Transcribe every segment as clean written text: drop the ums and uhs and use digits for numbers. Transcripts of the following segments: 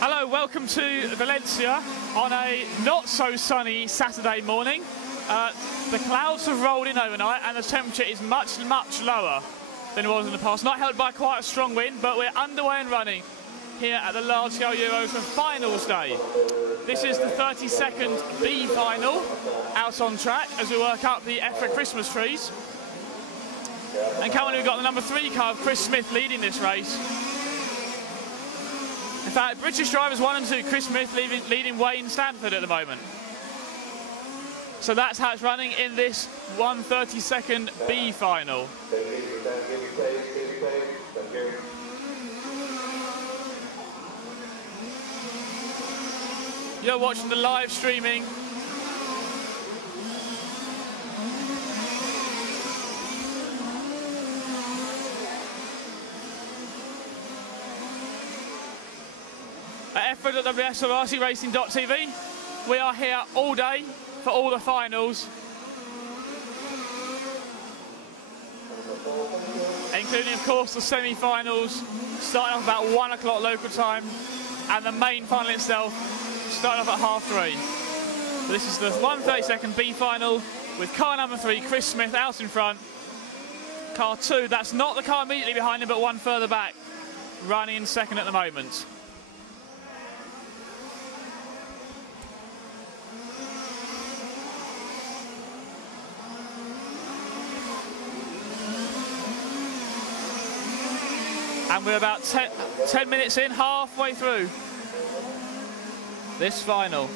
Hello, welcome to Valencia on a not so sunny Saturday morning. The clouds have rolled in overnight and the temperature is much lower than it was in the past. Not held by quite a strong wind, but we're underway and running here at the large-scale Euros for finals day. This is the 32nd B final out on track as we work up the EFRA Christmas trees. And currently we've got the number 3 car of Chris Smith leading this race. In fact, British drivers 1 and 2, Chris Smith leading Wayne Stanford at the moment. So that's how it's running in this 132nd B final. You're watching the live streaming. At EFRA.ws or rcracing.tv. We are here all day for all the finals, including of course the semi-finals starting off about 1 o'clock local time and the main final itself starting off at 3:30. This is the 132nd B final with car number 3 Chris Smith out in front, car 2, that's not the car immediately behind him but one further back, running in second at the moment. And we're about 10 minutes in, halfway through this final.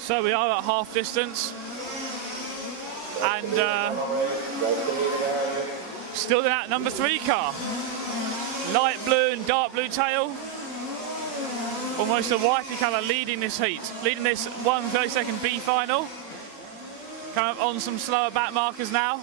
So we are at half distance, and still in that number 3 car, light blue and dark blue tail, almost a whitey colour leading this heat, leading this 132nd B final. Coming up on some slower back markers now.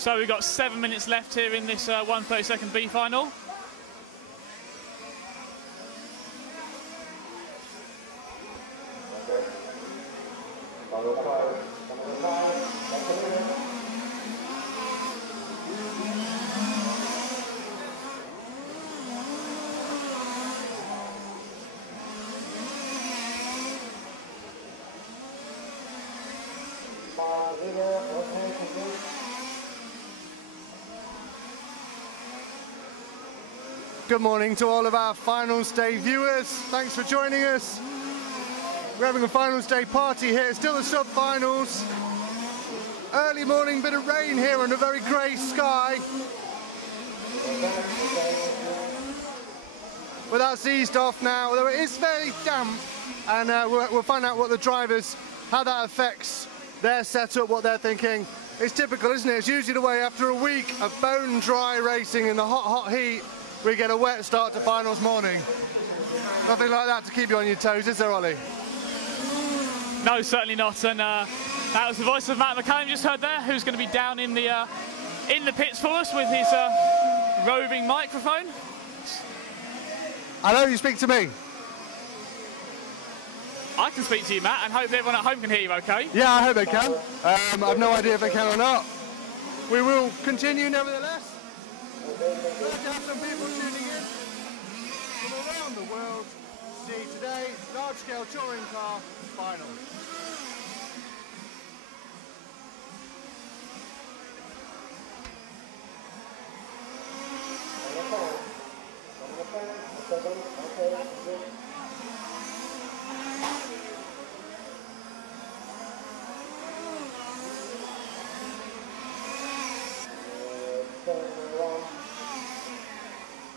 So we've got 7 minutes left here in this 1:32 B final. Good morning to all of our Finals Day viewers. Thanks for joining us. We're having a Finals Day party here. It's still the sub-finals. Early morning, bit of rain here and a very grey sky. But that's eased off now, although it is fairly damp. And we'll find out what the drivers, how that affects their setup, what they're thinking. It's typical, isn't it? It's usually the way after a week of bone dry racing in the hot, hot heat. We get a wet start to finals morning. Nothing like that to keep you on your toes, is there, Ollie? No, certainly not. And that was the voice of Matt McCallum just heard there, who's going to be down in the pits for us with his roving microphone. I know you speak to me. I can speak to you, Matt, and hope everyone at home can hear you okay. Yeah, I hope they can. I've no idea if they can or not. We will continue nevertheless. Glad to have some people tuning in from around the world to see today's large-scale touring car final.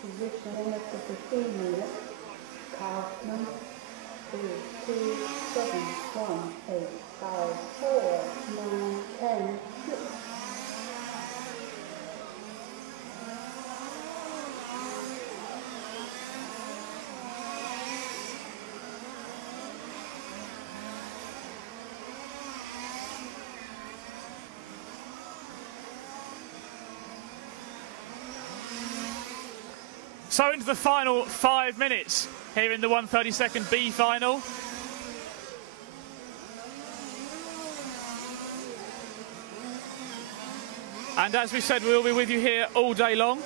Position of the 15 minutes, car number 3, 2, 7, 1, 8, 5, 4, 9, 10, 6. So into the final 5 minutes here in the 1:32 B final. And as we said, we'll be with you here all day long.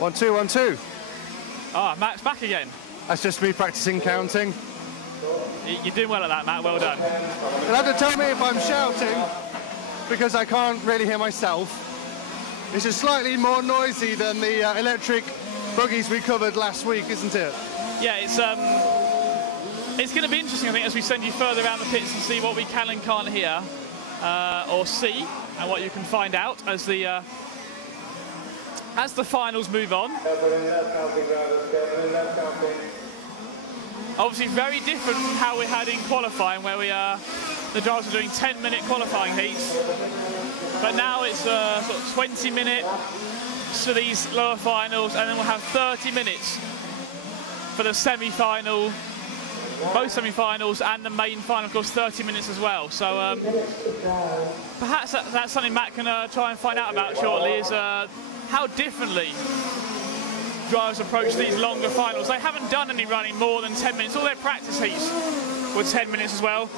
One, two, 1, 2. Ah, Matt's back again. That's just me practicing counting. You're doing well at that, Matt. Well done. You'll have to tell me if I'm shouting, because I can't really hear myself. This is slightly more noisy than the electric buggies we covered last week, isn't it? Yeah, it's going to be interesting, I think, as we send you further around the pits and see what we can and can't hear or see, and what you can find out as the finals move on. Obviously very different from how we had in qualifying, where the drivers are doing 10-minute qualifying heats. But now it's sort of 20 minutes for these lower finals, and then we'll have 30 minutes for the semi-final, both semi-finals and the main final, of course, 30 minutes as well. So perhaps that's something Matt can try and find out about shortly, is how differently drivers approach these longer finals. They haven't done any running more than 10 minutes. All their practice heats were 10 minutes as well.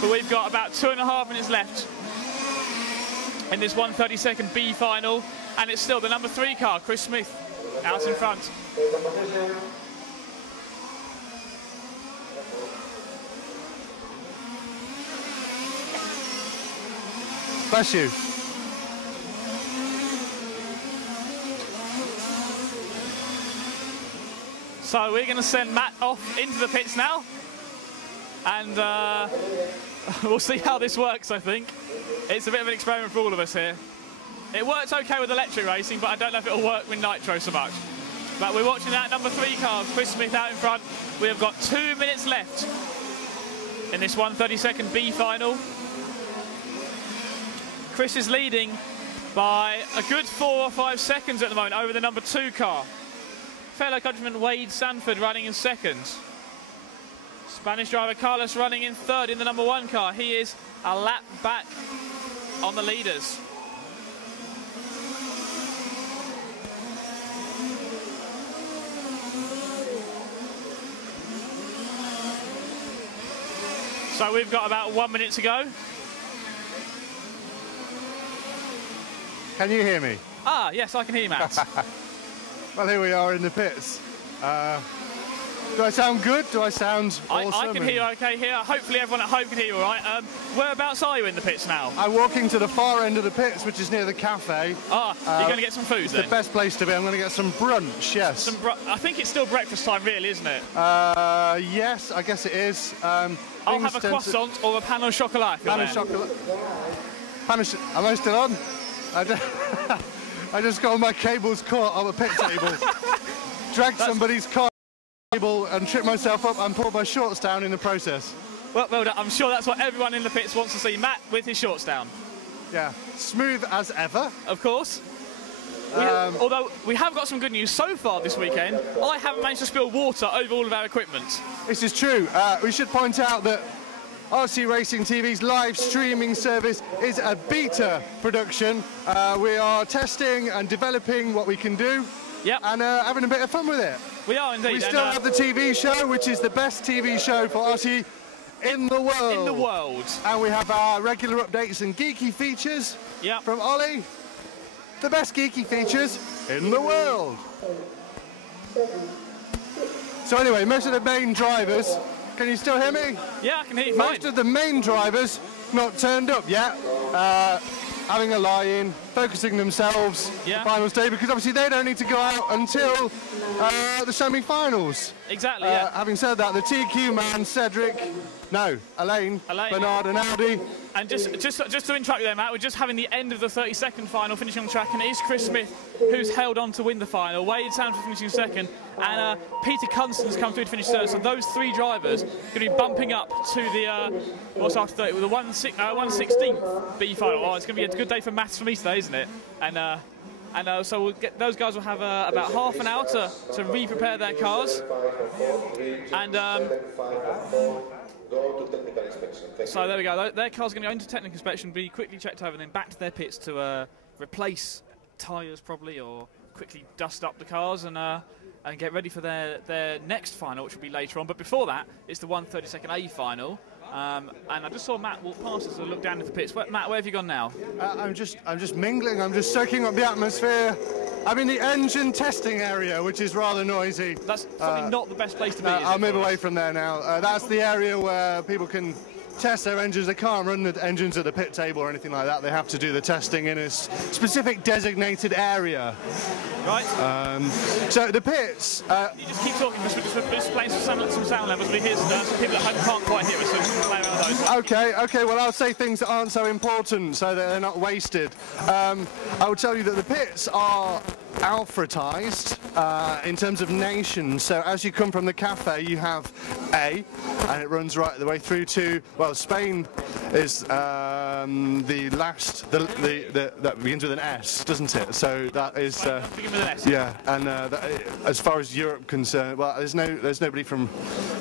But we've got about 2.5 minutes left in this 1:32 B final. And it's still the number 3 car, Chris Smith, out in front. Bless you. So we're going to send Matt off into the pits now, and we'll see how this works. I think it's a bit of an experiment for all of us here. It works okay with electric racing, but I don't know if it'll work with nitro so much. But we're watching that number 3 car, Chris Smith out in front. We have got 2 minutes left in this 132nd B final. Chris is leading by a good 4 or 5 seconds at the moment over the number 2 car. Fellow countryman Wade Sanford running in second. Spanish driver Carlos running in third in the number 1 car. He is a lap back on the leaders. So we've got about 1 minute to go. Can you hear me? Ah, yes, I can hear you, Matt. Well, here we are in the pits. Do I sound good? Do I sound awesome? I can hear you okay here. Hopefully everyone at home can hear you all right. Whereabouts are you in the pits now? I'm walking to the far end of the pits, which is near the cafe. Ah, you're going to get some food then? It's the best place to be. I'm going to get some brunch, yes. I think it's still breakfast time, really, isn't it? Yes, I guess it is. I'll have a croissant or a pain au chocolat. Pain au chocolat. Am I still on? I just got my cables caught on a pit table. Dragged somebody's car table and tripped myself up and pulled my shorts down in the process. Well done. I'm sure that's what everyone in the pits wants to see. Matt with his shorts down. Yeah, smooth as ever. Of course. Although we have got some good news so far this weekend. I haven't managed to spill water over all of our equipment. This is true. We should point out that RC Racing TV's live streaming service is a beta production. We are testing and developing what we can do. Yep. And having a bit of fun with it. We are indeed. We still have the TV show, which is the best TV show for RC in the world. In the world. And we have our regular updates and geeky features from Ollie. The best geeky features in the world. So anyway, most of the main drivers, can you still hear me? Yeah, I can hear you fine. Most of the main drivers not turned up yet. Having a lie-in, focusing themselves the final stage, because obviously they don't need to go out until the semi-finals. Exactly, Having said that, the TQ man, Elaine, Bernard and Audi. And just to interrupt you there, Matt, we're just having the end of the 32nd final, finishing on track, and it is Chris Smith who's held on to win the final. Wade Sanford finishing second, and Peter Kunsten's come through to finish third. So those 3 drivers are going to be bumping up to the what's after 30 with the 116th B final. Oh, it's going to be a good day for maths for me today, isn't it? And so those guys will have about half an hour to re-prepare their cars. And so there we go. Their car's going to go into technical inspection, be quickly checked over, and then back to their pits to replace tyres probably, or quickly dust up the cars and get ready for their next final, which will be later on. But before that, it's the 132nd A final. And I just saw Matt walk past us to look down at the pits. Matt, where have you gone now? I'm just mingling. I'm just soaking up the atmosphere. I'm in the engine testing area, which is rather noisy. That's probably not the best place to be. I'll move away from there now. That's the area where people can test their engines. They can't run the engines at the pit table or anything like that. They have to do the testing in a specific designated area. Right. So the pits. You just keep talking. Just playing some sound levels. We hear some people at home can't quite hear us, so just play around those. Okay. Well, I'll say things that aren't so important, so that they're not wasted. I will tell you that the pits are alphabetized in terms of nations. So as you come from the cafe, you have A, and it runs right the way through to, well, Spain is the last, that begins with an S, doesn't it? So that is with an S. Yeah, and as far as Europe concerned, well, there's nobody from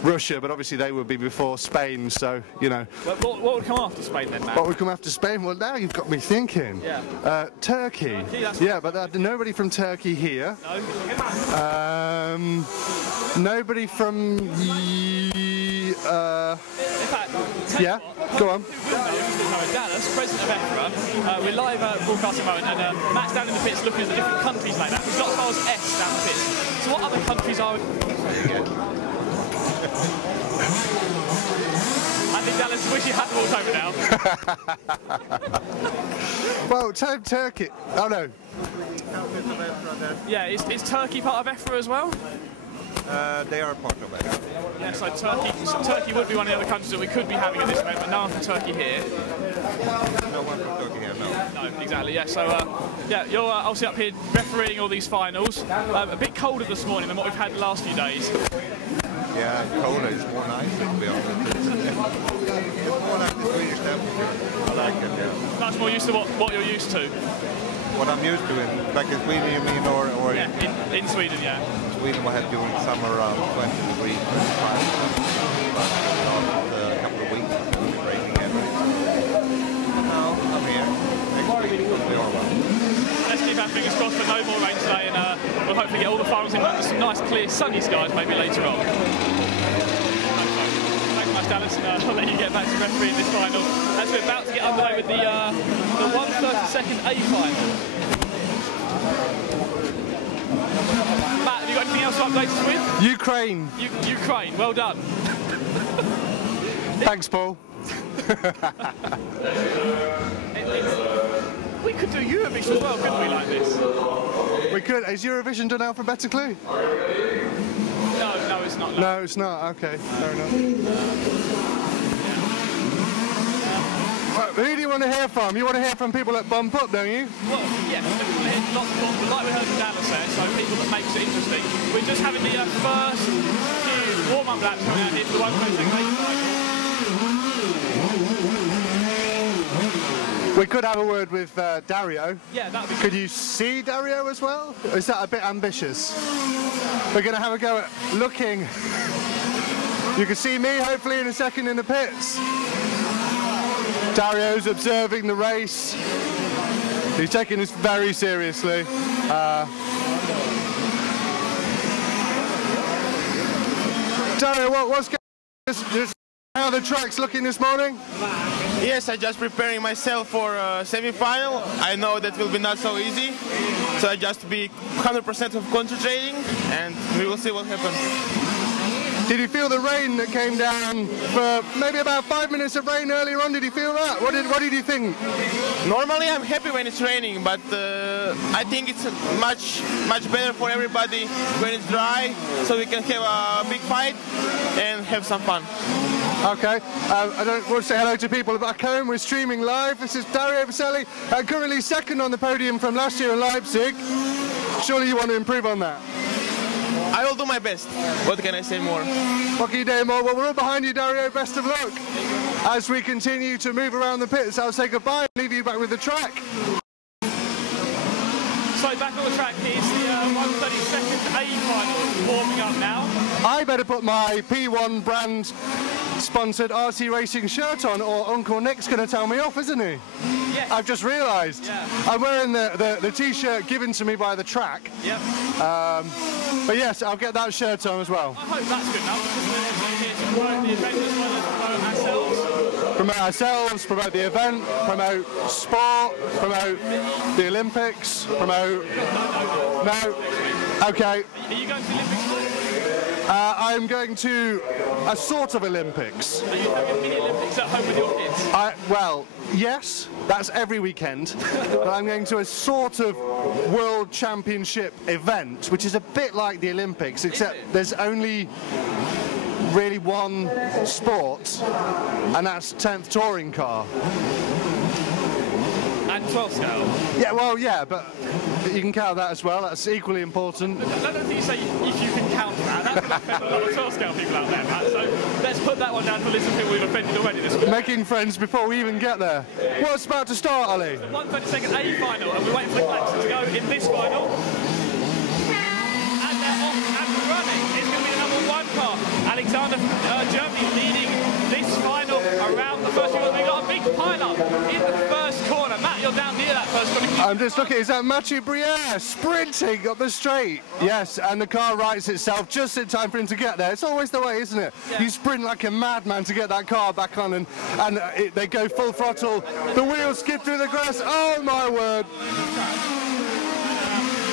Russia, but obviously they would be before Spain. So you know. What would come after Spain then, Matt? What would come after Spain? Well, now you've got me thinking. Yeah. Turkey. Yeah, but nobody from Turkey here. No. Nobody from. In fact, yeah. Go on. Dallas, president of EFRA. We're live broadcasting moment, and Matt's down in the pits looking at the different countries like that. We've got cars S down the pits. So what other countries are? I think Dallas wish he had walked over now. Well, Turkey. Oh no. Yeah, is Turkey part of EFRA as well? They are part of it. Yeah, so Turkey would be one of the other countries that we could be having at this event, but no one from Turkey here. no one from Turkey here, no. No, exactly, yeah. So, yeah, you're obviously up here refereeing all these finals. A bit colder this morning than what we've had the last few days. Yeah, colder is more nice, to be honest. It's more like the Swedish temperature. I like it, yeah. Much more used to what you're used to. What I'm used to back in Sweden, you mean, or yeah, in Sweden, yeah. Sweden we had during summer around 20 degrees, 25. But a couple of weeks, it's going to be raining every day. But now, I'm here. Next week, it'll be all right. Let's keep our fingers crossed for no more rain today, and we'll hopefully get all the finals in under some nice, clear, sunny skies maybe later on. Thanks much, Dallas, and I'll let you get back to refereeing this final as we're about to get underway with the 132nd A final. Matt, have you got anything else to update us with? Ukraine. Ukraine, well done. Thanks, Paul. We could do Eurovision as well, couldn't we, like this? We could. Is Eurovision done alphabetically? No, it's not. No, it's not. Okay, fair enough. Right, who do you want to hear from? You want to hear from people that bump up, don't you? Well, yeah, lots of them. But like we heard from Dallas there, so people that makes it interesting. We're just having the first few warm-up laps coming out here for the 132nd final. We could have a word with Dario. Yeah, that'd be good. Could you see Dario as well? Or is that a bit ambitious? We're going to have a go at looking. You can see me hopefully in a second in the pits. Dario's observing the race. He's taking this very seriously. Dario, what's going on? How the track's looking this morning? Yes, I'm just preparing myself for semi-final. I know that will be not so easy, so I just be 100% of concentrating, and we will see what happens. Did you feel the rain that came down for maybe about 5 minutes of rain earlier on? Did you feel that? What did you think? Normally I'm happy when it's raining, but I think it's much better for everybody when it's dry, so we can have a big fight and have some fun. Okay, I don't want to say hello to people back home. We're streaming live. This is Dario Vaselli, currently second on the podium from last year in Leipzig. Surely you want to improve on that? I will do my best. What can I say more? What can you do more? Well, we're all behind you, Dario. Best of luck. As we continue to move around the pits, I'll say goodbye and leave you back with the track. So back on the track is the 132nd A final warming up now. I better put my P1 brand sponsored RC Racing shirt on, or Uncle Nick's going to tell me off, isn't he? Yes. I've just realised. Yeah. I'm wearing the t-shirt given to me by the track. Yep. But yes, I'll get that shirt on as well. I hope that's good enough, because we're here to promote the event as well as promote ourselves. Promote ourselves, promote the event, promote sport, promote the Olympics, promote... No. Okay. Are you going to the Olympics? I'm going to a sort of Olympics. Are you having mini Olympics at home with your kids? Well, yes, that's every weekend. But I'm going to a sort of World Championship event, which is a bit like the Olympics, except there's only really one sport, and that's 10th touring car. And 12 scale? Yeah, well, yeah, but you can count that as well. That's equally important. I don't think you say if you can count that. That's going to offend a lot of 12 scale people out there, Matt. So let's put that one down for the list of people we've offended already this week. Making friends before we even get there. What's about to start, Ollie? 132nd A final, and we're waiting for the collection to go in this final. And they're off and running. It's going to be the number one car. Alexander from Germany leading this final around the first corner. We've got a big pile-up in the first corner. Matt, you're down near that first corner. I'm just looking, is that Mathieu Briere sprinting up the straight? Yes, and the car rights itself just in time for him to get there. It's always the way, isn't it? Yeah. You sprint like a madman to get that car back on, and they go full throttle. The wheels skid through the grass. Oh my word!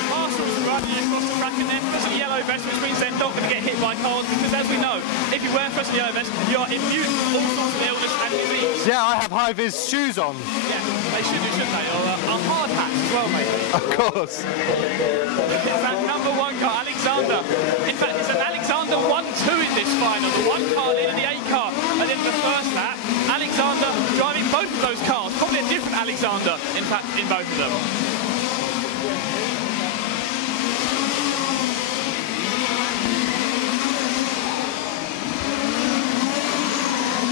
Marshall's running across the track, and then there's a yellow vest, which means they're not going to get hit by cars, because as we know, if you wear a yellow vest, you're immune to all sorts of illness and disease. Yeah, I have high-vis shoes on. Yeah, they should do, shouldn't they? Or a hard hat as well, maybe. Of course. It's that number one car, Alexander. In fact, it's an Alexander 1-2 in this final. The one car leading the A car at the end of the first lap. Alexander driving both of those cars, probably a different in both of them.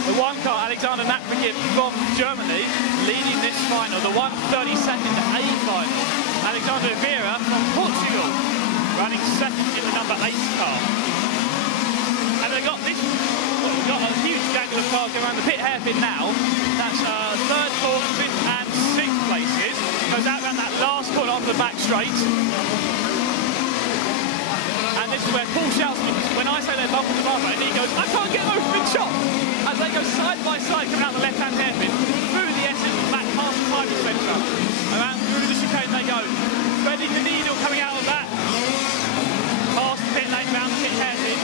The one car, Alexander Nakvigip from Germany, leading this final, the 1:32 A final. Alexander Vera from Portugal, running second in the number 8 car. And they've got this, well, we've got a huge gangle of cars going around the pit hairpin now. That's 3rd, 4th, 5th and 6th places. Goes out around that last corner onto the back straight. And this is where Paul shouts, when I say they're bumping the bumper, and he goes, I can't get over big shot! As they go side by side, coming out the left-hand hairpin, through the Essex, back past the timing centre. Around through the chicane they go. Threading the needle coming out of that. Past the pit lane, round the pit hairpin.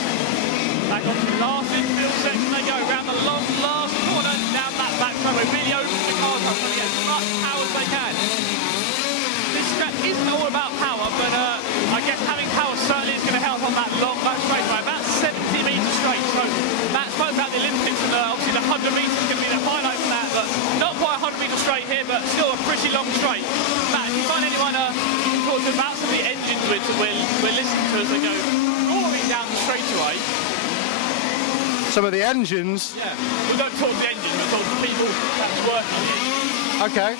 Back on the last infield section they go, round the long last corner, down that back runway, really open the cars up, trying to get as much power as they can. This track isn't all about power, but I guess having power certainly is going to help on that long back straightaway, about 70 metres straight. So Matt spoke about the Olympics, and obviously the 100 metres is going to be the highlight for that, but not quite 100 metres straight here, but still a pretty long straight. Matt, if you find anyone you can talk to about some of the engines which we're listening to as they go roaring down the straightaway. Some of the engines? Yeah, we don't talk to the engines, we talk to people that's working on the engines. Okay.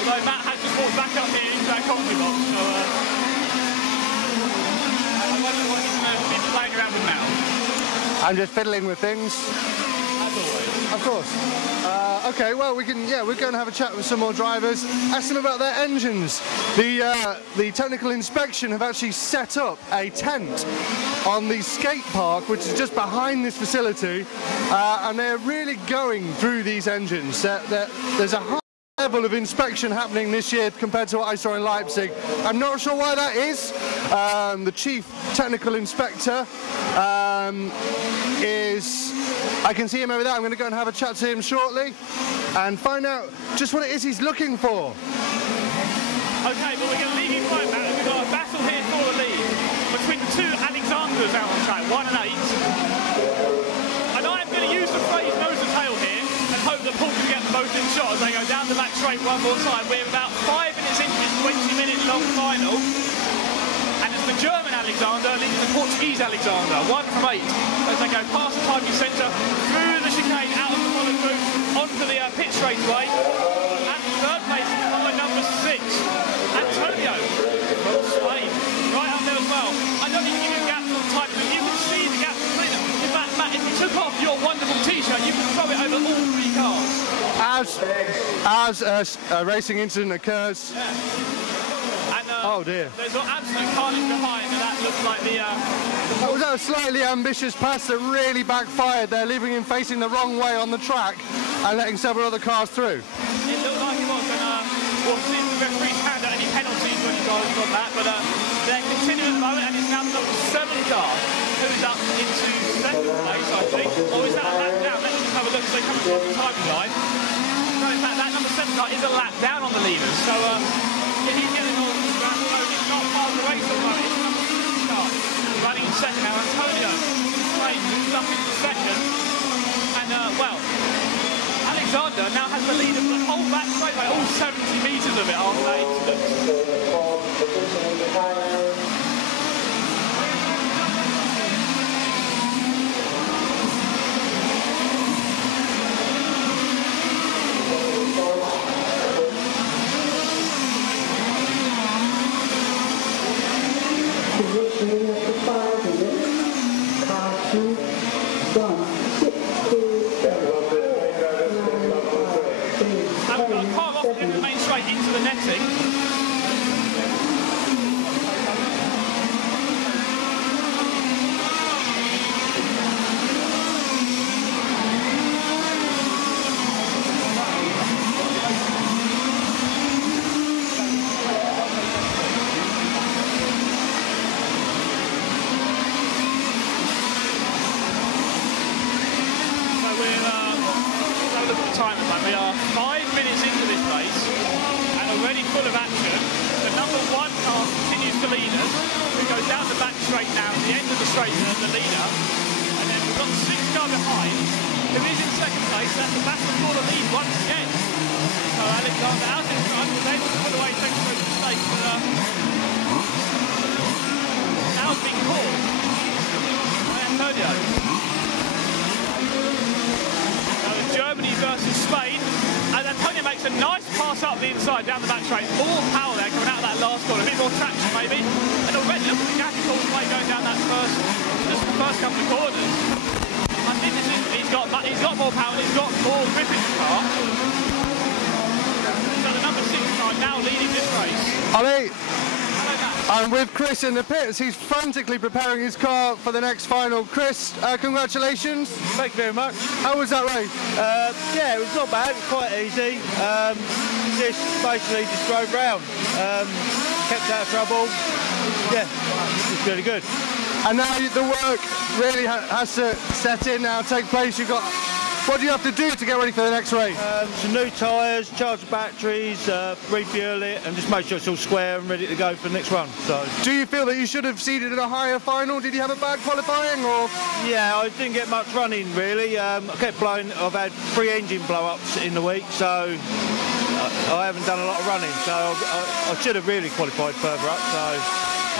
Although Matt has just walked back up here into that coffee box, so I wonder what he's going to be playing around with now. I'm just fiddling with things. As always. Of course. Okay, well, we're going to have a chat with some more drivers, ask them about their engines. The technical inspection have actually set up a tent on the skate park, which is just behind this facility, and they're really going through these engines. There's a high level of inspection happening this year compared to what I saw in Leipzig. I'm not sure why that is. The chief technical inspector I can see him over there. I'm going to go and have a chat to him shortly and find out just what it is he's looking for. Okay, but we're going to leave you quiet, Matt. We've got a battle here for the lead between the two Alexanders out on track, 1 and 8. And I'm going to use the phrase nose to tail here and hope that Paul can get them both in shot as they go down the back straight one more time. We're about 5 minutes into this 20-minute long final. And it's the German Alexander leading the Portuguese Alexander, 1 from 8, as they go past the timing centre, through the chicane, out of the follow through, onto the pit straightaway. And 3rd place is car number 6, Antonio from Spain, right up there as well. I don't need to give you a gap on the type, but you can see the gap between them. In fact, Matt, if you took off your wonderful t-shirt, you can throw it over all 3 cars. As a racing incident occurs. Yeah. Oh dear. There's absolute carnage behind, and that looks like That was a slightly ambitious pass that really backfired there, leaving him facing the wrong way on the track and letting several other cars through. It looked like it was, and we'll see if the referees hand out any penalties when you guys got that, but they're continuing at the moment, and it's now the number 7 car who's up into 2nd place, I think. Or is that a lap down? Let's just have a look as they come across the timing line. No, in fact, that number 7 car is a lap down on the leaders, so if he's getting all the ground, it's not far the race at the moment. It's number 6 car running in 2nd now. Antonio stuck into 2nd, and well, Alexander now has the lead of the whole back straightaway, all 70 metres of it after that incident. Positioning of the 5 minutes. Car 2, 1, 6, 2, 7, 4, 9, 5, 3, And we've got a car off in the main straight into the netting. Time at the moment. We are 5 minutes into this race and already full of action. The number 1 car continues to lead us. We go down the back straight now, at the end of the straight, the leader. And then we've got the 6 car behind, who is in 2nd place. That's the battle for the lead once again. So Alexander out in front, was able to put away second place mistake, but now it's been caught by Antonio. So Germany versus Spain, and Antonio makes a nice pass up the inside down the back straight. All power there coming out of that last corner, a bit more traction maybe. And already look at the gap he pulls away going down that just the first couple of corners. I think he's got more power, he's got more grip in the car. So the number 6 car now leading this race. Ollie, I'm with Chris in the pits. He's frantically preparing his car for the next final. Chris, congratulations. Thank you very much. How was that race? Yeah, it was not bad. It was quite easy. Just basically just drove round. Kept out of trouble. Yeah, it was really good. And now the work really has to set in now, take place. What do you have to do to get ready for the next race? Some new tyres, charge the batteries, refuel it, and just make sure it's all square and ready to go for the next run. So, do you feel that you should have seeded in a higher final? Did you have a bad qualifying, or? Yeah, I didn't get much running really. I kept blowing. I've had 3 engine blow-ups in the week, so I haven't done a lot of running. So I should have really qualified further up. So.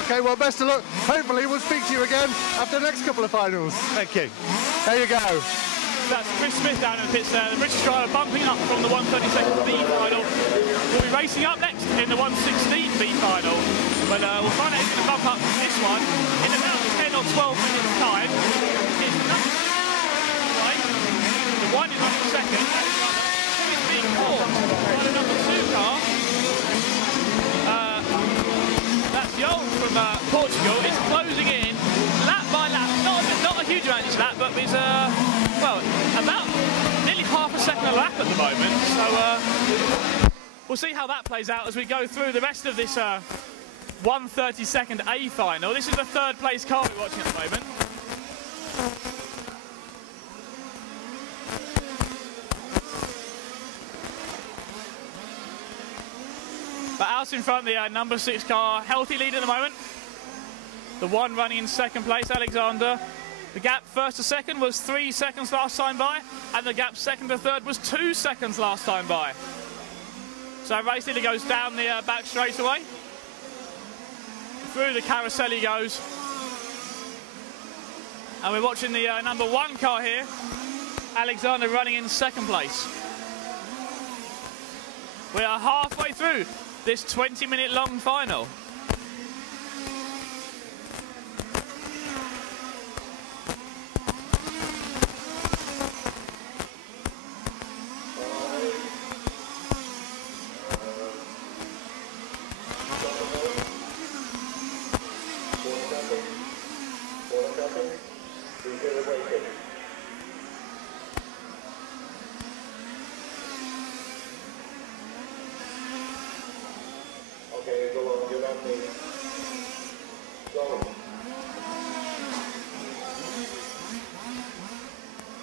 Okay, well, best of luck. Hopefully we'll speak to you again after the next couple of finals. Thank you. There you go. That's Chris Smith down in the pits there. The British driver bumping up from the 132nd B final. We'll be racing up next in the 116 B final. But we'll find out who's going to bump up from this one in about 10 or 12 minutes' time. It's the number 2, right? The one is running second. Who is being caught by the number 2 car? That's Joel from Portugal. It's closing in lap by lap. Not a huge amount each lap, but it's well, about nearly half a second a lap at the moment. So we'll see how that plays out as we go through the rest of this 132nd A final. This is the 3rd place car we're watching at the moment. But out in front, the number 6 car, healthy lead at the moment. The one running in 2nd place, Alexander. The gap 1st to 2nd was 3 seconds last time by, and the gap 2nd to 3rd was 2 seconds last time by. So race leader goes down the back straightaway. Through the carousel he goes. And we're watching the number 1 car here, Alexander running in 2nd place. We are halfway through this 20-minute long final.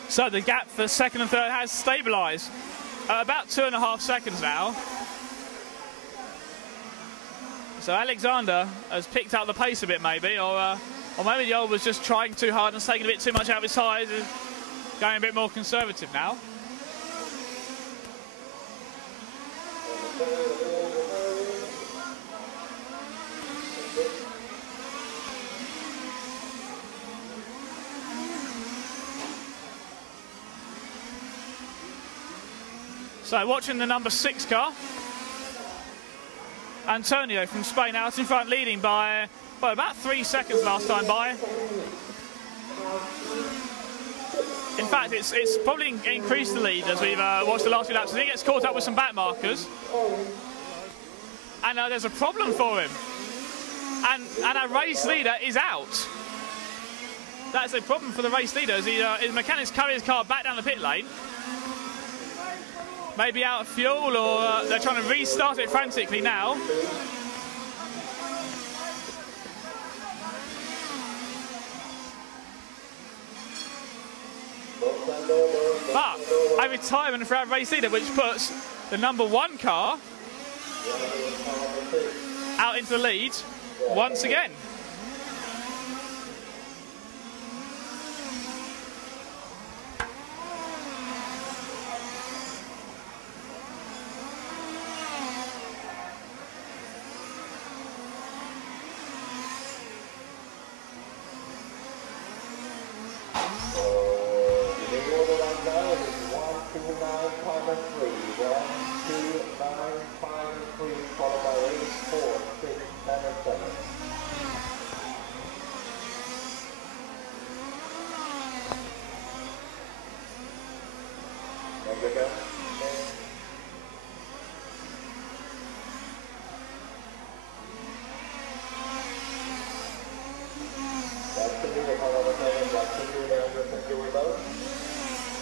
So the gap for 2nd and 3rd has stabilised at about 2.5 seconds now. So Alexander has picked up the pace a bit maybe, or maybe Joel was just trying too hard and taking a bit too much out of his tyres and going a bit more conservative now. So watching the number 6 car, Antonio from Spain out in front, leading by about 3 seconds last time by. In fact, it's probably increased the lead as we've watched the last few laps. As he gets caught up with some back markers, and there's a problem for him. And our race leader is out. That's a problem for the race leader as his mechanics carry his car back down the pit lane. Maybe out of fuel, or they're trying to restart it frantically now. But a retirement for our race leader, which puts the number 1 car out into the lead once again.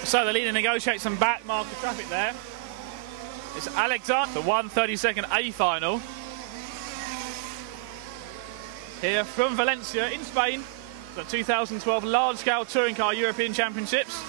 So the leader negotiates some back marker traffic there. It's Alexander, the 1:32 A final. Here from Valencia in Spain, the 2012 large-scale touring car European Championships.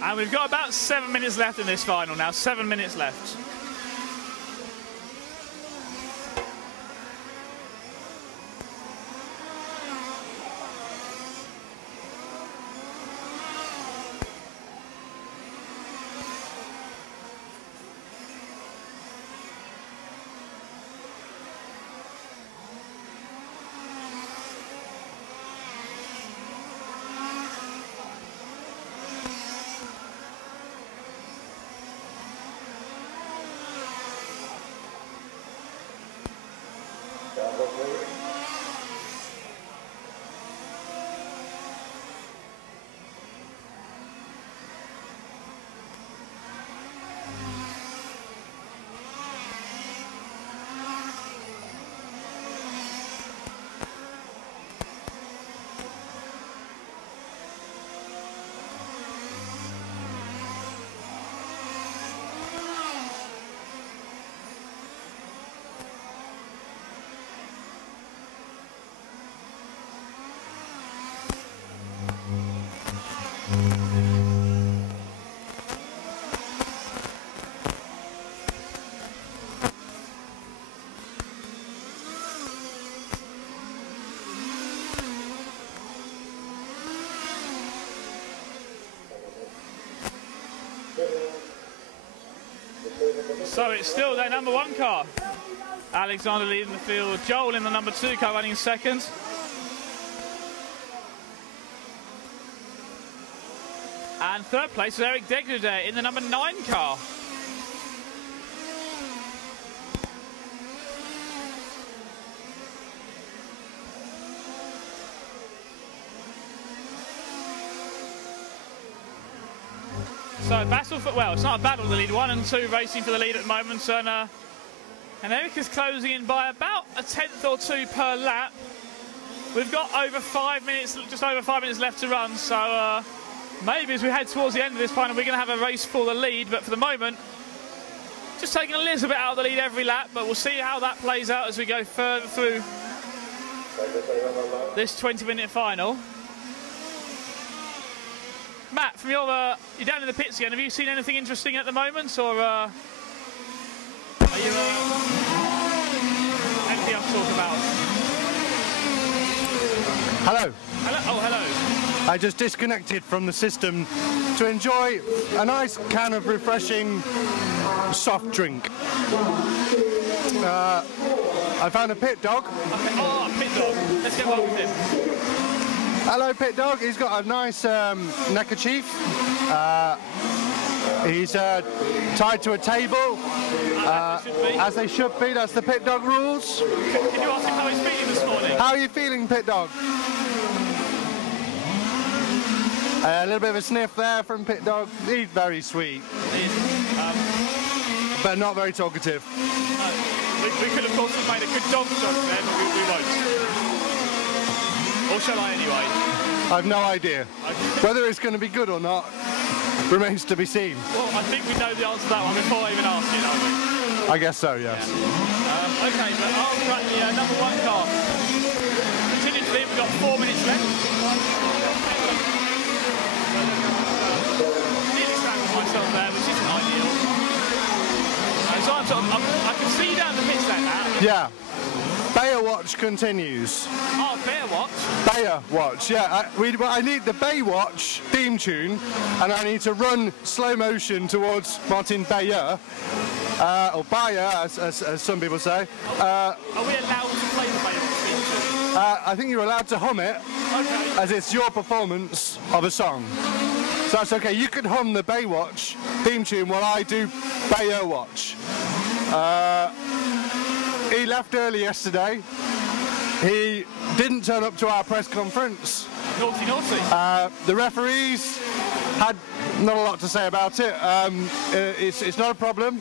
And we've got about 7 minutes left in this final now, 7 minutes left. So it's still their number 1 car. Alexander leading the field, Joel in the number 2 car running second. And third place is Eric Degrudet in the number 9 car. So battle for, well, it's not a battle for the lead. 1 and 2 racing for the lead at the moment, and Eric is closing in by about a tenth or 2 per lap. We've got over 5 minutes, just over 5 minutes left to run. So maybe as we head towards the end of this final, we're going to have a race for the lead. But for the moment, just taking a little bit out of the lead every lap. But we'll see how that plays out as we go further through this 20-minute final. Matt, from you're down in the pits again. Have you seen anything interesting at the moment, or are you anything else to talk about? Hello. Hello. Oh, hello. I just disconnected from the system to enjoy a nice can of refreshing soft drink. I found a pit dog. Okay. Oh, a pit dog. Let's get one with him. Hello, pit dog. He's got a nice neckerchief. He's tied to a table, as they should be. That's the pit dog rules. Can you ask him how he's feeling this morning? How are you feeling, pit dog? A little bit of a sniff there from pit dog. He's very sweet. But not very talkative. We could, of course, have made a good dog joke there, but we won't. Or shall I anyway? I've no idea. Okay. Whether it's going to be good or not remains to be seen. Well, I think we know the answer to that one before I even ask it, don't we? I guess so, yes. Yeah. Okay, but I'll run the number 1 car. Continue to lead, we've got 4 minutes left. Nearly strangled myself there, which isn't ideal. So I can see down the pits there now. Yeah. Bayer Watch continues. Oh, Bayer Watch? Bayer Watch, yeah. I need the Baywatch theme tune, and I need to run slow motion towards Martin Bayer, or Bayer, as some people say. Are we allowed to play the Baywatch theme tune? I think you're allowed to hum it, as it's your performance of a song. So that's okay. You can hum the Baywatch theme tune while I do Baywatch. He left early yesterday. He didn't turn up to our press conference. Naughty, naughty. The referees had not a lot to say about it. It's not a problem.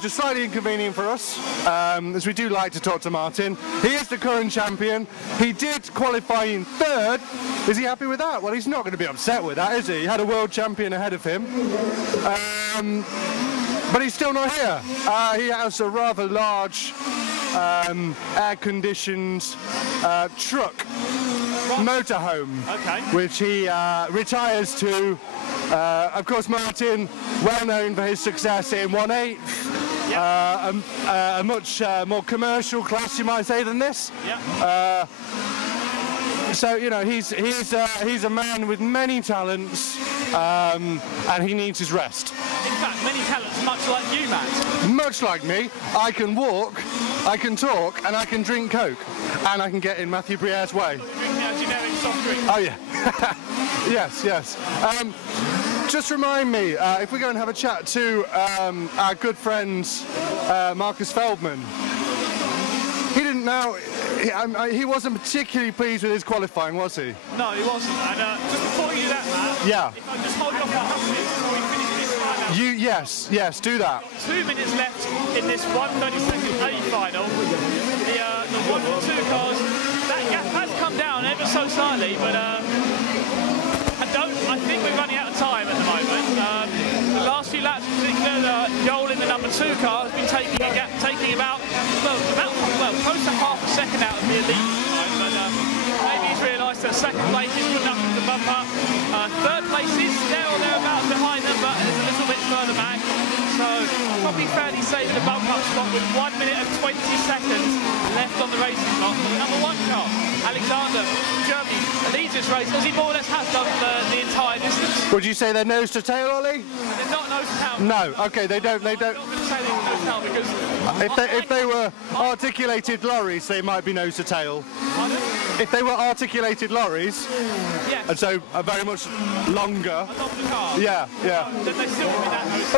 Just slightly inconvenient for us, as we do like to talk to Martin. He is the current champion. He did qualify in third. Is he happy with that? Well, he's not going to be upset with that, is he? He had a world champion ahead of him. But he's still not here. He has a rather large air-conditioned truck motorhome, which he retires to. Of course, Martin, well known for his success in 1/8, a much more commercial class, you might say, than this. So you know, he's a man with many talents, and he needs his rest. In fact, many talents, much like you, Matt. Much like me, I can walk, I can talk, and I can drink Coke, and I can get in Matthew Briere's way. Drinking a generic soft drink. Oh yeah, yes. Just remind me, if we go and have a chat to our good friend Marcus Feldman. He didn't know. He wasn't particularly pleased with his qualifying, was he? No, he wasn't. And just before you do that, Matt. Yeah. If I just hold you off the houses before we finish this final. Yes, do that. 2 minutes left in this 132nd A final. The 1 and 2 cars, that gap has come down ever so slightly, but I think we're running out of time at the moment. The last few laps, in particular, Joel in the number 2 car has been taking about close to half a second out of the elite time, but maybe he's realised that second place is good enough to bump up. Third place is there or thereabouts behind them, but it's a little bit further back. So probably fairly safe in the bump up spot with 1 minute and 20 seconds left on the racing clock. The number 1 car, Alexander from Germany, leads this race as he more or less has done for the entire distance. Would you say they're nose to tail, Ollie? They're not nose to tail. No, okay, they don't. I'm not going to say they're nose to tail because if they were articulated lorries, they might be nose to tail. Pardon? If they were articulated lorries, yes. and so very much longer. A longer car. Yeah. Then they still won't be that nose.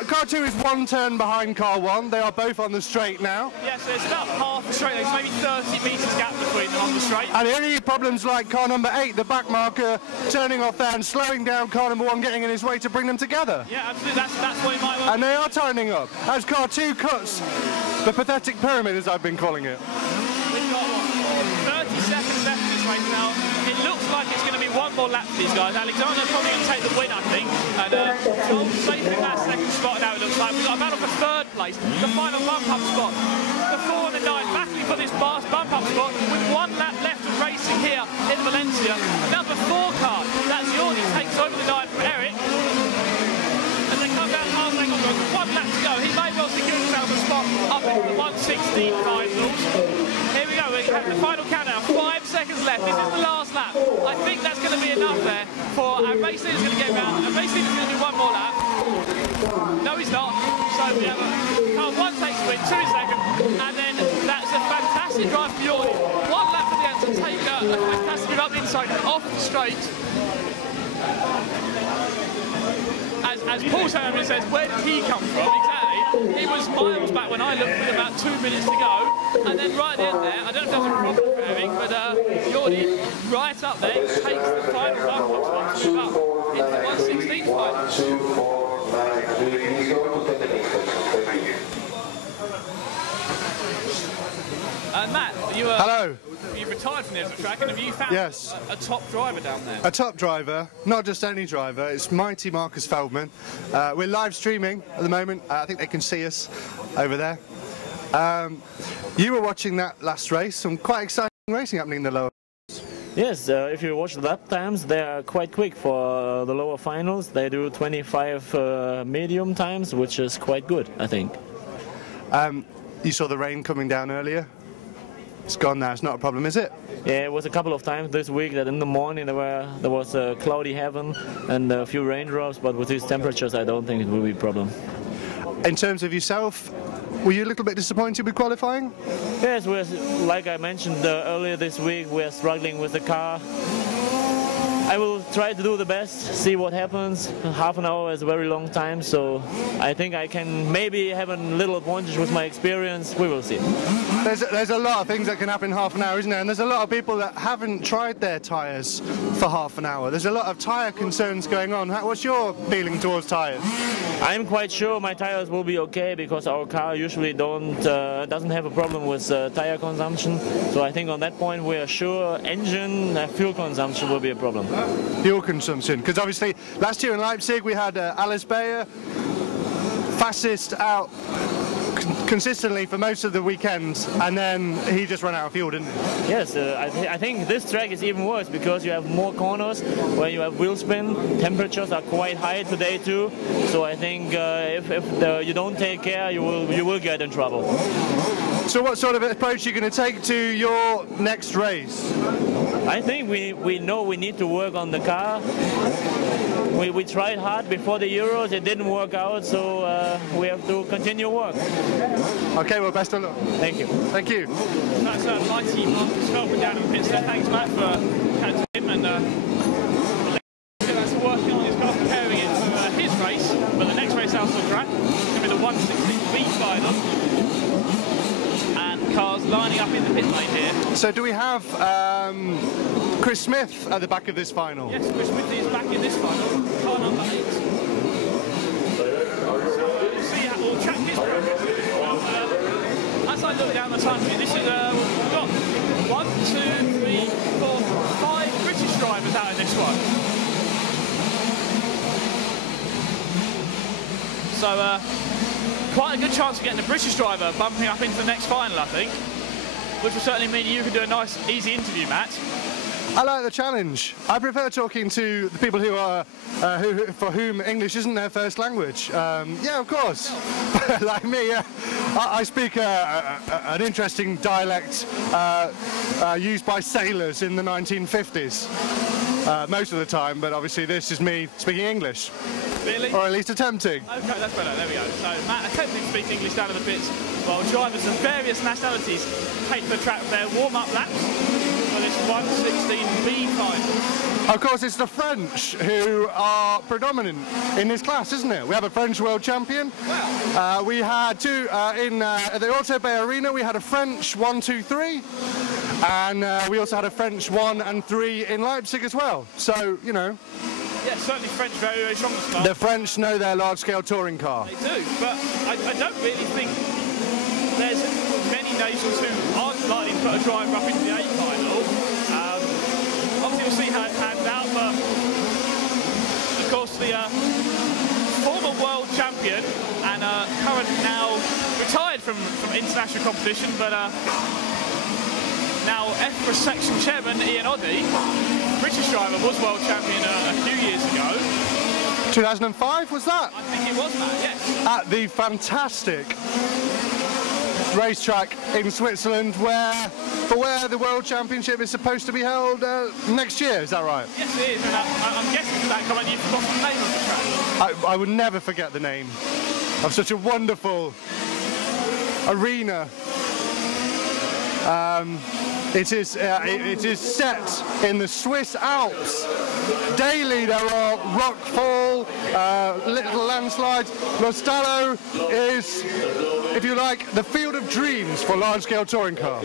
But car 2 is 1 turn behind car 1. They are both on the straight now. Yes, there's about half the straight. There's maybe 30 metres gap between them on the straight. And the only problems like car number 8, the back marker, turning off there and slowing down car number 1, getting in his way to bring them together. Yeah, absolutely. That's what he might well. And they are turning up as car 2 cuts the pathetic pyramid, as I've been calling it. We've got 30 seconds left in this race now. It looks like it's going to be one more lap for these guys. Alexander's probably going to take the win, I think. And Joel's safe in that second spot now, it looks like. We've got a battle for third place. The final bump-up spot. The 4 and the 9 battling for this bump-up spot with 1 lap left of racing here in Valencia. Number 4 car, that's Jordi, takes over the 9 from Eric. As they come down half second, with 1 lap to go. He may well secure himself a spot up into the 1:16 finals. Here we go, we're having the final countdown. 5 seconds left. This is the last lap. I think that's going to be enough there for our race leader's going to get round. Our race leader's going to do 1 more lap. No, he's not. So we have car 1 takes the win, 2 is second, and then that's a fantastic drive for Jordi. 1 lap for the end to take a fantastic drive up the inside, off the straight. As Paul Samuel says, where did he come from? Exactly. He was miles back when I looked with about 2 minutes to go. And then right at the end there, I don't know if that was a problem for Eric, but Jordi, right up there, takes the final bump up spot to move up into the 1:16 final. 2, 4, 9, 3, please go to 10 minutes. Thank you. Matt, Hello. You retired from the track, and have you found a top driver down there? A top driver, not just any driver, it's mighty Marcus Feldman. We're live streaming at the moment. I think they can see us over there. You were watching that last race, some quite exciting racing happening in the lower. Yes, if you watch the lap times, they are quite quick for the lower finals. They do 25 medium times, which is quite good, I think. You saw the rain coming down earlier? It's gone now, it's not a problem, is it? Yeah, it was a couple of times this week that in the morning there was a cloudy heaven and a few raindrops, but with these temperatures I don't think it will be a problem. In terms of yourself, were you a little bit disappointed with qualifying? Yes, like I mentioned earlier this week, we're struggling with the car. I will try to do the best, see what happens. Half an hour is a very long time, so I think I can maybe have a little advantage with my experience. We will see. There's a lot of things that can happen in half an hour, isn't there? And there's a lot of people that haven't tried their tyres for half an hour. There's a lot of tyre concerns going on. What's your feeling towards tyres? I'm quite sure my tyres will be okay because our car usually doesn't have a problem with tyre consumption. So I think on that point we are sure engine fuel consumption will be a problem. Fuel consumption, because obviously last year in Leipzig we had Alice Bayer, fastest out consistently for most of the weekend, and then he just ran out of fuel, didn't he? Yes, I think this track is even worse because you have more corners where you have wheel spin. Temperatures are quite high today too, so I think if you don't take care, you will get in trouble. So what sort of approach are you going to take to your next race? I think we know we need to work on the car. We tried hard before the Euros, it didn't work out, so we have to continue work. Okay, well, best of luck. Thank you. Thank you. That's mighty Marcus Feldman down in the pits there. Thanks, Matt, for chatting to him, and that's working on his car, preparing it for his race, but the next race out on the track is going to be the 116B final. And cars lining up in the pit lane here. So do we have Chris Smith at the back of this final? Yes, Chris Smith is back in this final, car number 8. So we'll see how we'll track his progress a bit. Well, as I look down the time here, this is we've got 1, 2, 3, 4, 5 British drivers out in this one. So quite a good chance of getting a British driver bumping up into the next final, I think, which will certainly mean you can do a nice, easy interview, Matt. I like the challenge. I prefer talking to the people who are for whom English isn't their first language. Yeah, of course. Like me, I speak an interesting dialect used by sailors in the 1950s. Most of the time, but obviously this is me speaking English. Really? Or at least attempting. Okay, that's better. There we go. So Matt attempting to speak English down in the pits, while drivers of various nationalities take the track for their warm-up laps for this 116B final. Of course, it's the French who are predominant in this class, isn't it? We have a French world champion. Wow. We had two in the Auto Bay Arena. We had a French 1, 2, 3. And we also had a French 1 and 3 in Leipzig as well. So, you know. Yeah, certainly French very, very strong as well. The French know their large-scale touring car. They do, but I don't really think there's many nations who aren't likely to put a driver up into the A final. Obviously, we'll see how it pans out, but of course the former world champion and current now retired from international competition, but now EFRA section chairman Ian Oddy, British driver, was world champion a few years ago. 2005 was that? I think it was that, yes. At the fantastic racetrack in Switzerland where the World Championship is supposed to be held next year, is that right? Yes, it is, and I'm guessing for that comment you've forgotten the name of the track. I would never forget the name of such a wonderful arena. It is set in the Swiss Alps. Daily there are rock fall, little landslides. Rostallo is, if you like, the field of dreams for large-scale touring car.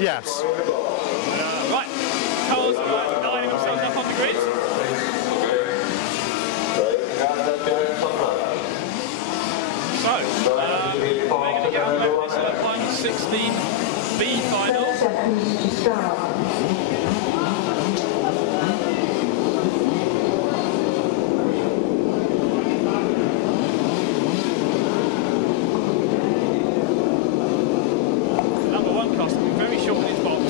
Yes. Right, cars lining themselves up on the grid. So, we're going to get on with this 116B final. Number 1 car will be very short in his box.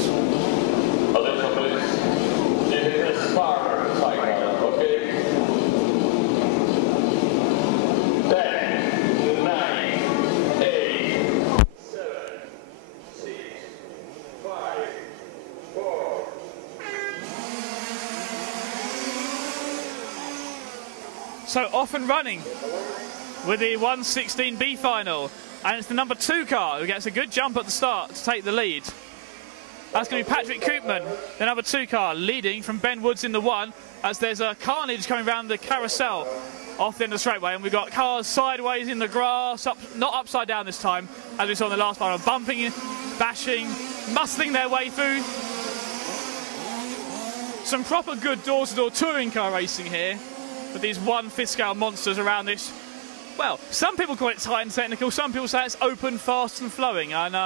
So off and running with the 116 B final. And it's the number 2 car who gets a good jump at the start to take the lead. That's going to be Patrick Koopman, the number 2 car, leading from Ben Woods in the 1, as there's a carnage coming around the carousel off the end of the straightaway, and we've got cars sideways in the grass, not upside down this time, as we saw in the last final, bumping, bashing, muscling their way through. Some proper good door-to-door touring car racing here, with these 1/5 scale monsters around this. Well, some people call it tight and technical, some people say it's open, fast and flowing, and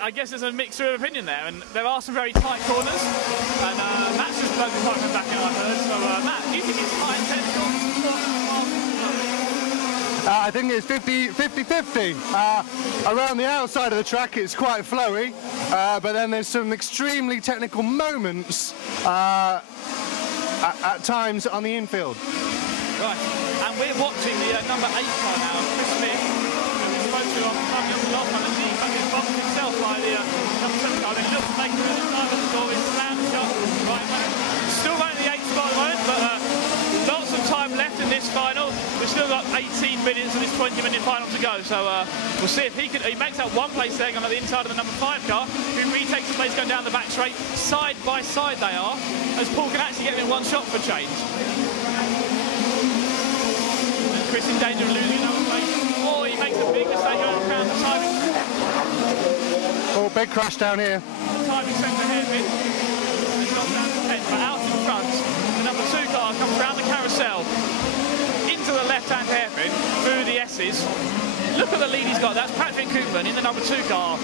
I guess there's a mixture of opinion there, and there are some very tight corners, and Matt's just plugged his microphone back in, I heard. So Matt, do you think it's tight and technical? I think it's 50-50. Around the outside of the track it's quite flowy, but then there's some extremely technical moments at times on the infield. Right, and we're watching the number 8 car now, Chris Smith, who we spoke to on the last one, and he's bumped himself by the number 7 car. Then he looks to make a really time at the door, he's slammed shut. Right, still running the 8th spot at the moment, but lots of time left in this final. We've still got 18 minutes of this 20-minute final to go, so we'll see if he makes out one place there, going on the inside of the number 5 car, who retakes the place going down the back straight. Side by side they are, as Paul can actually get him in one shot for change. Chris in danger of losing another place. Oh, he makes a big mistake around the timing. Oh, big crash down here. The timing centre hairpin. It's not down to 10, but out in front, the number 2 car comes round the carousel into the left-hand hairpin through the S's. Look at the lead he's got. That's Patrick Koopman in the number 2 car,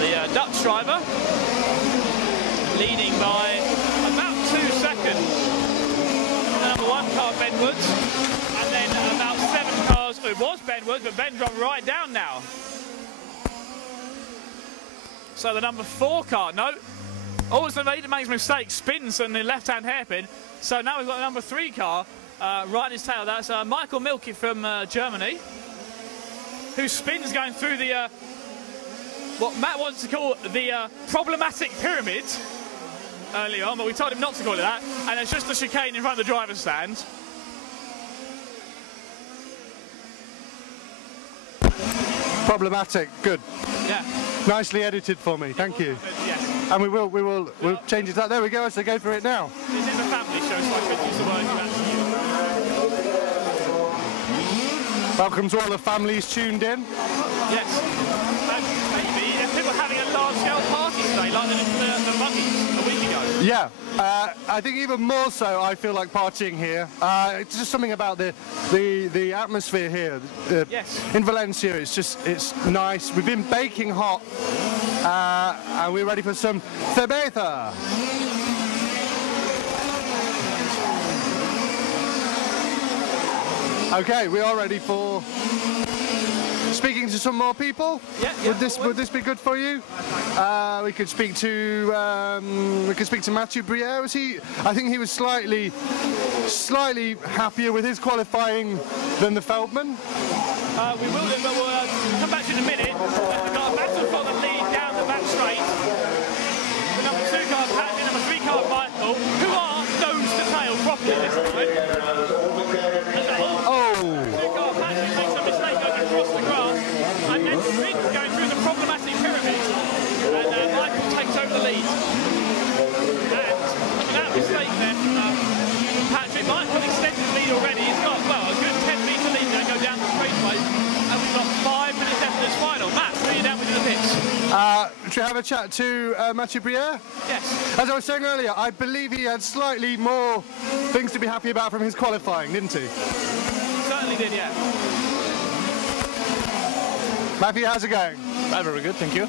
the Dutch driver, leading by about 2 seconds. The number 1 car, Ben Woods. And then about 7 cars, it was Ben Woods, but Ben dropped right down now. So the number 4 car, no, also makes a mistake, spins on the left-hand hairpin. So now we've got the number 3 car right in his tail. That's Michael Milke from Germany, who spins going through the, what Matt wants to call the problematic pyramid early on, but we told him not to call it that. And it's just the chicane in front of the driver's stand. Problematic, good. Yeah. Nicely edited for me, thank you. Yes. And we'll change it up. There we go, so go for it now. This is a family show, so I could use the word you actually use. Welcome to all the families tuned in. Yes. Maybe there's people having a large-scale party today, like the Buggies a week ago. Yeah, I think even more so I feel like partying here. It's just something about the atmosphere here. Yes. In Valencia, it's nice. We've been baking hot, and we're ready for some cerveza. Okay, we are ready for speaking to some more people. Yeah, Would this be good for you? We could speak to Mathieu Briere. I think he was slightly happier with his qualifying than the Feldman. We will do, but we'll come back to it in a minute. We've got a battle for the lead down the back straight. The number 2 car Patrick, number 3 car Michael, who are nose to tail properly this time. Makes a mistake going across the grass, and then spins going through the problematic pyramid, and Michael takes over the lead. And without mistake then, Patrick, Michael extended the lead already. He's got, well, a good 10-metre lead going to go down the straightaway, and we've got 5 minutes left in this final. Matt, who are you down with in the pits? Should we have a chat to Mathieu Briere? Yes. As I was saying earlier, I believe he had slightly more things to be happy about from his qualifying, didn't he? Certainly did, yeah. Matthew, how's it going? Very good, thank you.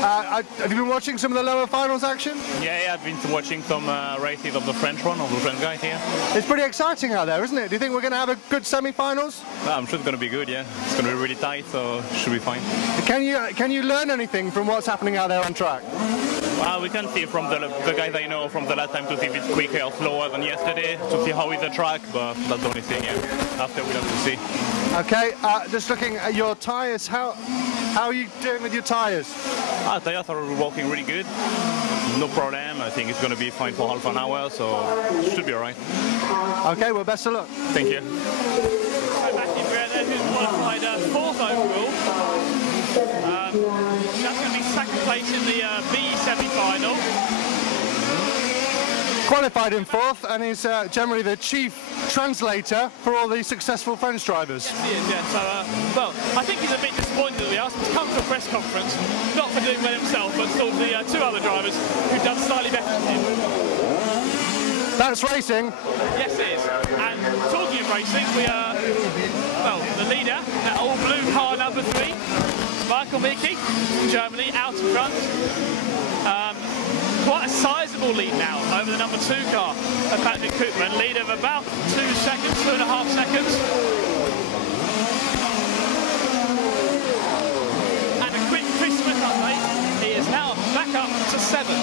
Have you been watching some of the lower finals action? Yeah, I've been watching some races of the French one, of the French guys here. It's pretty exciting out there, isn't it? Do you think we're going to have a good semi-finals? I'm sure it's going to be good, yeah. It's going to be really tight, so it should be fine. Can you learn anything from what's happening out there on track? We can see from the guys I know from the last time to see if it's quicker or slower than yesterday, to see how is the track, but that's the only thing, yeah. After we'll have to see. Okay, just looking at your tyres, how are you doing with your tyres? Tyres are working really good. No problem. I think it's going to be fine for half an hour, so it should be all right. Okay, well, best of luck. Thank you. So Matthew That's going to be second place in the B semi-final. Qualified in fourth, and is generally the chief translator for all the successful French drivers. Yes, he is, yeah. So, well, I think he's a bit disappointed that we asked him to come to a press conference, not for doing well himself, but sort of the two other drivers who've done slightly better than him. That's racing. Yes, it is. And talking of racing, we are, well, the leader, that all blue car number 3, Michael Miki from Germany, out in front. Quite a sizable lead now over the number 2 car of Patrick Koopman, lead of about 2 seconds, 2.5 seconds. And a quick Christmas update, he is now back up to 7.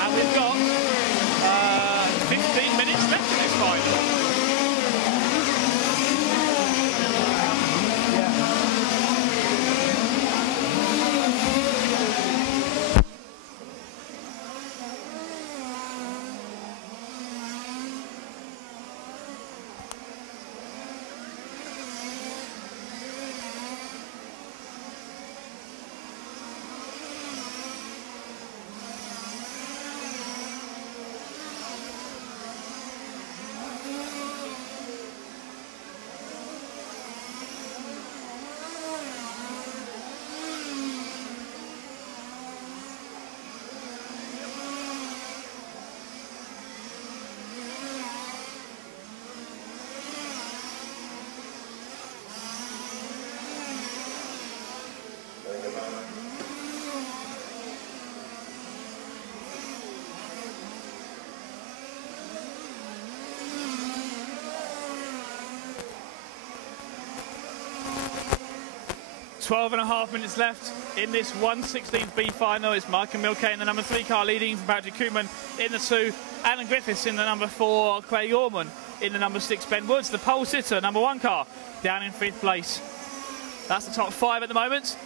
And we've got 15 minutes left in this final. Twelve and a half minutes left in this 1/16th B final. It's Michael Milke in the number 3 car leading from Patrick Koopman in the 2. Alan Griffiths in the number 4. Craig Orman in the number 6. Ben Woods, the pole sitter, number 1 car, down in 5th place. That's the top 5 at the moment,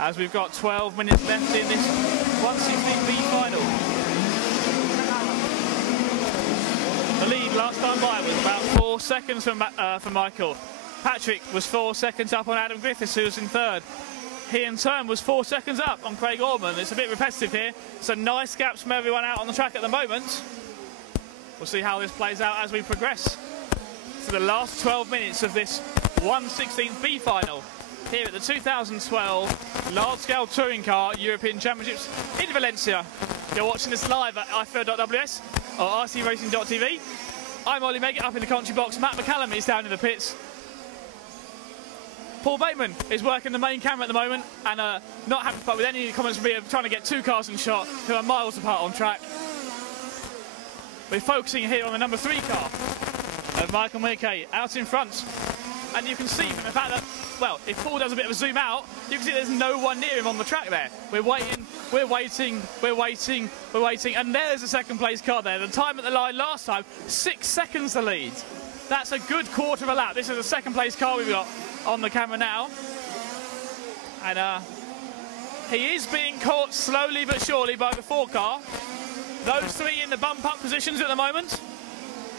as we've got 12 minutes left in this 1/16th B final. The lead last time by was about 4 seconds for Michael. Patrick was 4 seconds up on Adam Griffiths, who was in 3rd. He in turn was 4 seconds up on Craig Orman. It's a bit repetitive here, so nice gaps from everyone out on the track at the moment. We'll see how this plays out as we progress to the last 12 minutes of this 1/16th B final here at the 2012 Large-Scale Touring Car European Championships in Valencia. You're watching this live at EFRA.ws or rcracing.tv. I'm Ollie Meggett up in the commentary box. Matt McCallum is down in the pits. Paul Bateman is working the main camera at the moment and not happy with any comments from me of trying to get 2 cars in shot who are miles apart on track. We're focusing here on the number 3 car of Michael Milke out in front. And you can see from the fact that, well, if Paul does a bit of a zoom out, you can see there's no one near him on the track there. We're waiting, and there's a second place car there. The time at the line last time, 6 seconds to lead. That's a good quarter of a lap. This is a second place car we've got on the camera now. And he is being caught slowly but surely by the 4 car. Those 3 in the bump up positions at the moment.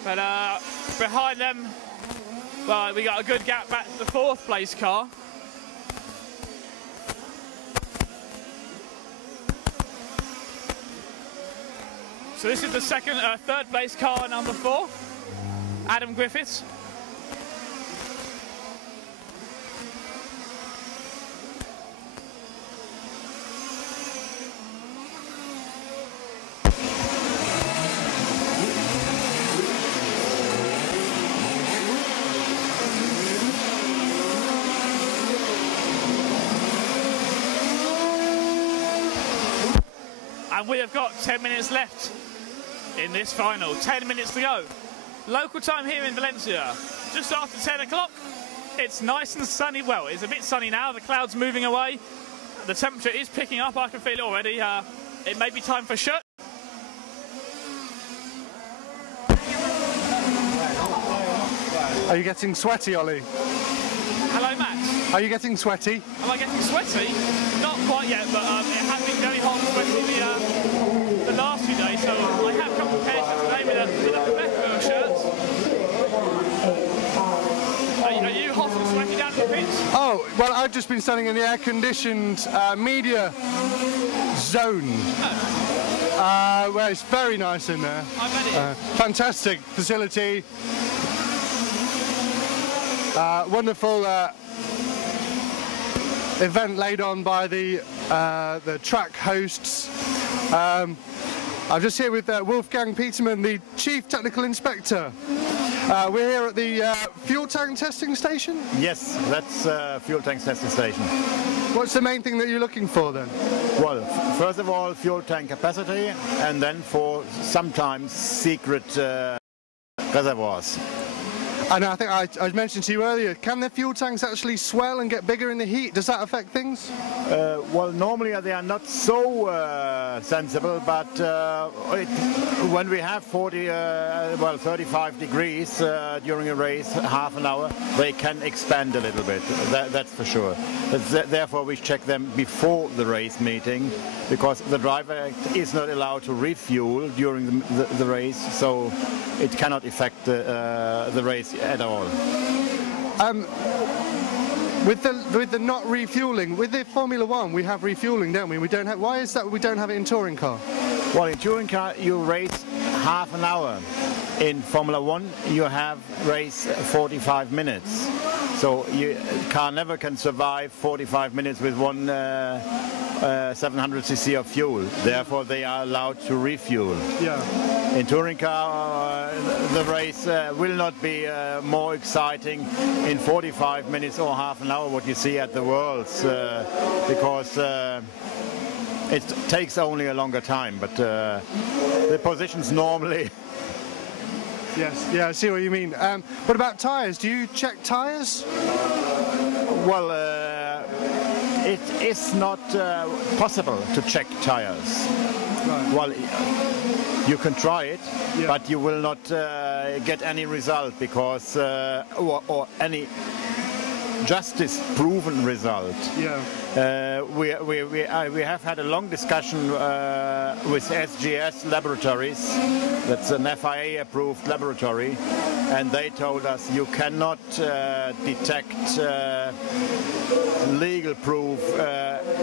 But behind them, well, we got a good gap back to the 4th place car. So this is the 3rd place car, number 4, Adam Griffiths. And we have got 10 minutes left in this final. 10 minutes to go. Local time here in Valencia, just after 10 o'clock. It's nice and sunny. Well, it's a bit sunny now. The clouds moving away. The temperature is picking up. I can feel it already. It may be time for shirt. Are you getting sweaty, Ollie? Hello, Matt. Are you getting sweaty? Am I getting sweaty? Not quite yet, but it has been very hot and sweaty the last few days, so I have come prepared for today with a plethora of shirts. Are you hot and sweaty down in the pits? Oh, well, I've just been standing in the air-conditioned media zone. Where it's very nice in there. I bet it is. Fantastic facility. Wonderful event laid on by the track hosts. I'm just here with Wolfgang Petermann, the Chief Technical Inspector. We're here at the fuel tank testing station? Yes, that's fuel tank testing station. What's the main thing that you're looking for then? Well, first of all, fuel tank capacity, and then for sometimes secret reservoirs. And I think I mentioned to you earlier, can the fuel tanks actually swell and get bigger in the heat? Does that affect things? Well, normally they are not so sensible, but when we have 35 degrees during a race, half an hour, they can expand a little bit. That's for sure. Therefore, we check them before the race meeting, because the driver is not allowed to refuel during the race, so it cannot affect the race at all. With the not refueling, with the Formula One, we have refueling, don't we? We don't have. Why is that we don't have it in touring car? Well, in touring car you race half an hour. In Formula One you have race 45 minutes. So car never can survive 45 minutes with one 700cc of fuel. Therefore, they are allowed to refuel. Yeah. In touring car, the race will not be more exciting in 45 minutes or half an hour, what you see at the Worlds, because it takes only a longer time. But the positions normally. Yes, yeah, I see what you mean. What about tyres? Do you check tyres? Well, it is not possible to check tyres. Right. Well, you can try it, yeah, but you will not get any result, because or any justice proven result. Yeah. We have had a long discussion with SGS Laboratories. That's an FIA approved laboratory, and they told us you cannot detect legal proof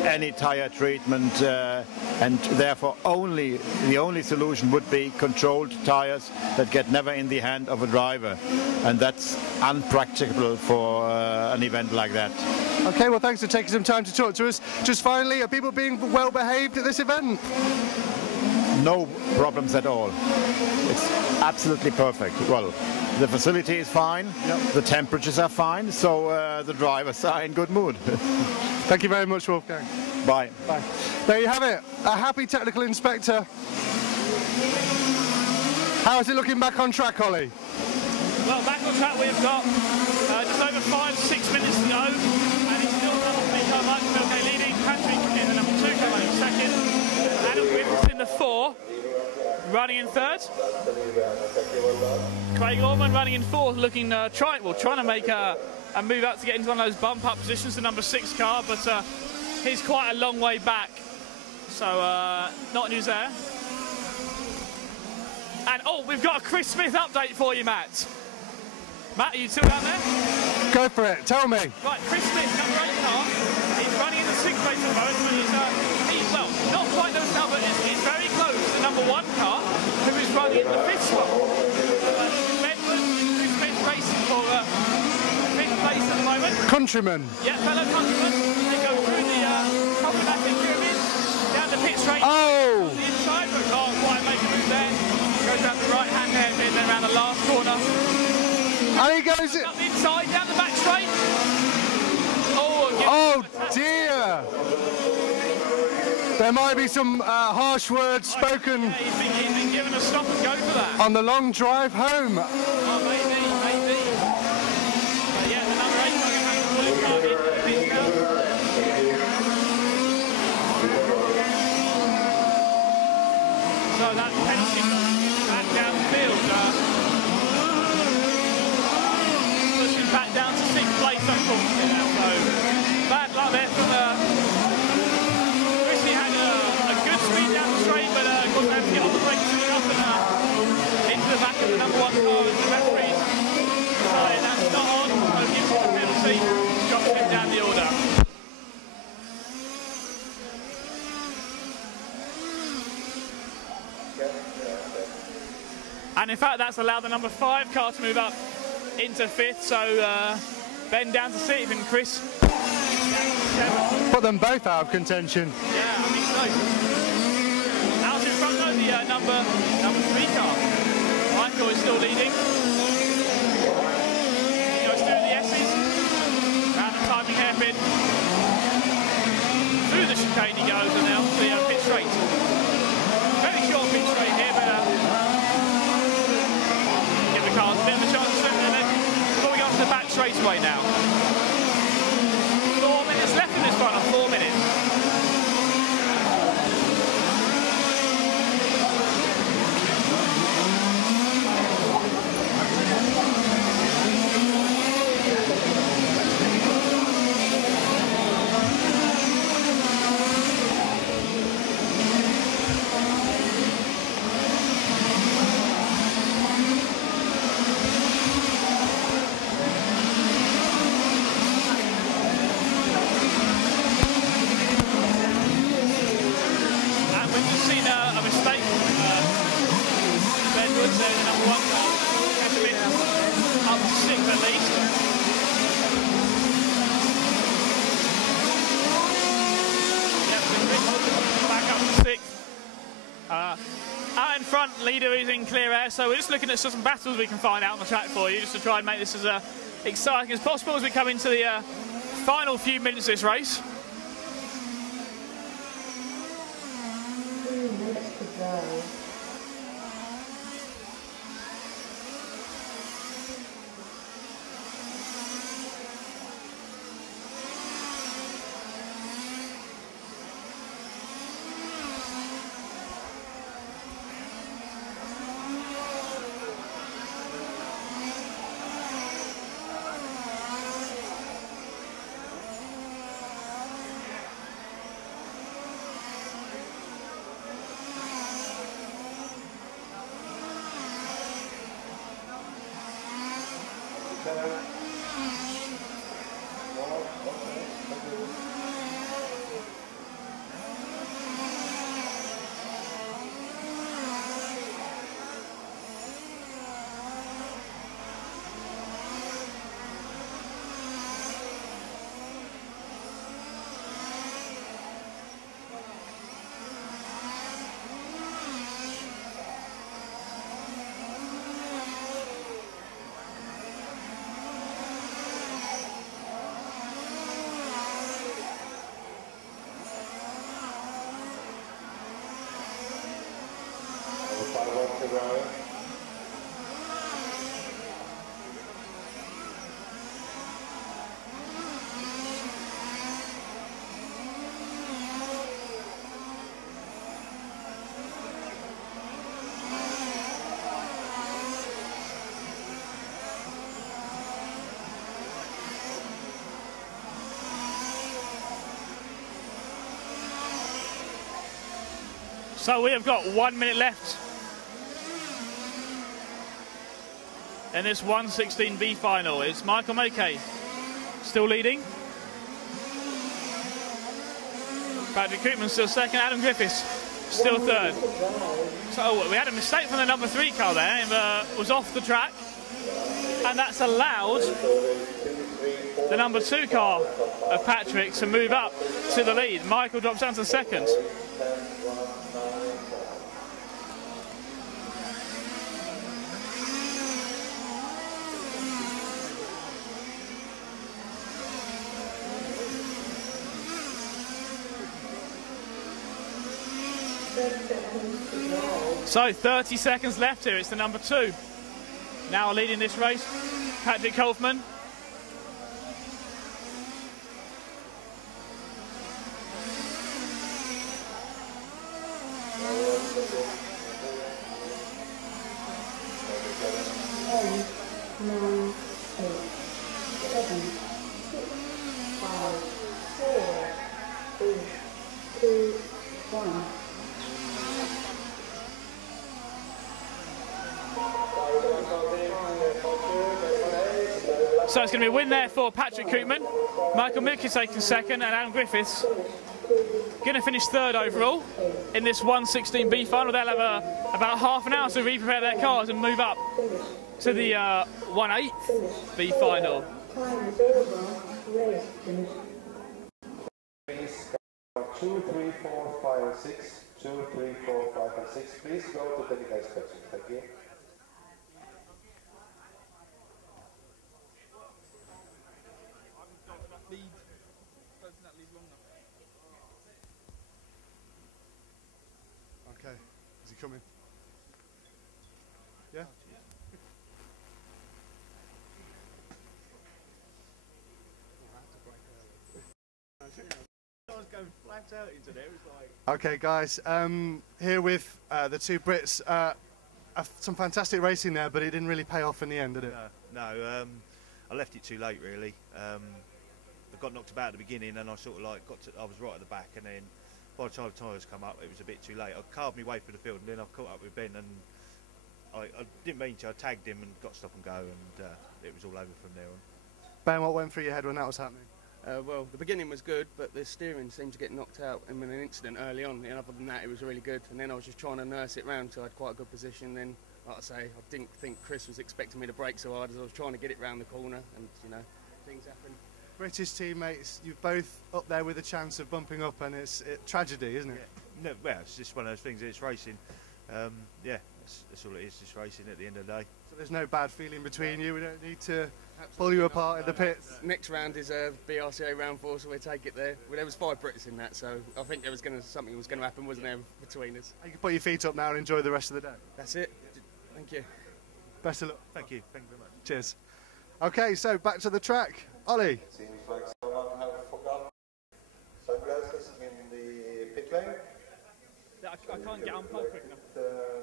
any tire treatment, and therefore the only solution would be controlled tires that get never in the hand of a driver, and that's unpracticable for an event like that. Okay, well, thanks for taking some time to talk to us. Just finally, are people being well behaved at this event? No problems at all. It's absolutely perfect. Well, the facility is fine, yep, the temperatures are fine, so the drivers are in good mood. Thank you very much, Wolfgang. Bye. Bye. There you have it, a happy technical inspector. How is it looking back on track, Ollie? Well, back on track we've got just over 5-6 minutes to go, and it's still number 3 car Mark Milke leading, Patrick in the number 2 car in second, Adam Whippers in the 4, running in third, Craig Orman running in fourth, looking trying to make a move out to get into one of those bump up positions, the number 6 car, but he's quite a long way back, so not news there. And oh, we've got a Chris Smith update for you, Matt. Matt, are you still down there? Go for it, tell me. Right, Chris Smith, number 8 car, he's running in the 6th place at the moment, but he's well, not quite those now, but he's very close to the number 1 car, who is running in the 5th one. Bedford, Chris Smith racing for 5th place at the moment. Countryman. Yeah, fellow countryman. They go through the problematic pyramid, down the pit straight. Oh! On the inside, but can't quite make a move there. Goes down the right-hand hairpin, then around the last corner. And he goes up the inside, down the back straight. Oh dear! There might be some harsh words spoken. Yeah, he's been given a stop and go for that. On the long drive home. Oh, maybe. But yeah, the number 8 car has the blue car into the pit now. So that penalty back downfield. Pushing back down to 6th place, unfortunately now. So bad luck there from Chrissy had a good speed down the straight, but wasn't able to get on the brakes soon enough and into the back of the number 1 car as the referees And in fact, that's allowed the number 5 car to move up into 5th. So Ben down to 6th and Chris. Put them both out of contention. Yeah, I think so. Out in front though, the number 3 car. Michael is still leading. He goes through the S's. Round the timing hairpin. Through the chicane he goes and now to the pit straight. Very short pit straight here, but give the cars a bit of a chance to before we go to the back straightaway now. 4 minutes left in this final, 4 minutes. Out in front, leader is in clear air, so we're just looking at some battles we can find out on the track for you, just to try and make this as exciting as possible as we come into the final few minutes of this race. 3 minutes to go. So we have got 1 minute left in this 116B final. It's Michael Mackay still leading. Patrick Koopman still second. Adam Griffiths still third. So we had a mistake from the number 3 car there. It was off the track. And that's allowed the number 2 car of Patrick to move up to the lead. Michael drops down to second. So 30 seconds left here. It's the number 2 now leading this race, Patrick Kaufman. So it's going to be a win there for Patrick Koopman. Michael Milke taking second, and Adam Griffiths going to finish third overall in this 116B final. They'll have about half an hour to re-prepare their cars and move up to the 18B final. Time is over. Race finished. 2, 3, 4, 5, and 6. 2, 3, 4, 5, and 6. Please go to technical inspection. Thank you. Okay, is he coming? Yeah? Okay, guys, here with the two Brits. Some fantastic racing there, but it didn't really pay off in the end, did it? No, I left it too late, really. I got knocked about at the beginning, and I sort of like I was right at the back, and then by the time the tyres come up, it was a bit too late. I carved my way through the field, and then I caught up with Ben, and I didn't mean to. I tagged him and got stop and go, and it was all over from there on. Ben, what went through your head when that was happening? Well, the beginning was good, but the steering seemed to get knocked out in an incident early on. And other than that, it was really good. And then I was just trying to nurse it round, so I had quite a good position. Then, like I say, I didn't think Chris was expecting me to brake so hard as I was trying to get it round the corner, and you know, things happen. British teammates, you're both up there with a chance of bumping up, and it's tragedy, isn't it? Yeah. No, well, it's just one of those things. It's racing. Yeah, that's all it is. Just racing at the end of the day. So there's no bad feeling between you. We don't need to pull you apart in the pits. Next round is BRCA round 4, so we'll take it there. Well, there was 5 Brits in that, so I think there was something was going to happen, wasn't there, between us? You can put your feet up now and enjoy the rest of the day. That's it. Thank you. Best of luck. Thank you. Thank you very much. Cheers. Okay, so back to the track. Ollie. Seems like someone has forgotten sunglasses in the pit lane. I can't get unplugged quick enough.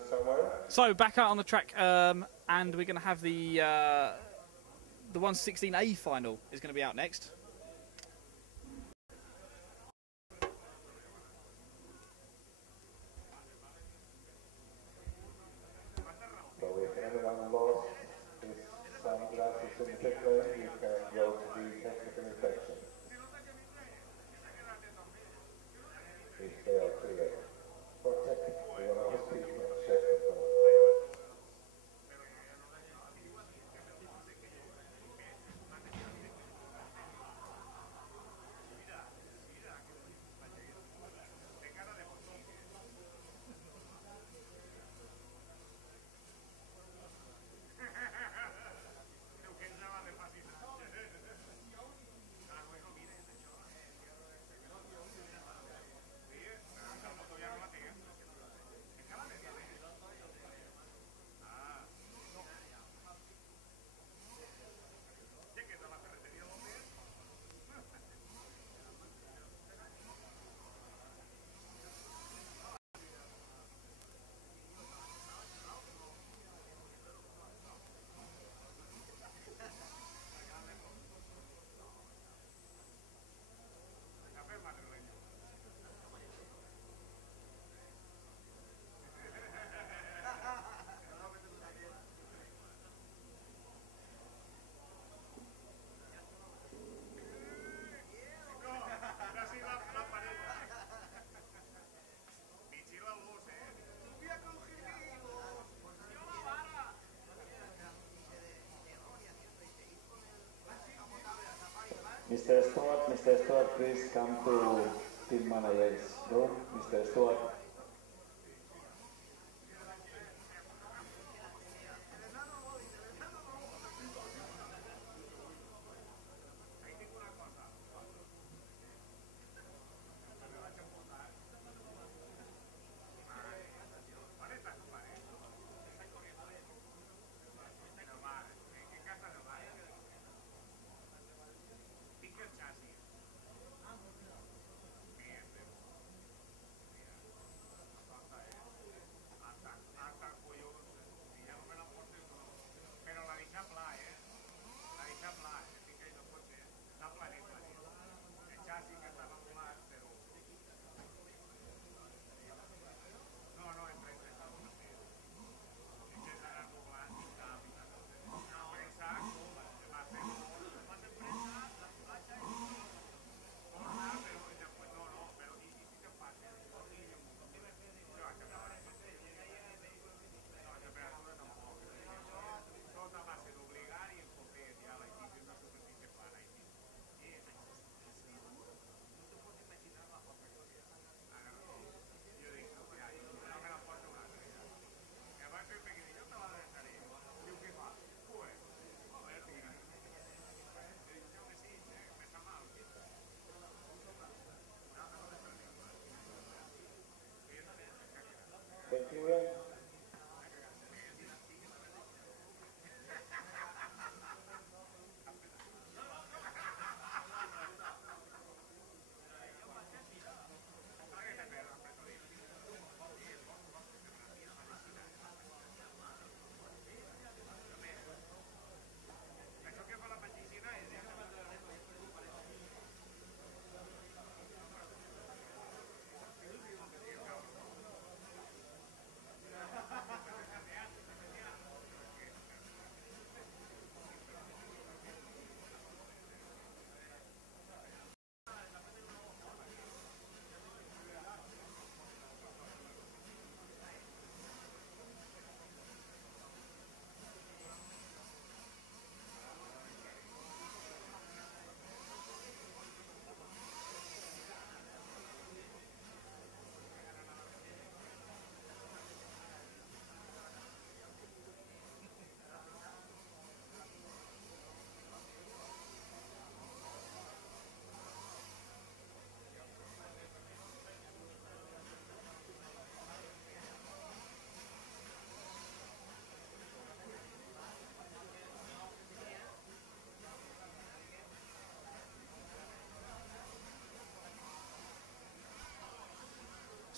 Somewhere. So back out on the track, and we're going to have the 116A final is going to be out next. So if anyone lost his sunglasses in the pit lane, you can go to the technical inspection. If they are clear. For technical, we are always speaking and checking. Mr. Stewart, please come to team manager's room. Mr. Stewart.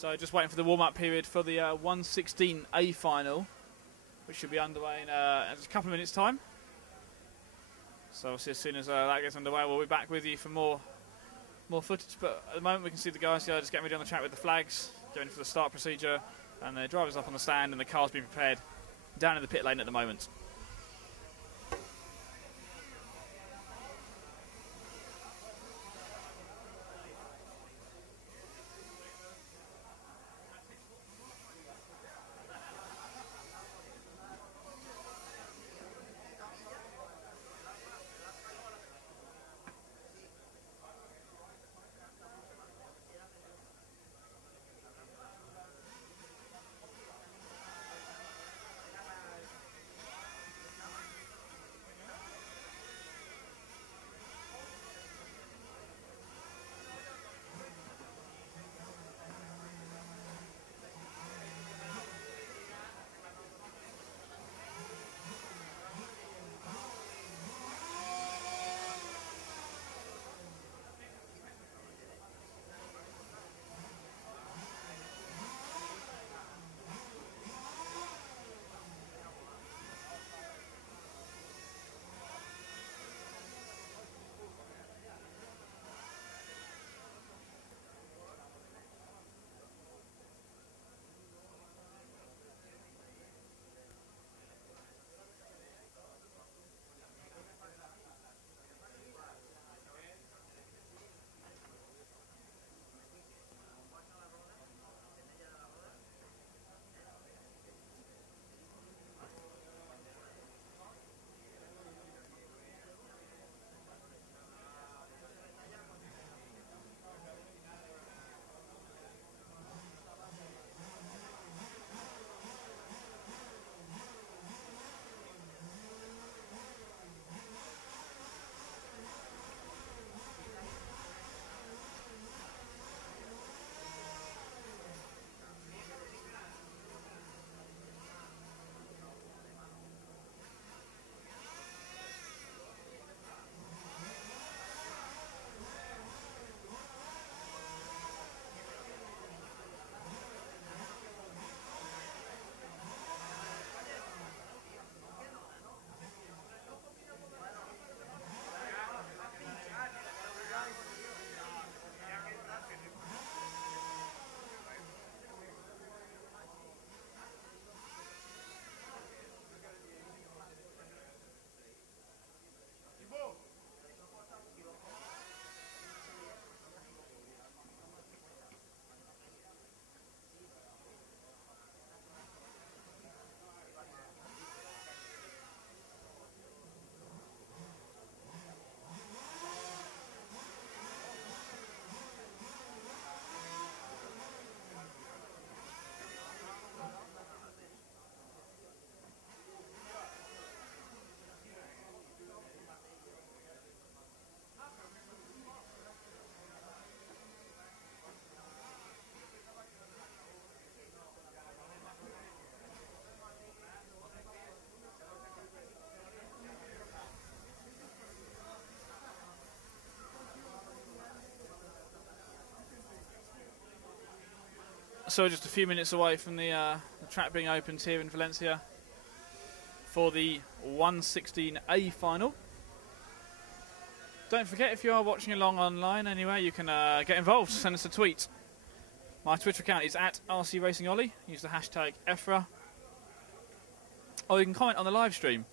So just waiting for the warm-up period for the 116A final, which should be underway in just a couple of minutes' time. So obviously as soon as that gets underway, we'll be back with you for more footage. But at the moment we can see the guys just getting ready on the track with the flags, going for the start procedure, and the drivers up on the stand and the cars being prepared down in the pit lane at the moment. So just a few minutes away from the track being opened here in Valencia for the 116A final. Don't forget, if you are watching along online anyway, you can get involved. Send us a tweet. My Twitter account is @RCRacingOllie. Use the hashtag EFRA. Or you can comment on the live stream.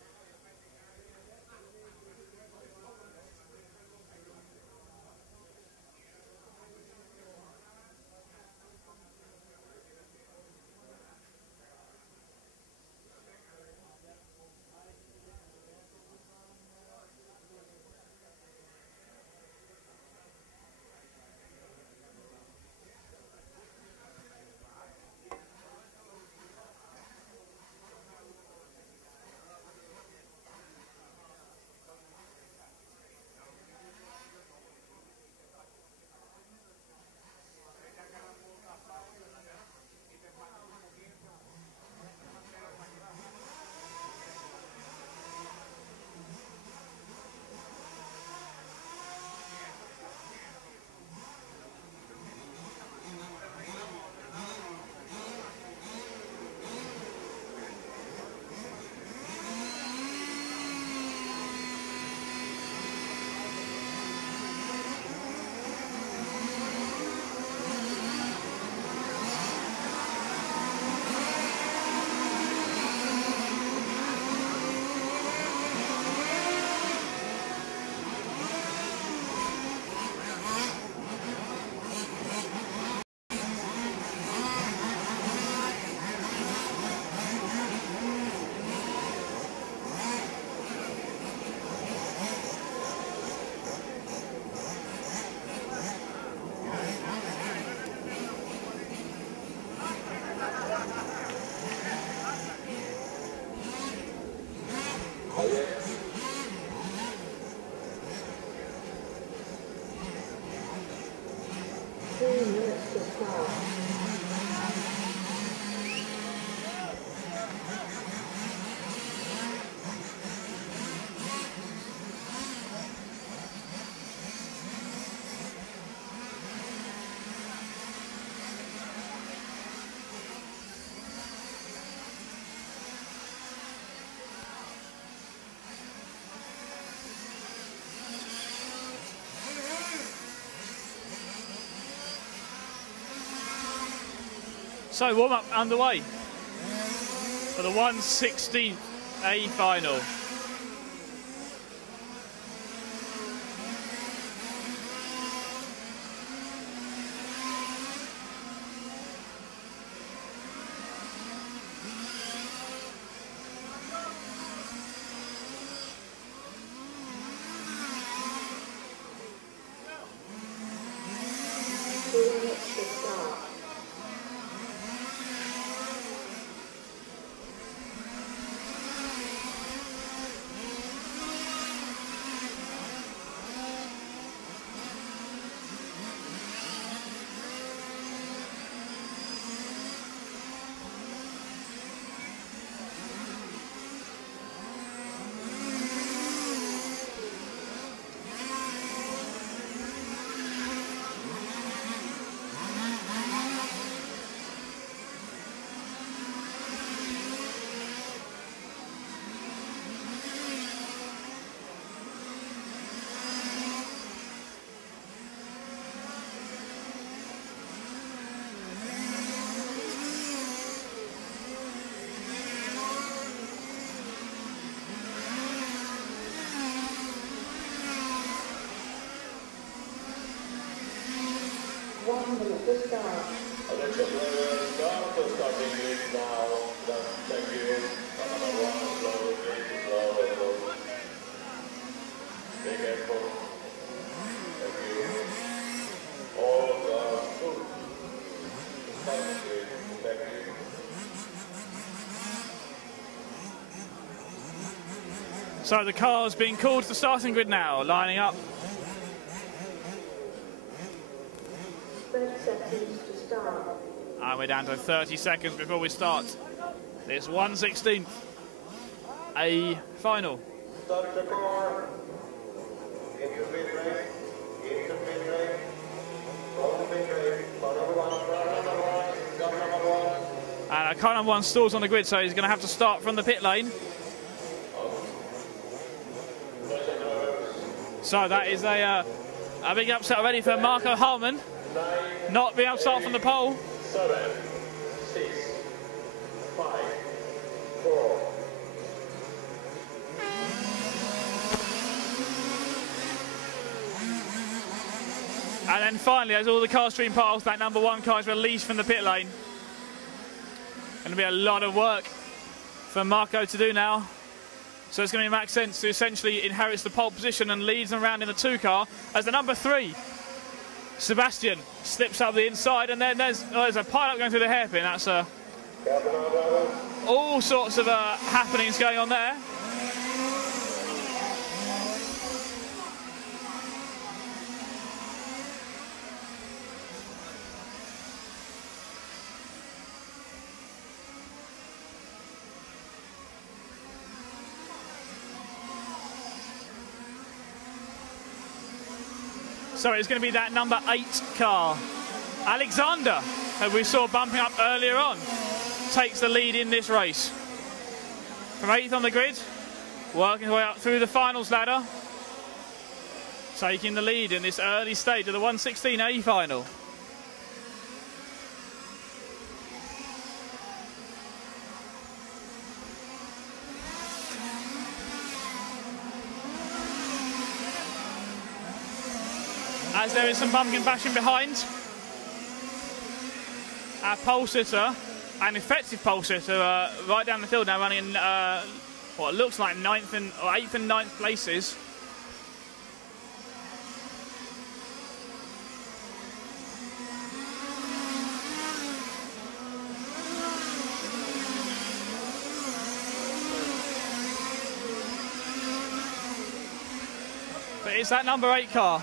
So warm-up underway for the 1/16 A final. So the car's being called to the starting grid now, lining up. 30 seconds to start. And we're down to 30 seconds before we start this 1/16 A final. Start the car. Into pit race. Into pit race. From the pit race. Car number one. Car number one. And car number one stalls on the grid, so he's going to have to start from the pit lane. So that is a big upset already for Marco Harmon. Not being able to start from the pole. 7, 6, 5, 4. And then finally, as all the car stream past, that number one car is released from the pit lane. Going to be a lot of work for Marco to do now. So it's going to be Max Sense who essentially inherits the pole position and leads them around in the 2 car as the number 3. Sebastian slips up the inside, and then there's a pile-up going through the hairpin. That's all sorts of happenings going on there. So it's going to be that number 8 car. Alexander, who we saw bumping up earlier on, takes the lead in this race. From 8th on the grid, working his way up through the finals ladder, taking the lead in this early stage of the 1/16 A final. As there is some bumping and bashing behind. Our pole sitter, an effective pole sitter, right down the field now, running in what looks like 8th and 9th places. But it's that number 8 car.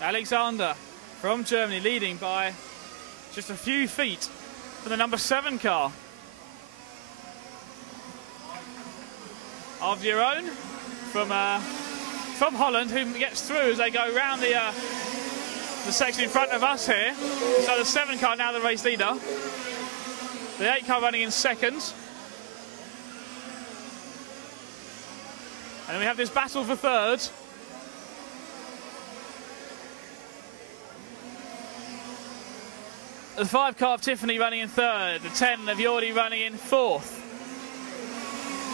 Alexander from Germany leading by just a few feet from the number 7 car. Of your own from Holland, who gets through as they go around the section in front of us here. So the 7 car now the race leader. The 8 car running in second. And then we have this battle for third. the 5 car of Tiffany running in 3rd, the 10 of Yordi running in 4th.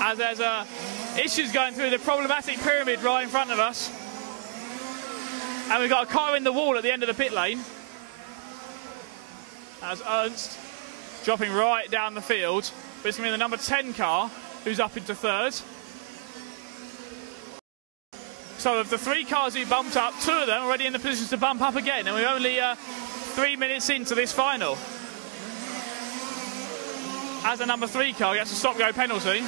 As there's issues going through the problematic pyramid right in front of us. And we've got a car in the wall at the end of the pit lane. As Ernst dropping right down the field. But it's going to be the number 10 car who's up into 3rd. So of the 3 cars who bumped up, 2 of them are already in the positions to bump up again. And we're only 3 minutes into this final. As the number 3 car gets a stop-go penalty.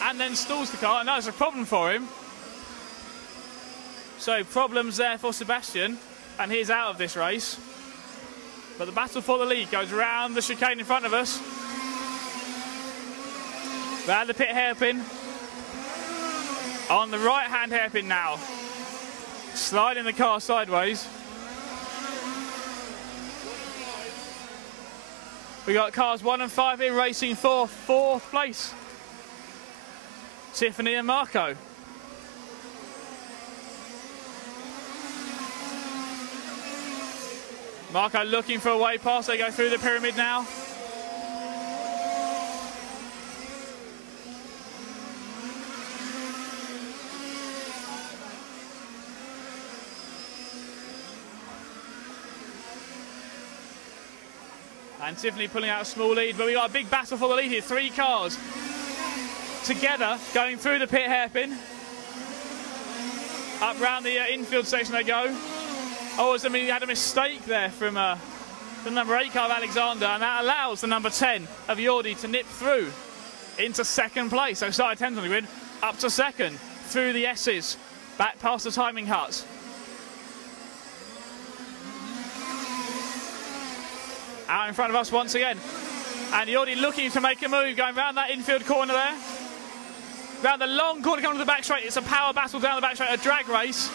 And then stalls the car, and that's a problem for him. So problems there for Sebastian, and he's out of this race. But the battle for the lead goes round the chicane in front of us. Round the pit hairpin. On the right-hand hairpin now. Sliding the car sideways. We got cars 1 and 5 here racing for 4th place. Tiffany and Marco. Marco looking for a way past. They go through the pyramid now. And Tiffany pulling out a small lead, but we got a big battle for the lead here. 3 cars together going through the pit hairpin. Up round the infield section they go. Oh, I mean, he had a mistake there from the number 8 car of Alexander, and that allows the number 10 of Yordi to nip through into 2nd place. So started 10th on the grid, up to 2nd, through the S's, back past the timing huts. Out in front of us once again. And Yordi looking to make a move, going round that infield corner there. Round the long corner coming to the back straight. It's a power battle down the back straight, a drag race.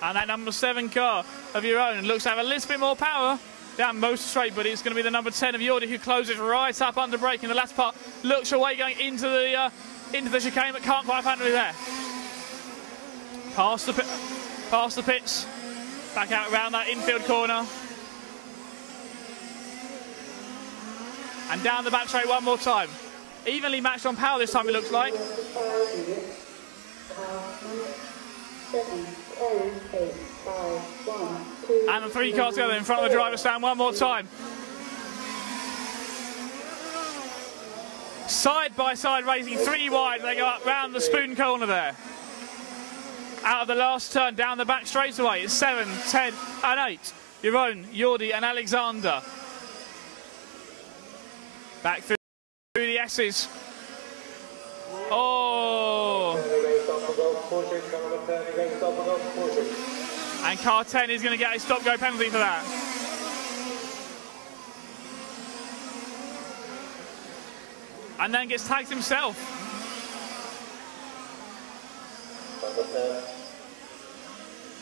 And that number 7 car of your own looks to have a little bit more power down most straight, but it's going to be the number 10 of Yordi who closes right up under brake in the last part. Looks away going into the chicane, but can't quite find it there. Past the pits, back out around that infield corner. And down the back straight one more time. Evenly matched on power this time, it looks like. 7, 10, 8, 5, 1, 2, and the 3 cars together in front of the driver's stand one more time. Side by side racing, 3 wide. They go up round the spoon corner there. Out of the last turn, down the back straightaway. It's 7, 10 and 8. Your own, Yordi and Alexander. Back through the S's. Oh! And car 10 is going to get a stop-go penalty for that. And then gets tagged himself.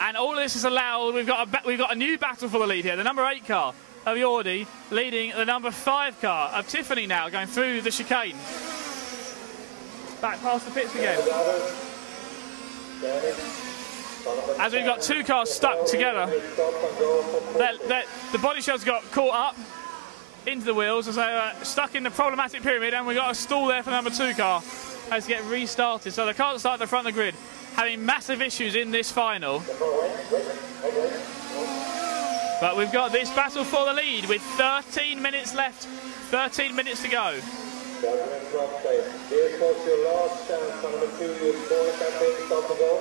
And all of this is allowed. We've got a new battle for the lead here. The number 8 car of Yordi leading the number 5 car of Tiffany now going through the chicane. Back past the pits again. As we've got 2 cars stuck together. The body shells got caught up into the wheels as they were stuck in the problematic pyramid, and we've got a stall there for the number 2 car as to get restarted. So the cars that start at the front of the grid having massive issues in this final. But we've got this battle for the lead with 13 minutes left, 13 minutes to go. Here's what's your last chance. Number 2, your score campaign, stop and go.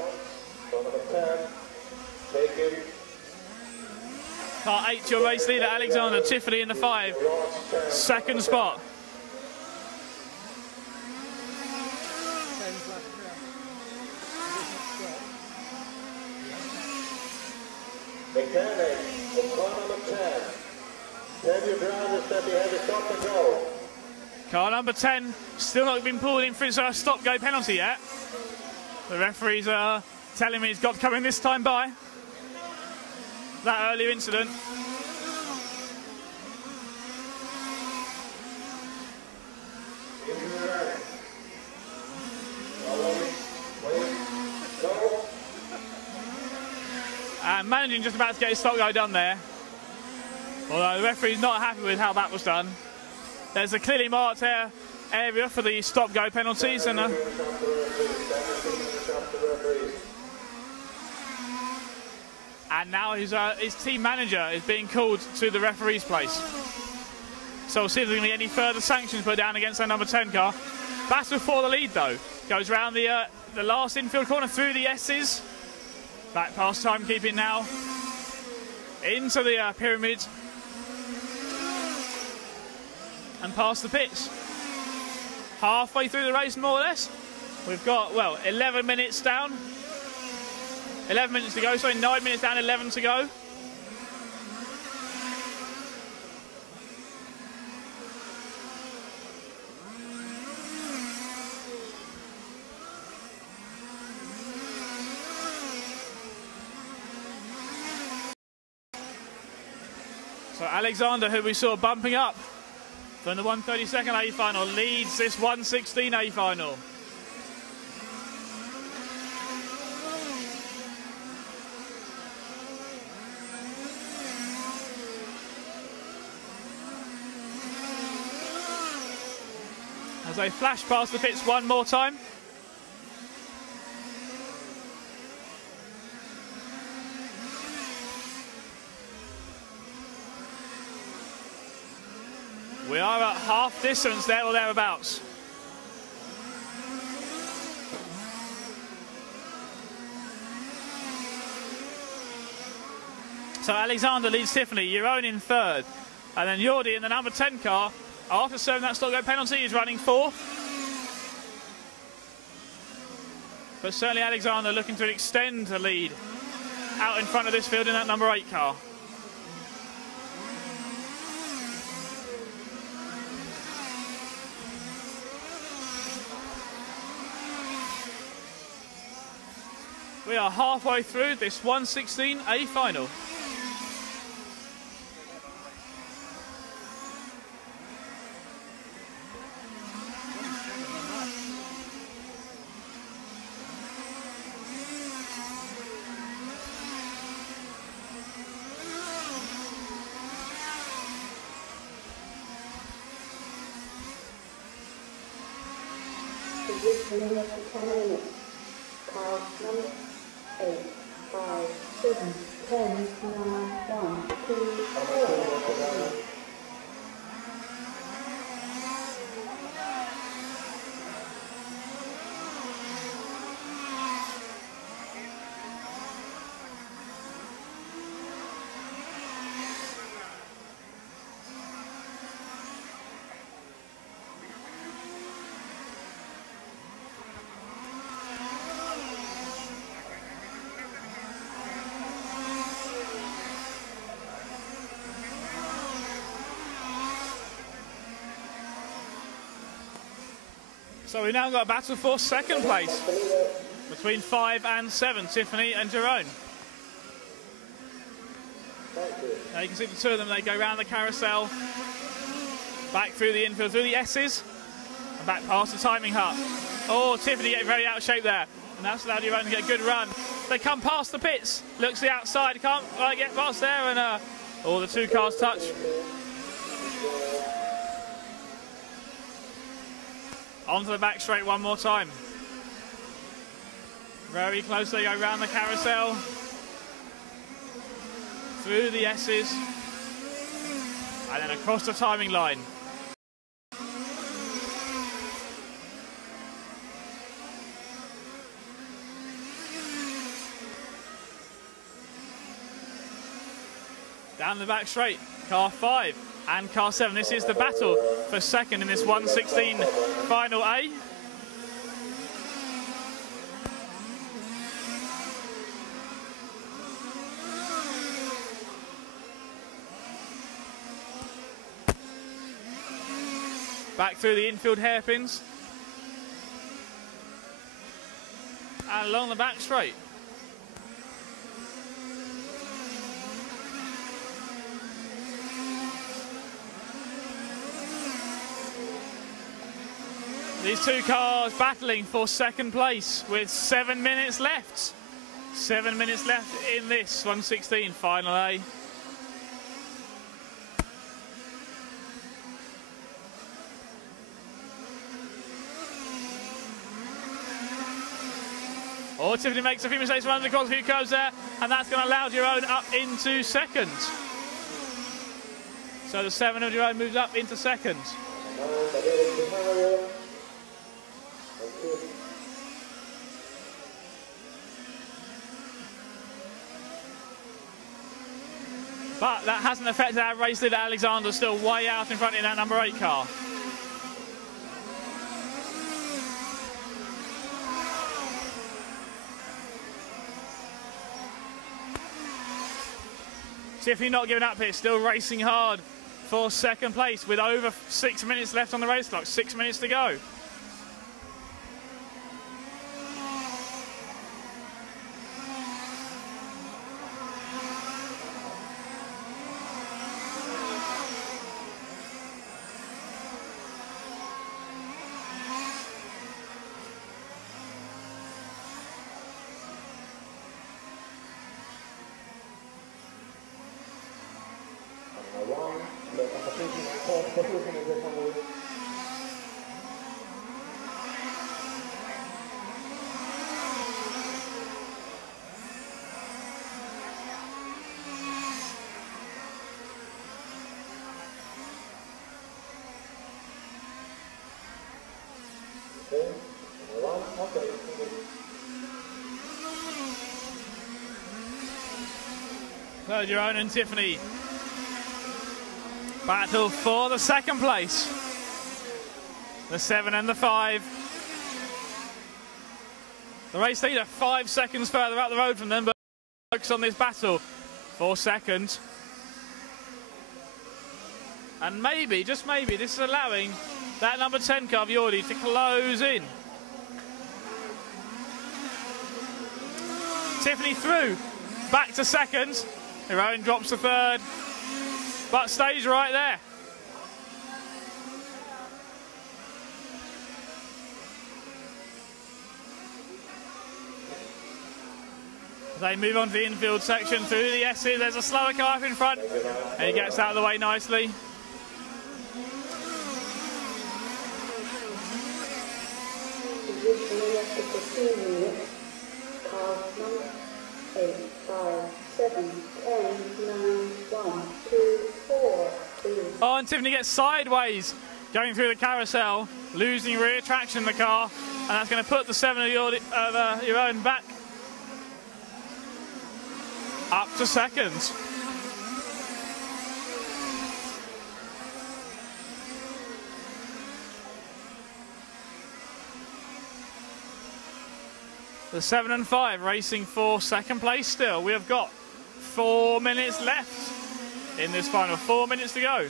Number 10, take it. Car 8, your race leader, Alexander. Tiffany in the 5, 2nd spot. Mechanic, car number 10. Tell your drivers that they have to stop and go. Car number 10 still not been pulled in for his stop-go penalty yet. The referees are telling me he's got coming this time by. That earlier incident. And managing just about to get his stop go done there. Although the referee's not happy with how that was done. There's a clearly marked area for the stop go penalties. And now his team manager is being called to the referee's place. So we'll see if there's going to be any further sanctions put down against that number 10 car. Battle for the lead though. Goes round the last infield corner through the S's. Back past timekeeping now. Into the pyramid. And past the pits. Halfway through the race more or less. We've got, well, 11 minutes down. 11 minutes to go, sorry, 9 minutes down, 11 to go. So Alexander, who we saw bumping up from the 132nd A final, leads this 116 A final. As they flash past the pits one more time. We are at half distance there or thereabouts. So Alexander leads Tiffany, Jeroen in third. And then Jordi in the number 10 car, after serving that stop go penalty, is running fourth. But certainly Alexander looking to extend the lead out in front of this field in that number 8 car. We are halfway through this 116 A final. Positioning of the 10 minutes. Car number 8, 5, 7, 10, 9, 1, 2, 4. So we've now got a battle for second place between 5 and 7, Tiffany and Jeroen. Now you can see the two of them, they go round the carousel, back through the infield, through the S's, and back past the timing hut. Oh, Tiffany getting very out of shape there, and that's allowed Jeroen to get a good run. They come past the pits, looks the outside, can't get past there, and all the two cars touch. Onto the back straight one more time. Very close, they go round the carousel. Through the S's. And then across the timing line. Down the back straight, car 5 and car 7. This is the battle for second in this 116 final A. Back through the infield hairpins. And along the back straight. These two cars battling for second place with 7 minutes left. 7 minutes left in this 116 Final A. Oh, Tiffany makes a few mistakes, runs across a few curves there, and that's going to allow Jerome up into second. So the 7 of Jerome moves up into second. But that hasn't affected our race leader. Alexander's still way out in front in that number 8 car. Tiffany not giving up here, still racing hard for second place with over 6 minutes left on the race clock, 6 minutes to go. So Jerome and Tiffany battle for the second place. The 7 and the 5. The race leader 5 seconds further up the road from them, but focus on this battle for second. And maybe, just maybe, this is allowing that number 10 car, Jordi, to close in. Tiffany through, back to second. Jerome drops to third, but stays right there. They move on to the infield section through the S's. There's a slower car up in front, and he gets out of the way nicely. Oh, and Tiffany gets sideways going through the carousel, losing rear traction in the car, and that's going to put the 7 of your own back up to second. The 7 and 5 racing for second place still. We have got 4 minutes left in this final. 4 minutes to go.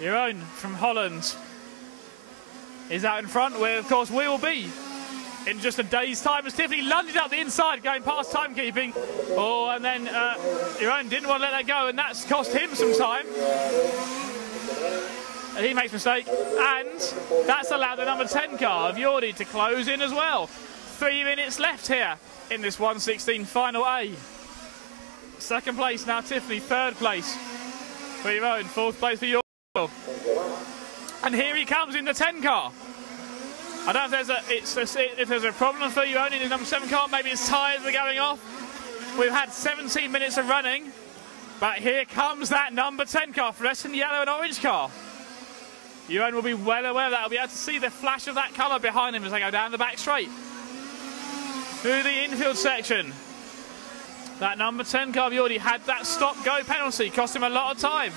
Jeroen from Holland is out in front, where of course we will be in just a day's time, as Tiffany lunged up the inside going past timekeeping. Oh, and then Jeroen didn't want to let that go, and that's cost him some time. And he makes a mistake, and that's allowed the number 10 car of Jordi to close in as well. 3 minutes left here in this 116 Final A. Second place now Tiffany, third place for Jeroen, fourth place for Jordi. And here he comes in the 10 car. I don't know if there's a problem for you only in the number 7 car. Maybe his tyres are going off. We've had 17 minutes of running, but here comes that number 10 car, fluorescent yellow and orange car. Jeroen will be well aware of that. He'll be able to see the flash of that colour behind him as they go down the back straight through the infield section. That number 10 car, Jordi, had that stop-go penalty, cost him a lot of time.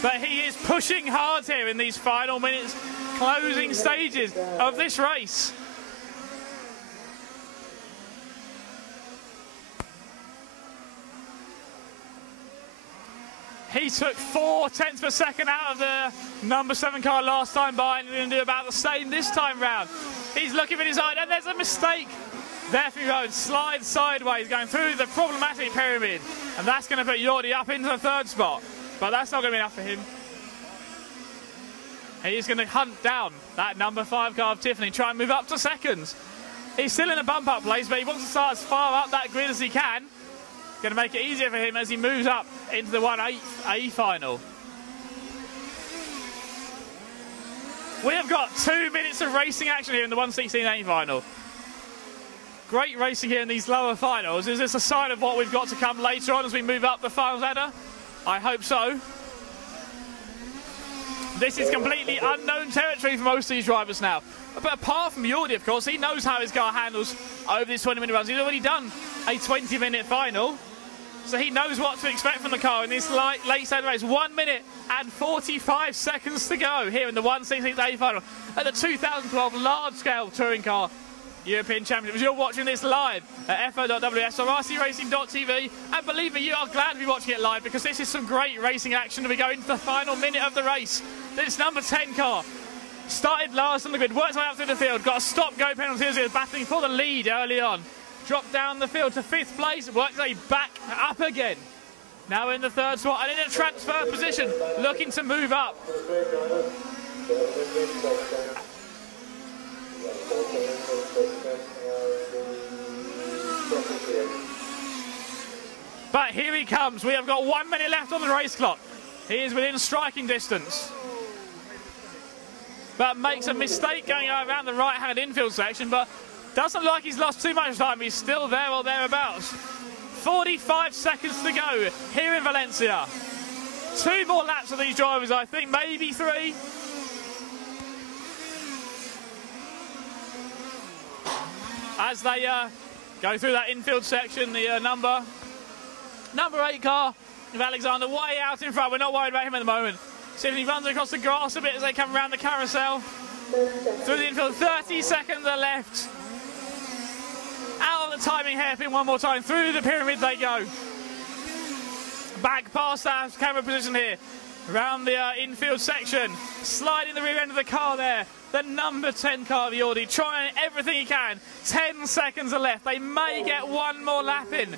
But he is pushing hard here in these final minutes, closing stages of this race. He took 0.4 per second out of the number 7 car last time by, and he's going to do about the same this time round. He's looking for his eye, and there's a mistake. Therefore, Road slides sideways, going through the problematic pyramid. And that's going to put Jordi up into the third spot. But that's not going to be enough for him. He's going to hunt down that number 5 car of Tiffany, try and move up to seconds. He's still in a bump-up place, but he wants to start as far up that grid as he can. Going to make it easier for him as he moves up into the 1/8 A final. We have got 2 minutes of racing action here in the 1/16 A final. Great racing here in these lower finals. Is this a sign of what we've got to come later on as we move up the finals ladder? I hope so. This is completely unknown territory for most of these drivers now. But apart from Jordi, of course, he knows how his car handles over these 20-minute runs. He's already done a 20-minute final, so he knows what to expect from the car in this late stage race. 1 minute and 45 seconds to go here in the 1/16 A final at the 2012 large-scale touring car European Championships. You're watching this live at fo.ws or rcracing.tv, and believe me, you are glad to be watching it live because this is some great racing action as we go into the final minute of the race. This number 10 car started last on the grid, worked way up through the field, got a stop-go penalty as he was battling for the lead early on. Dropped down the field to 5th place, worked his way back up again. Now in the third spot and in a transfer position, looking to move up. But here he comes. We have got 1 minute left on the race clock. He is within striking distance, but makes a mistake going around the right-hand infield section, but doesn't look like he's lost too much time. He's still there or thereabouts. 45 seconds to go here in Valencia. 2 more laps of these drivers, I think, maybe 3. As they go through that infield section, the number 8 car of Alexander way out in front. We're not worried about him at the moment. See if he runs across the grass a bit as they come around the carousel. Through the infield, 30 seconds are left. Out of the timing hairpin one more time. Through the pyramid they go. Back past that camera position here. Around the infield section. Sliding the rear end of the car there. The number 10 car of Jordi, trying everything he can. 10 seconds are left. They may get one more lap in.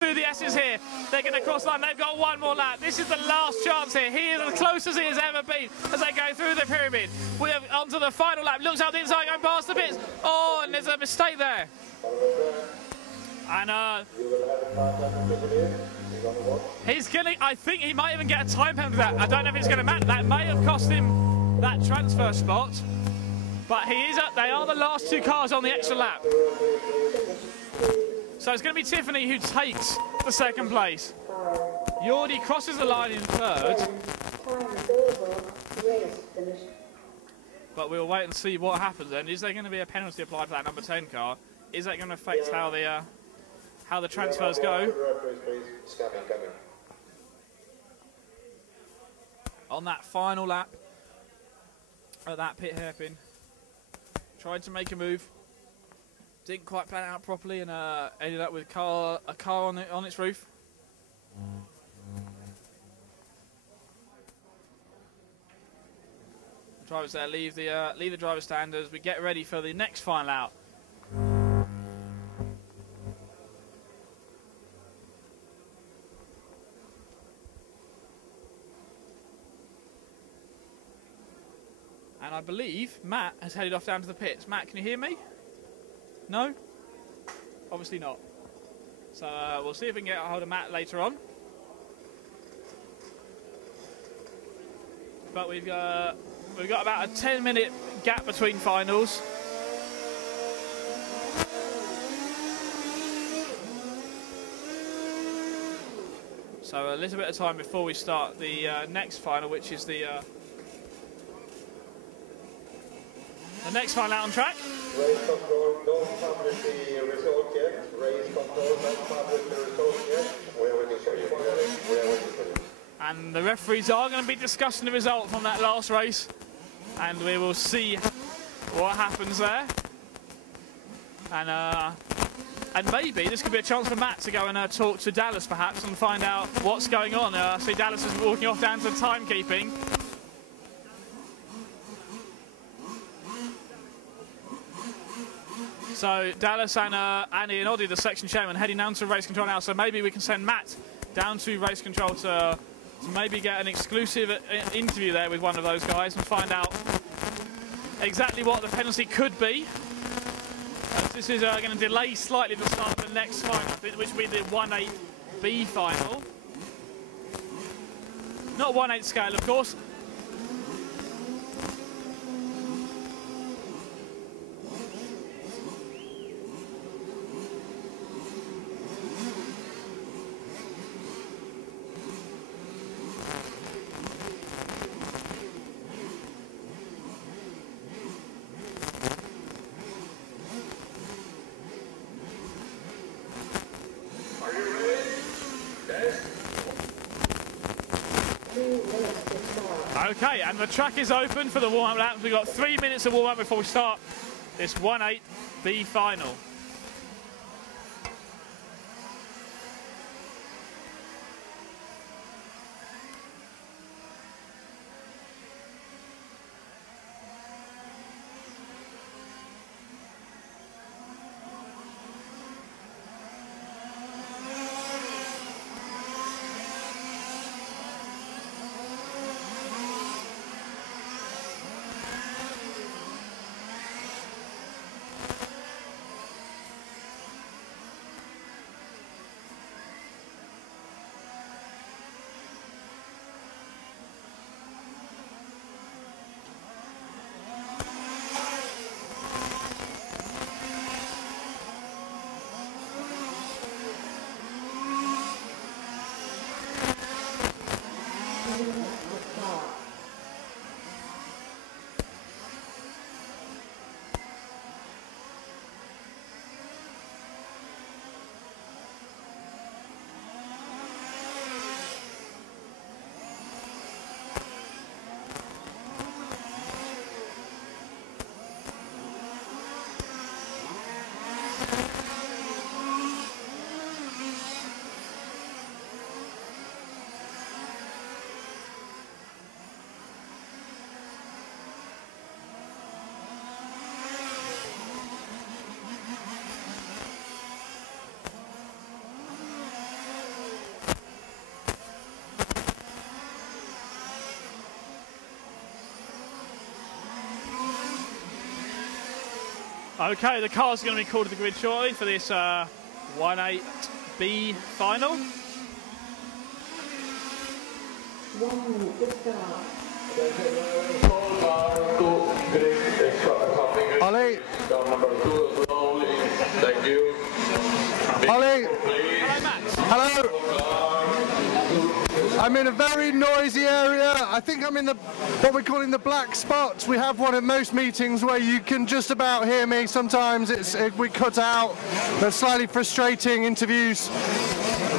Through the S's here. They're going to cross the line. They've got one more lap. This is the last chance here. He is as close as he has ever been as they go through the pyramid. We are onto the final lap. Looks out the inside, going past the bits. Oh, and there's a mistake there. And he's going to, I think he might even get a time penalty for that. I don't know if it's going to matter. That may have cost him that transfer spot. But he is they are the last 2 cars on the extra lap. So it's going to be Tiffany who takes the 2nd place. Jordi crosses the line in 3rd. But we'll wait and see what happens then. Is there going to be a penalty applied for that number 10 car? Is that going to affect how the transfers go? On that final lap at that pit hairpin. Tried to make a move. Didn't quite plan it out properly and ended up with a car on its roof. Drivers there leave the driver's stand as we get ready for the next final out. And I believe Matt has headed off down to the pits. Matt, can you hear me? No? Obviously not. So we'll see if we can get a hold of Matt later on. But we've got about a 10-minute gap between finals. So a little bit of time before we start the next final, which is the next final out on track. Race control, don't publish the result yet. Race control, don't publish the result yet. We're waiting for you. We're waiting for you. And the referees are going to be discussing the result from that last race. And we will see what happens there. And maybe this could be a chance for Matt to go and talk to Dallas perhaps and find out what's going on. I see Dallas is walking off down to timekeeping. So Dallas and Andy and Oddie, the section chairman, heading down to race control now. So maybe we can send Matt down to race control to maybe get an exclusive interview there with one of those guys and find out exactly what the penalty could be. This is going to delay slightly the start of the next final, which will be the 1/8 B final. Not 1/8 scale, of course. Okay, and the track is open for the warm-up lap. We've got 3 minutes of warm-up before we start this 1/8 B final. Okay, the cars are going to be called to the grid shortly for this 1/8 B final. 1 minute to start. Ollie. Thank you. Ollie. Hello, Matt. Hello. I'm in a very noisy area. I think I'm in the what we're calling the black spot. We have one at most meetings where you can just about hear me. Sometimes we cut out. They're slightly frustrating interviews.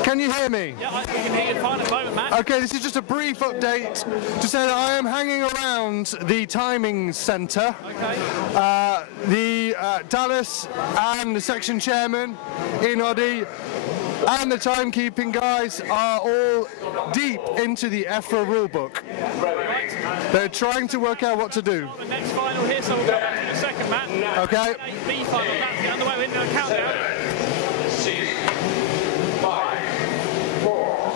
Can you hear me? Yeah, we can hear you fine at the moment, Matt. Okay, this is just a brief update to say that I am hanging around the timing centre. Okay. The Dallas and the section chairman, Ian Oddie, and the timekeeping guys are all deep into the EFRA rulebook. Right. They're trying to work out what to do. The next final here, so we'll go back to the second, Matt. Okay. 1/8 B final, that's the underway. We're in the countdown. 6, 5, 4.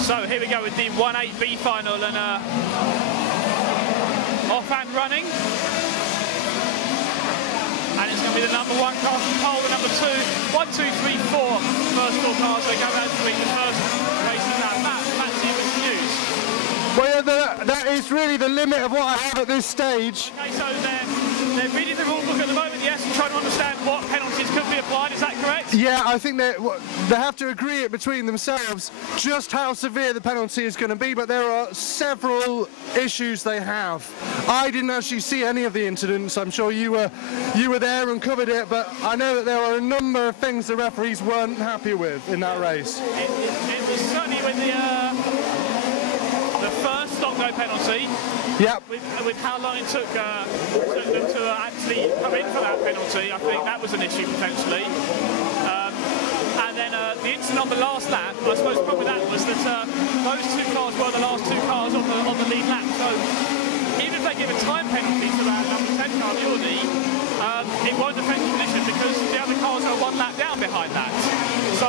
So here we go with the 1/8 B final, and off and running. And it's going to be the number 1 car from pole, the number 2, 1, 2, 3, 4 first 4 cars. They go out to the first race of that. Matt, see you with news. Well, yeah, that is really the limit of what I have at this stage. Okay, so they're reading the rule book at the moment, yes, and trying to understand what penalties could be applied. Is that correct? Yeah, I think they have to agree it between themselves just how severe the penalty is going to be, but there are several issues they have. I didn't actually see any of the incidents. I'm sure you were there and covered it, but I know that there are a number of things the referees weren't happy with in that race. It was certainly with the first stop-go penalty. Yep. With how long it took them to actually come in for that penalty, I think that was an issue potentially. And then the incident on the last lap, I suppose the problem with that was that those two cars were the last two cars on the lead lap. So even if they give a time penalty to that number 10 car, the Audi, it won't affect the position because the other cars are one lap down behind that. So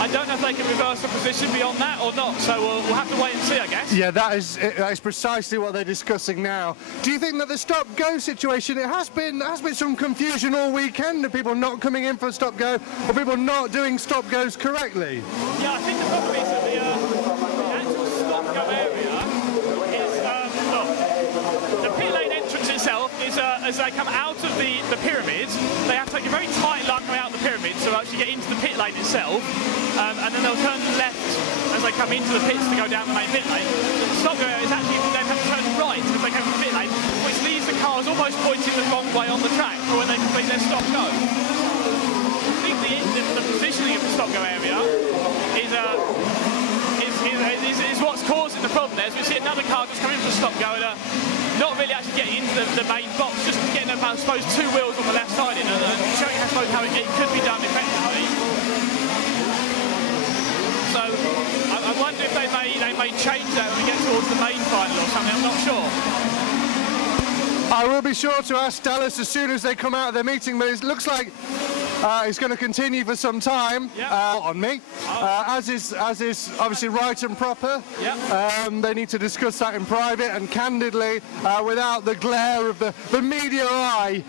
I don't know if they can reverse the position beyond that or not. So we'll have to wait and see, I guess. Yeah, that is precisely what they're discussing now. Do you think that the stop-go situation, it has been some confusion all weekend of people not coming in for stop-go or people not doing stop-goes correctly? Yeah, I think the problem is that the actual stop-go area is, look, the pit lane entrance itself is, as they come out of the pyramids, they have to take a very tight line coming out of the pyramids to actually get into the pit lane itself, and then they'll turn left as they come into the pits to go down the main pit lane. The stop-go area is actually, they have to turn right as they come to the pit lane, which leaves the cars almost pointing the wrong way on the track for when they complete their stop-go. I think the positioning of the stop-go area is what's causing the problem there. As we see another car just coming in for the stop-go and not really actually getting into the main box, just getting, I suppose, two wheels on the left side in and showing, I suppose, how it could be done effectively. So I wonder if they may change that when we get towards the main final or something. I'm not sure. I will be sure to ask Dallas as soon as they come out of their meeting, but it looks like it's going to continue for some time on me, as is obviously right and proper. They need to discuss that in private and candidly, without the glare of the media eye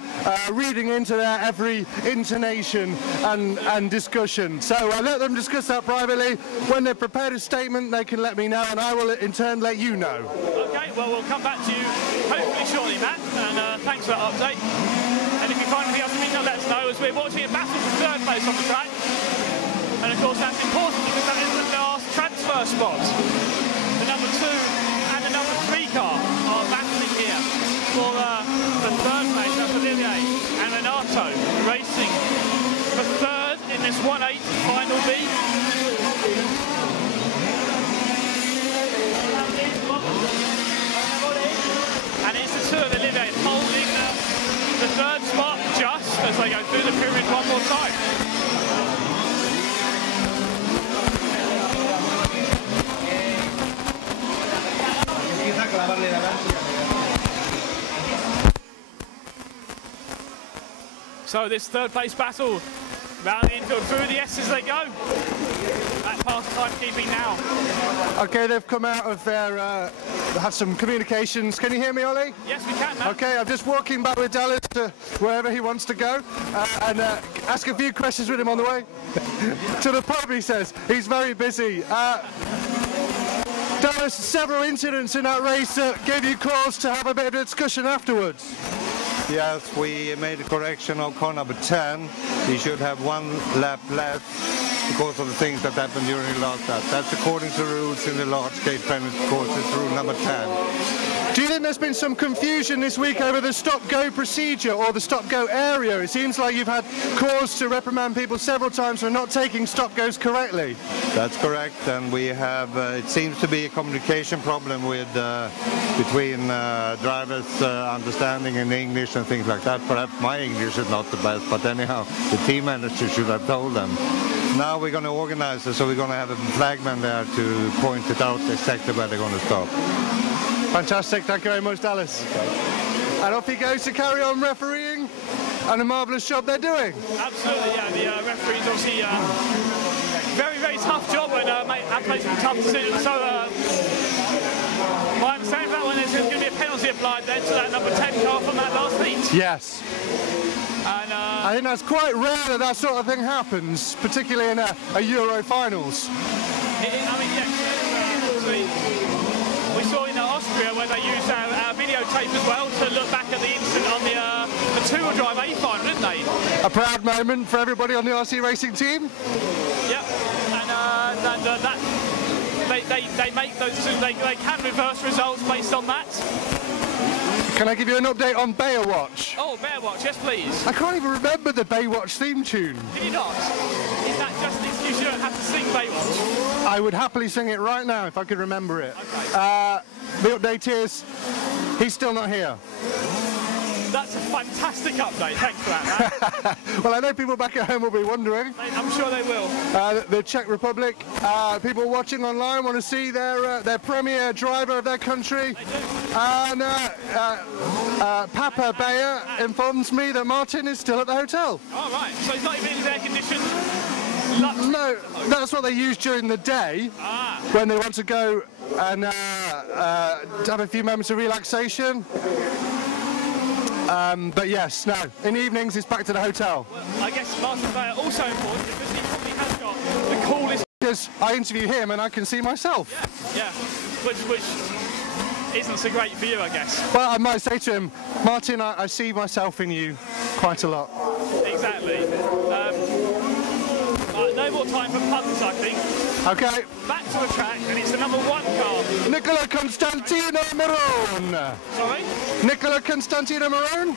reading into their every intonation and discussion. So I let them discuss that privately. When they've prepared a statement, they can let me know, and I will in turn let you know. Okay, well, we'll come back to you hopefully shortly, Matt, and thanks for that update. And if you find anything else to meet, let us know, as we're watching a battle for third place on the track. And of course that's important because that is the last transfer spot. The number 2 and the number 3 car are battling here for the third place. That's Olivier and Renato racing for third in this 1/8 Final B. And it's the 2 of Olivier holding the third spot just as they go through the pyramid one more time. So this third place battle around the infield through the S as they go. That past timekeeping now. Okay, they've come out of their, have some communications. Can you hear me, Ollie? Yes, we can, Matt. Okay, I'm just walking back with Dallas to wherever he wants to go and ask a few questions with him on the way. To the pub, he says. He's very busy. Dallas, several incidents in that race gave you cause to have a bit of a discussion afterwards. Yes, we made a correction of car number 10. He should have one lap left because of the things that happened during the last lap. That's according to rules in the large gate penalty course. It's rule number 10. Do you think there's been some confusion this week over the stop-go procedure or the stop-go area? It seems like you've had cause to reprimand people several times for not taking stop-goes correctly. That's correct, and we have, it seems to be a communication problem with between drivers understanding in English and things like that. Perhaps my English is not the best, but anyhow, the team manager should have told them. Now we're going to organize it, so we're going to have a flagman there to point it out exactly where they're going to stop. Fantastic, thank you very much, Dallas. Okay. And off he goes to carry on refereeing, and a marvellous job they're doing. Absolutely, yeah, the referees obviously very, very tough job and have made some tough decisions. So my understanding of that one is there's going to be a penalty applied then to that number 10 car from that last heat. Yes. And, I think that's quite rare that that sort of thing happens, particularly in a Euro finals. I mean, yeah, we saw in Austria where they used our videotape as well to look back at the incident on the two-wheel drive A final, didn't they? A proud moment for everybody on the RC Racing team. Yep, and they make those, they can reverse results based on that. Can I give you an update on Baywatch? Oh, Baywatch, yes please. I can't even remember the Baywatch theme tune. Did you not? Is that just an excuse you don't have to sing Baywatch? I would happily sing it right now if I could remember it. Okay. The update is, he's still not here. That's a fantastic update. Thanks for that, Matt. Well, I know people back at home will be wondering. I'm sure they will. The Czech Republic, people watching online want to see their premier driver of their country. And Papa Bayer informs me that Martin is still at the hotel. Oh, right. So he's not even in his air-conditioned... No, that's what they use during the day when they want to go and have a few moments of relaxation. But yes, no, in the evenings it's back to the hotel. Well, I guess Martin Bayer also important because he probably has got the coolest... Because I interview him and I can see myself. Yeah, which isn't so great for you, I guess. Well, I might say to him, Martin, I see myself in you quite a lot. Exactly. No more time for puns, I think. Okay. Back to the track, and it's the number 1 car. Nicola Constantino Marone. Sorry? Nicola Constantino Marone?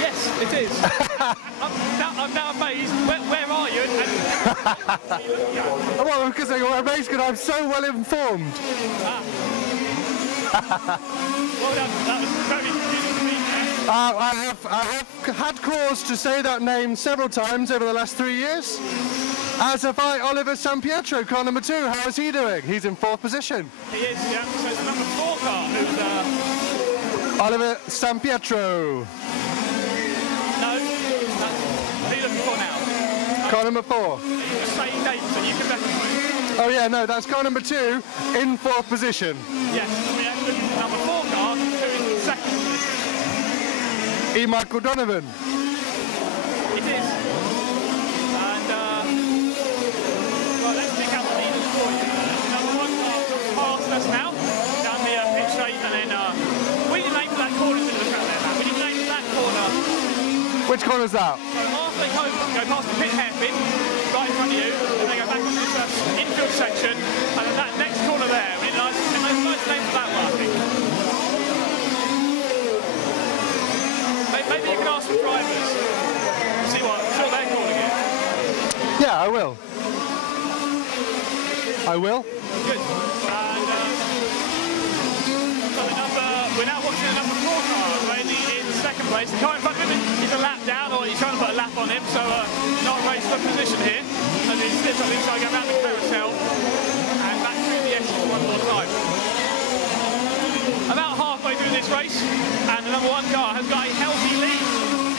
Yes, it is. I'm now amazed. Where are you? Well, because you're amazed because I'm so well informed. Well done. That was very confusing to me. I have had cause to say that name several times over the last 3 years. As have I, Oliver Sampietro, car number 2. How is he doing? He's in 4th position. He is, yeah. So it's the number 4 car who's... Oliver Sampietro. No, who are you looking for now? Car number 4. You're saying names that you can recognize. Oh yeah, no, that's car number 2 in 4th position. Yes, we have the number 4 car who is in 2nd position. E. Michael Donovan. It is. And, well, let's pick out the leaders for you. Number 1 car comes past us now, down the pit straight, and then we didn't aim for that corner into the track there, man. We didn't aim for that corner. Which corner's that? So halfway home, go past the pit hairpin, right in front of you, and then go back into this infield section, and then that next corner there, we did a nice name for that one, I think. Maybe you can ask the drivers. See what? I'm sure they're calling it. Yeah, I will. I will. Good. And so we're now watching the number 4 car, Randy in 2nd place. The car in front of him is a lap down, or he's trying to put a lap on him, so not a race for position here. As he slips up inside, go around the carousel and back through the S one more time. About halfway through this race, and the number 1 car has got a healthy lead.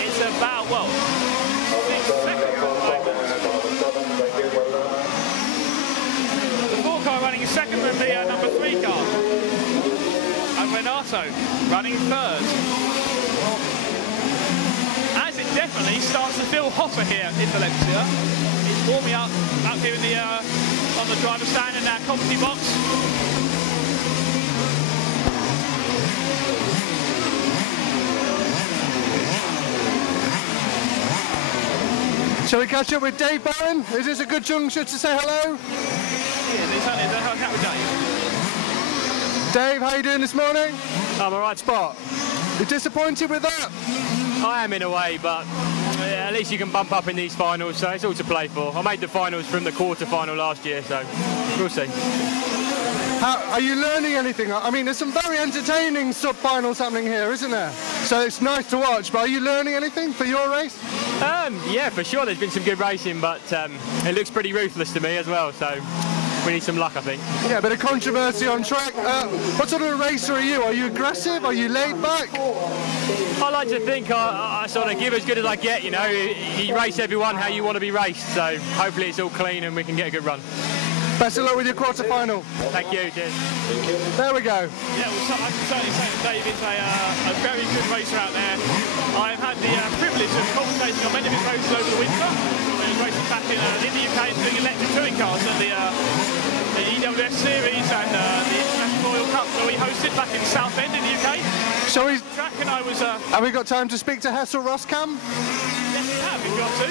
It's about, well, 6 seconds. The 4 car running 2nd with the number 3 car. And Renato running 3rd. As it definitely starts to feel hotter here in Valencia. It's warming up here in the, on the driver's stand in our comedy box. Shall we catch up with Dave Bowen? Is this a good juncture to say hello? Yeah, it's only the cat with Dave. Dave, how are you doing this morning? I'm alright. Spot. You disappointed with that? I am in a way, but at least you can bump up in these finals, so it's all to play for. I made the finals from the quarter-final last year, so we'll see. Are you learning anything? I mean, there's some very entertaining sub-finals happening here, isn't there? So it's nice to watch, but are you learning anything for your race? Yeah, for sure. There's been some good racing, but it looks pretty ruthless to me as well, so we need some luck, I think. Yeah, a bit of controversy on track. What sort of a racer are you? Are you aggressive? Are you laid back? I like to think I sort of give as good as I get, you know. You race everyone how you want to be raced, so hopefully it's all clean and we can get a good run. Best of luck with your quarter-final. Thank you, cheers. There we go. Yeah, well, I can certainly say that Dave is a very good racer out there. I've had the privilege of commentating on many of his races over the winter. He was racing back in the UK and doing electric touring cars at the EWS Series and the International Royal Cup that we hosted back in Southend in the UK. Shall we? Track and I was. Have we got time to speak to Hessel Roskam? Yes, we have. We've got to.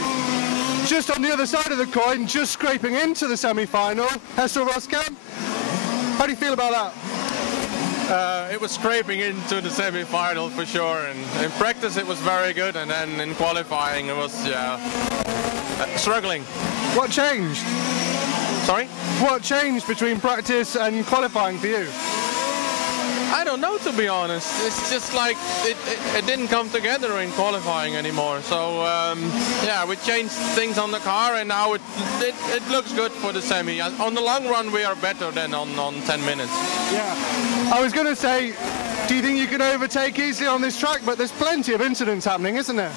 Just on the other side of the coin, just scraping into the semi-final, Hessel Roskam. How do you feel about that? It was scraping into the semi-final for sure, and in practice it was very good, and then in qualifying it was struggling. What changed? Sorry? What changed between practice and qualifying for you? I don't know, to be honest. It's just like it didn't come together in qualifying anymore. So yeah, we changed things on the car, and now it looks good for the semi. On the long run, we are better than on 10 minutes. Yeah. I was going to say, do you think you can overtake easily on this track? But there's plenty of incidents happening, isn't there?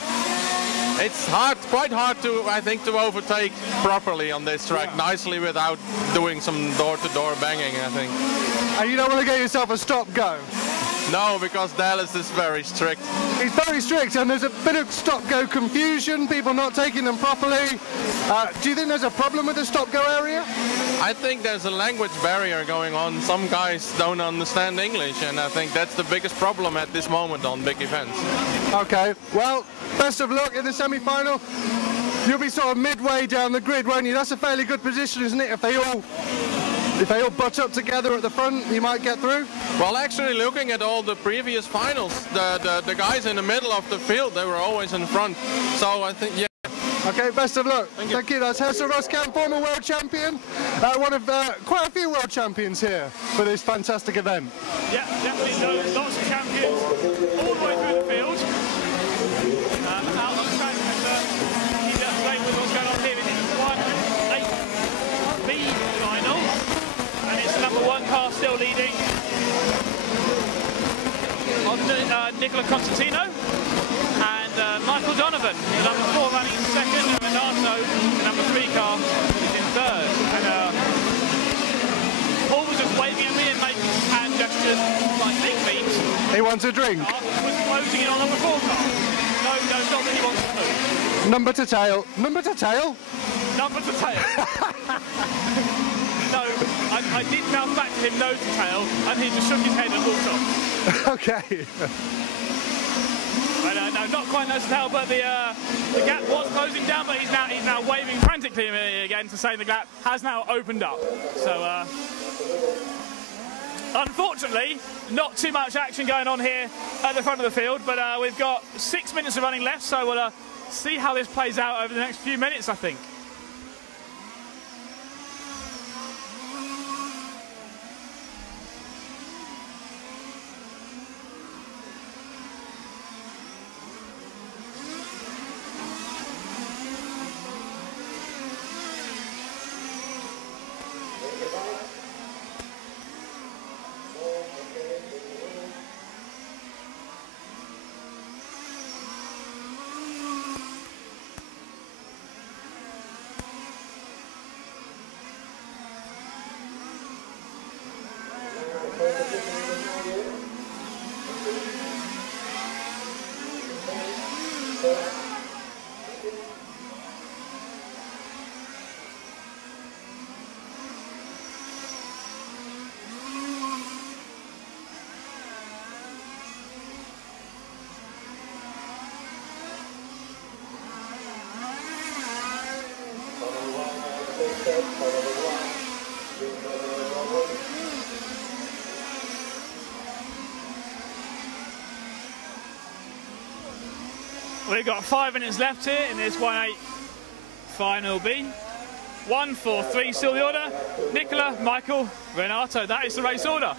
It's quite hard to, I think, to overtake properly on this track, nicely without doing some door-to-door banging, I think. And you don't want to get yourself a stop-go? No, because Dallas is very strict. He's very strict, and there's a bit of stop-go confusion, people not taking them properly. Do you think there's a problem with the stop-go area? I think there's a language barrier going on. Some guys don't understand English, and I think that's the biggest problem at this moment on big events. Okay, well, best of luck in the semi-final. You'll be sort of midway down the grid, won't you? That's a fairly good position, isn't it? If they all butt up together at the front, you might get through. Well, actually, looking at all the previous finals, the guys in the middle of the field, they were always in front. So I think, yeah. Okay, best of luck. Thank you. That's Hesse Roskamp, former world champion. One of quite a few world champions here for this fantastic event. Yeah, definitely lots of champions all the way through the field. Out on the track, and keep up to date with what's going on here in the Quarterfinal B final. And it's the number 1 car still leading on Nicola Constantino and Michael Donovan, the number 4 running in second, and Renato, the number 3 car, is in third. And Paul was just waving at me and making hand gestures like big means. He wants a drink. Was closing in on number 4 car. No, not that he wants to move. Number to tail. Number to tail? Number to tail. No, I did bounce back to him nose to tail, and he just shook his head and walked off. Okay. No, not quite nose to tail, but the gap was closing down, but he's now waving frantically again to say the gap has now opened up. So, unfortunately, not too much action going on here at the front of the field, but we've got 6 minutes of running left, so we'll see how this plays out over the next few minutes, I think. We've got 5 minutes left here in this 1-8 Final B. 1, 4, 3 still the order. Nicola, Michael, Renato. That is the race order.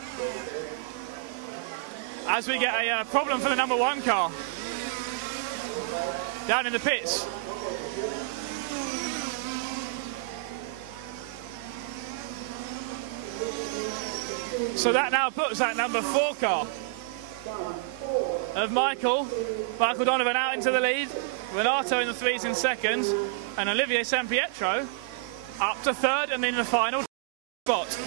As we get a problem for the number 1 car down in the pits. So that now puts that number 4 car of Michael Donovan out into the lead, Renato in the 3s in second, and Olivier Sampietro up to 3rd and in the final spot.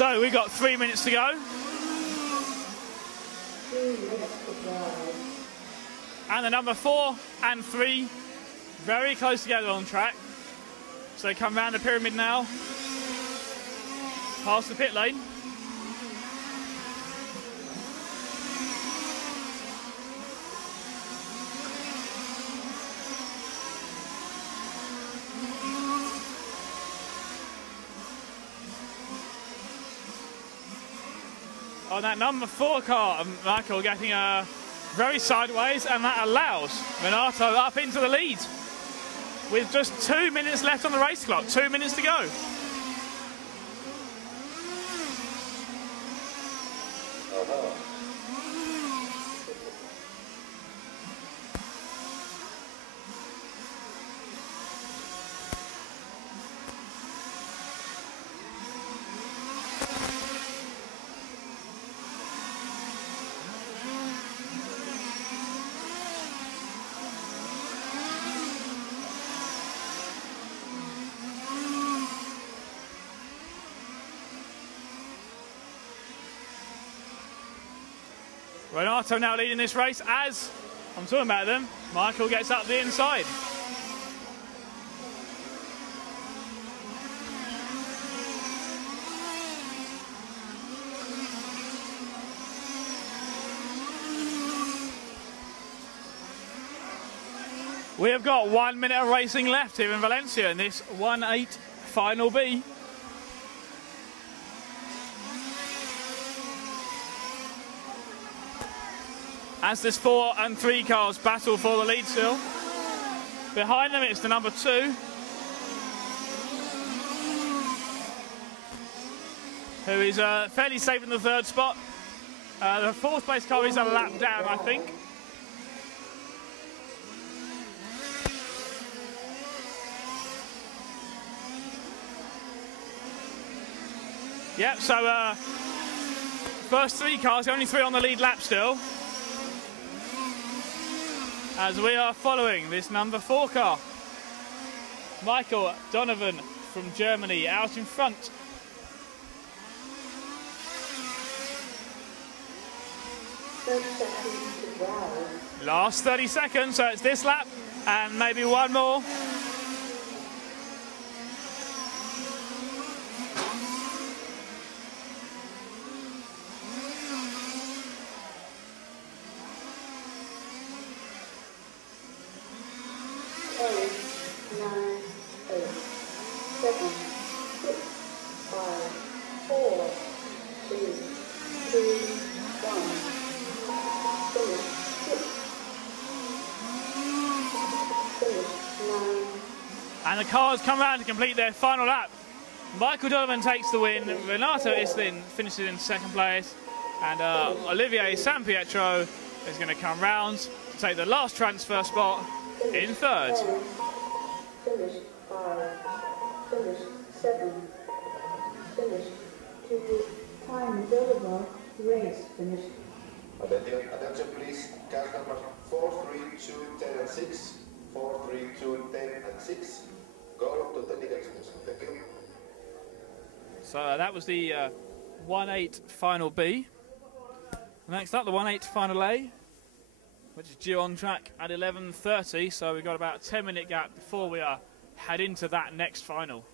So we've got 3 minutes to go. 3 minutes to drive. And the number 4 and 3 very close together on track. So they come round the pyramid now, past the pit lane. On that number 4 car, Michael getting very sideways, and that allows Renato up into the lead with just 2 minutes left on the race clock. 2 minutes to go. Renato now leading this race as I'm talking about them. Michael gets up the inside. We have got 1 minute of racing left here in Valencia in this 1-8 Final B. As this 4 and 3 cars battle for the lead still. Behind them it's the number 2. Who is fairly safe in the 3rd spot. The 4th place car is a lap down, I think. Yep, so first 3 cars, only 3 on the lead lap still. As we are following this number 4 car. Michael Donovan from Germany out in front. Last 30 seconds, so it's this lap and maybe one more. And the cars come around to complete their final lap. Michael Donovan takes the win. Renato Islin finishes in 2nd place. And Olivier Sampietro is going to come round to take the last transfer spot in 3rd. Finish 5. Finish 7. Finish 2. Time is over. Race finished. Attention please. Cars number 4, 3, 2, 10 and 6. 4, 3, 2, 10 and 6. Go to technical execution. Thank you. So that was the 1-8 Final B. Next up, the 1-8 Final A, which is due on track at 11:30. So we've got about a 10-minute gap before we head into that next final.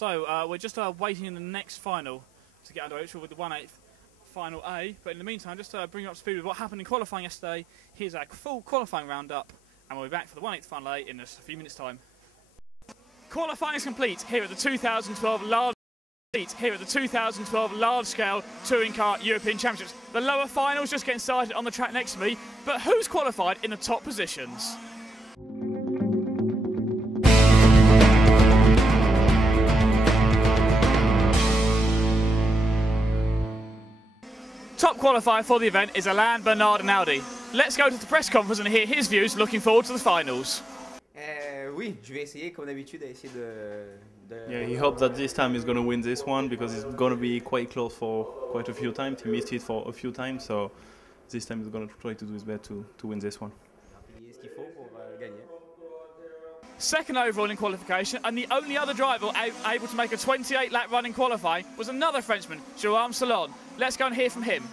So we're just waiting in the next final to get underway, which will be the 1/8 Final A. But in the meantime, just to bring you up to speed with what happened in qualifying yesterday, here's our full qualifying roundup, and we'll be back for the 1/8 Final A in just a few minutes' time. Qualifying is complete here at the 2012 large-scale touring car European Championships. The lower finals just getting started on the track next to me, but who's qualified in the top positions? Top qualifier for the event is Alain Bernard-Audi. Let's go to the press conference and hear his views looking forward to the finals. Oui, je vais essayer comme d'habitude essayer Yeah, he hopes that this time he's going to win this one because it's going to be quite close for quite a few times. He missed it for a few times, so this time he's going to try to do his best to win this one. ce qu'il faut pour gagner. Second overall in qualification, and the only other driver able to make a 28-lap run in qualifying was another Frenchman, Jérôme Salon. Let's go and hear from him.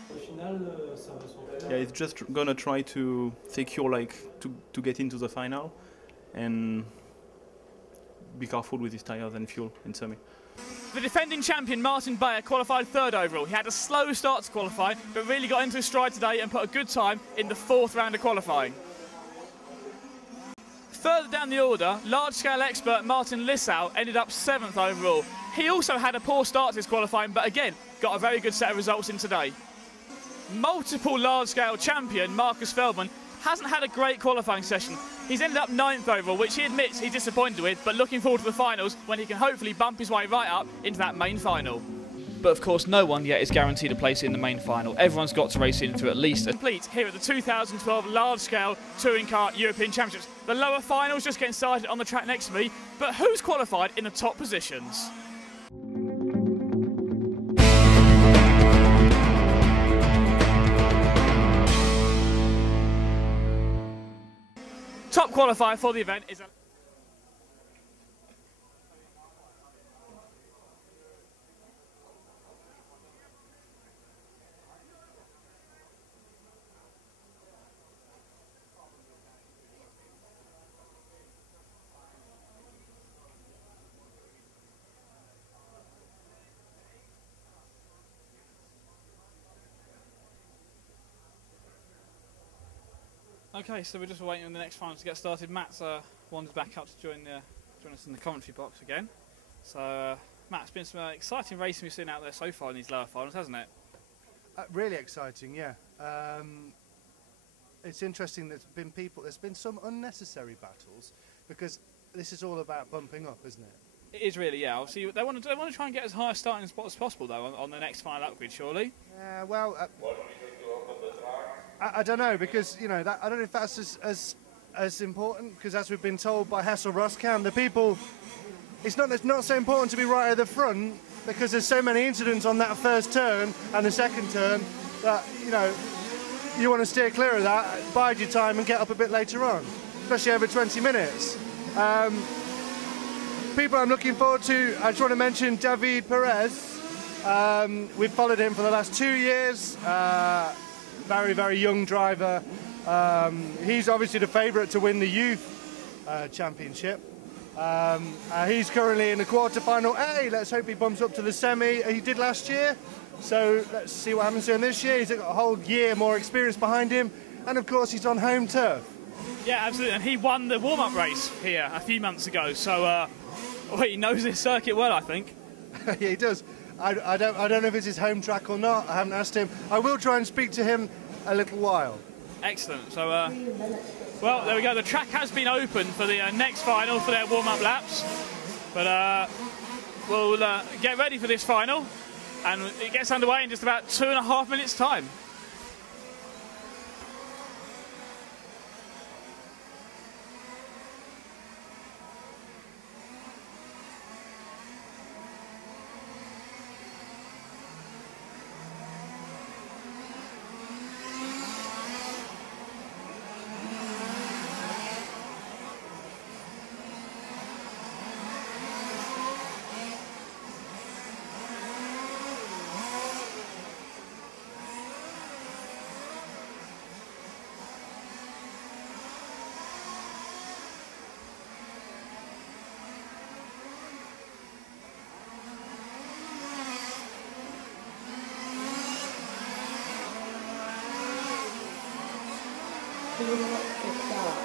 Yeah, he's just going to try to secure, to get into the final and be careful with his tyres and fuel in semi. The defending champion Martin Bayer qualified third overall. He had a slow start to qualify, but really got into his stride today and put a good time in the fourth round of qualifying. Further down the order, large-scale expert Martin Lissau ended up 7th overall. He also had a poor start to his qualifying, but again, got a very good set of results in today. Multiple large-scale champion Marcus Feldman hasn't had a great qualifying session. He's ended up 9th overall, which he admits he's disappointed with, but looking forward to the finals when he can hopefully bump his way right up into that main final. But of course, no one yet is guaranteed a place in the main final. Everyone's got to race into at least a complete here at the 2012 large-scale touring car European Championships. The lower finals just getting started on the track next to me, but who's qualified in the top positions? Top qualifier for the event is okay, so we're just waiting on the next final to get started. Matt's wandered back up to join us in the commentary box again. So, Matt, it's been some exciting racing we've seen out there so far in these lower finals, hasn't it? Really exciting, yeah. It's interesting there's been some unnecessary battles because this is all about bumping up, isn't it? It is really, yeah. Obviously, they want to try and get as high a starting spot as possible, though, on the next final upgrade, surely. Yeah, well, I don't know, because I don't know if that's as important, because as we've been told by Hassel Roskam, the people, it's not so important to be right at the front because there's so many incidents on that first turn and the second turn that you want to steer clear of that, bide your time and get up a bit later on, especially over 20 minutes. People I'm looking forward to, I just want to mention David Perez. We've followed him for the last 2 years. Very, very young driver. He's obviously the favourite to win the youth championship. He's currently in the quarterfinal A. Let's hope he bumps up to the semi. He did last year, so let's see what happens to him this year. He's got a whole year more experience behind him, and of course he's on home turf. Yeah, absolutely, and he won the warm-up race here a few months ago, so he knows this circuit well, I think. Yeah, he does. I don't know if it's his home track or not. I haven't asked him. I will try and speak to him a little while. Excellent. So, well, there we go. The track has been opened for the next final for their warm-up laps. But we'll get ready for this final, and it gets underway in just about 2.5 minutes' time. 2 minutes to start.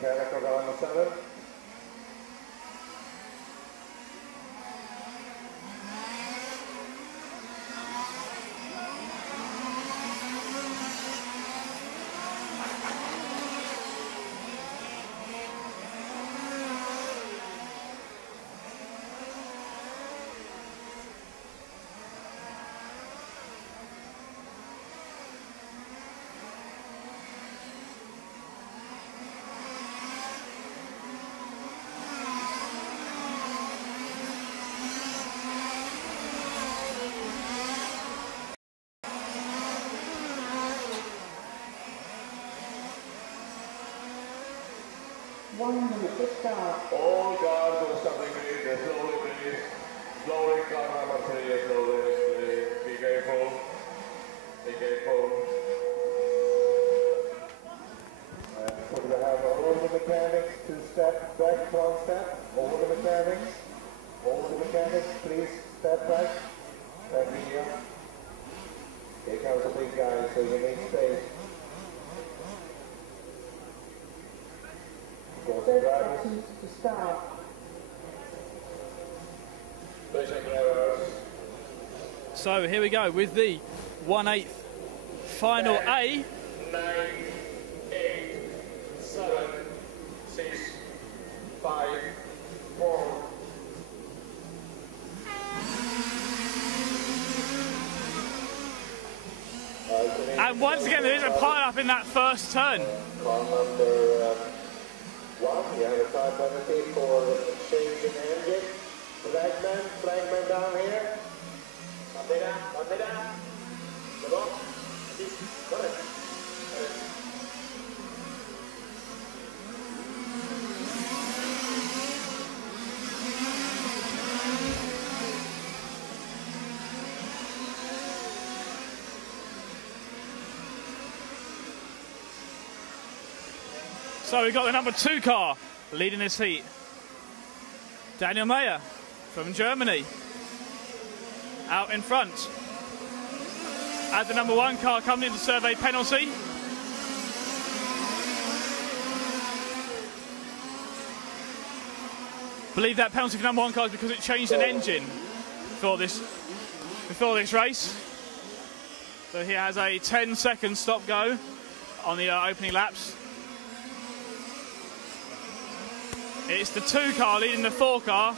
Character number 7. One minute to start. All cars will something please, slowly please. Slowly, car number 3, slowly, please. Be careful. Be careful. And put the hand over the mechanics to step back, front step. Over the mechanics. Over the mechanics, please step back. Back here. Here comes the big guy, so you need space. 30 seconds to start. So here we go with the 1/8 Final A. 9, 8, 7, 6, 5, 4. And once again, there is a pile up in that first turn. Car number 1, you have a time penalty for change in engine. Flagman down here. Bandera. Come on. Go ahead. So we've got the number 2 car leading this heat. Daniel Mayer from Germany out in front. As the number 1 car coming in to serve a penalty. I believe that penalty for number 1 car is because it changed an engine before this race. So he has a 10-second stop go on the opening laps. It's the 2 car leading the 4 car,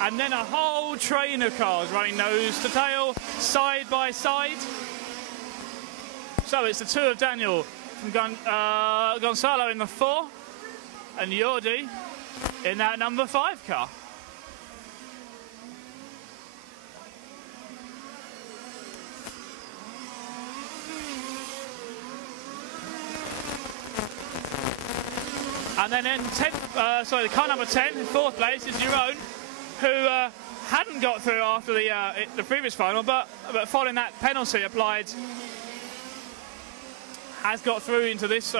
and then a whole train of cars running nose to tail, side by side. So it's the 2 of Daniel from Gonzalo in the 4, and Jordi in that number 5 car. And then in the car number 10, in 4th place, is Jeroen, who hadn't got through after the previous final, but following that penalty applied, has got through into this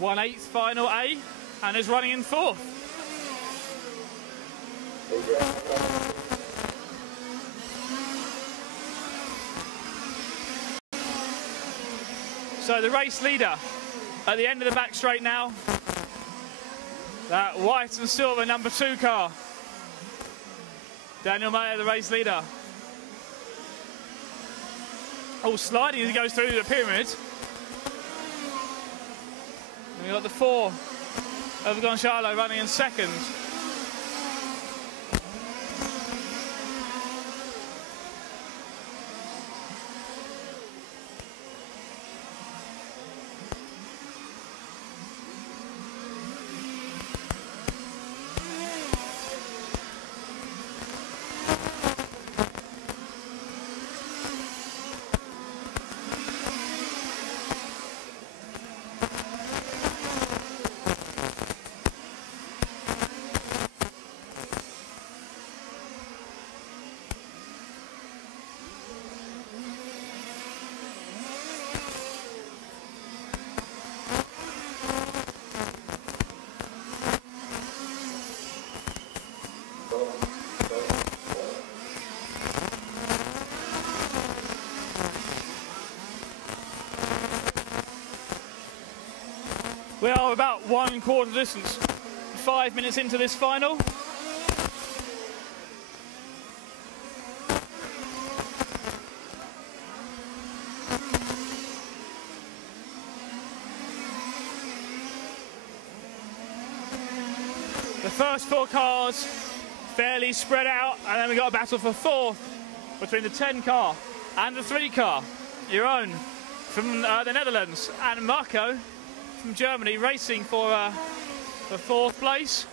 1/8 Final A, and is running in 4th. So the race leader at the end of the back straight now, that white and silver number 2 car. Daniel Mayer, the race leader. Oh, sliding as he goes through the pyramid. And we've got the 4 of Gonzalo running in 2nd. We are about 1/4 distance, 5 minutes into this final. The first 4 cars fairly spread out, and then we got a battle for 4th between the 10 car and the 3 car. Your own from the Netherlands, and Marco from Germany racing for 4th place.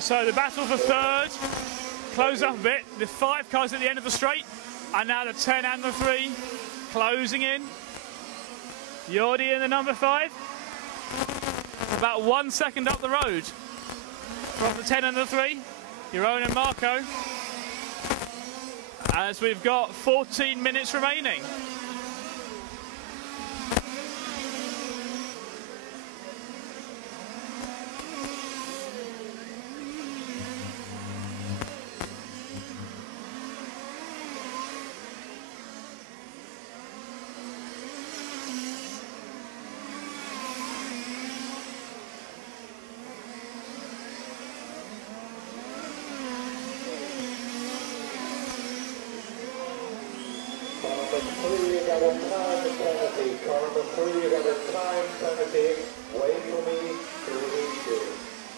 So the battle for 3rd close up a bit. The 5 cars at the end of the straight, and now the 10 and the 3 closing in. Jordi in the number 5. About 1 second up the road from the 10 and the 3. Your own and Marco. As we've got 14 minutes remaining.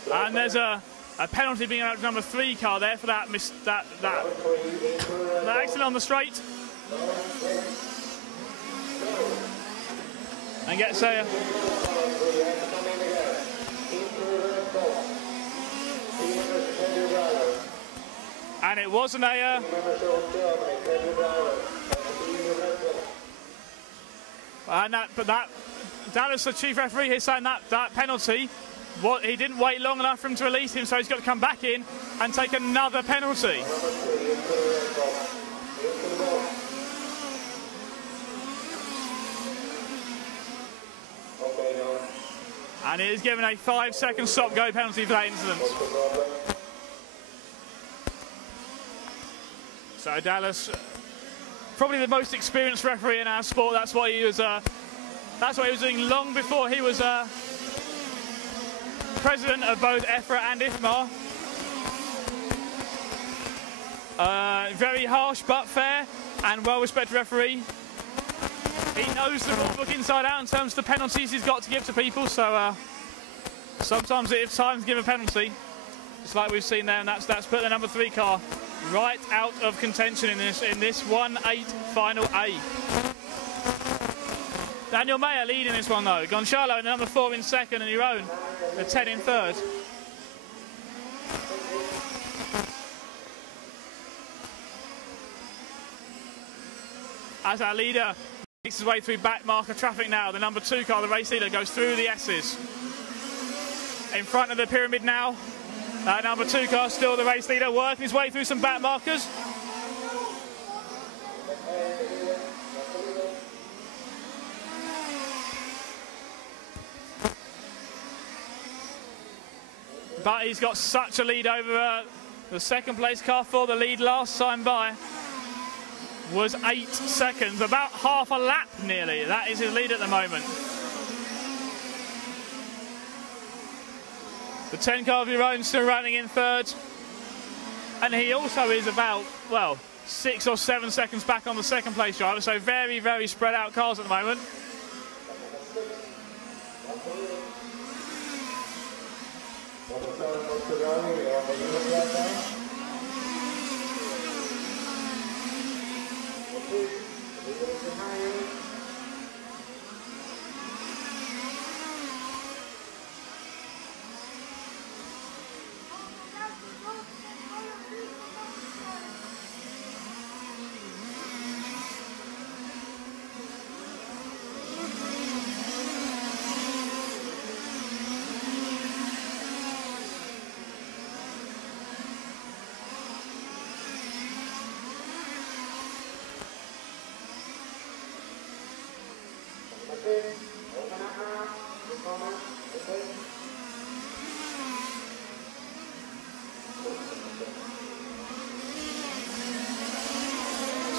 And there's a penalty being out of number 3 car there for that accident on the straight. And gets a and it wasn't a but Dallas, the chief referee, is saying that penalty, he didn't wait long enough for him to release him, so he's got to come back in and take another penalty. And he is given a 5-second stop-go penalty for that incident. So Dallas, probably the most experienced referee in our sport. That's what he was doing long before he was president of both EFRA and EFMA. Very harsh but fair and well-respected referee. He knows the rule book inside out in terms of the penalties he's got to give to people. So sometimes it's time to give a penalty, just like we've seen there, and that's put the number 3 car right out of contention in this 1/8 final A. Daniel Mayer leading this one though. Gonçalo in the number 4 in 2nd, and your own the 10 in 3rd. As our leader makes his way through back marker traffic now, the number 2 car, the race leader, goes through the S's. In front of the pyramid now. Number 2 car, still the race leader, working his way through some back markers. But he's got such a lead over the 2nd place car for the lead last time by. was 8 seconds, about half a lap nearly. That is his lead at the moment. The 10 car of Jeroen still running in third. And he also is about, well, 6 or 7 seconds back on the second place driver. So very, very spread out cars at the moment.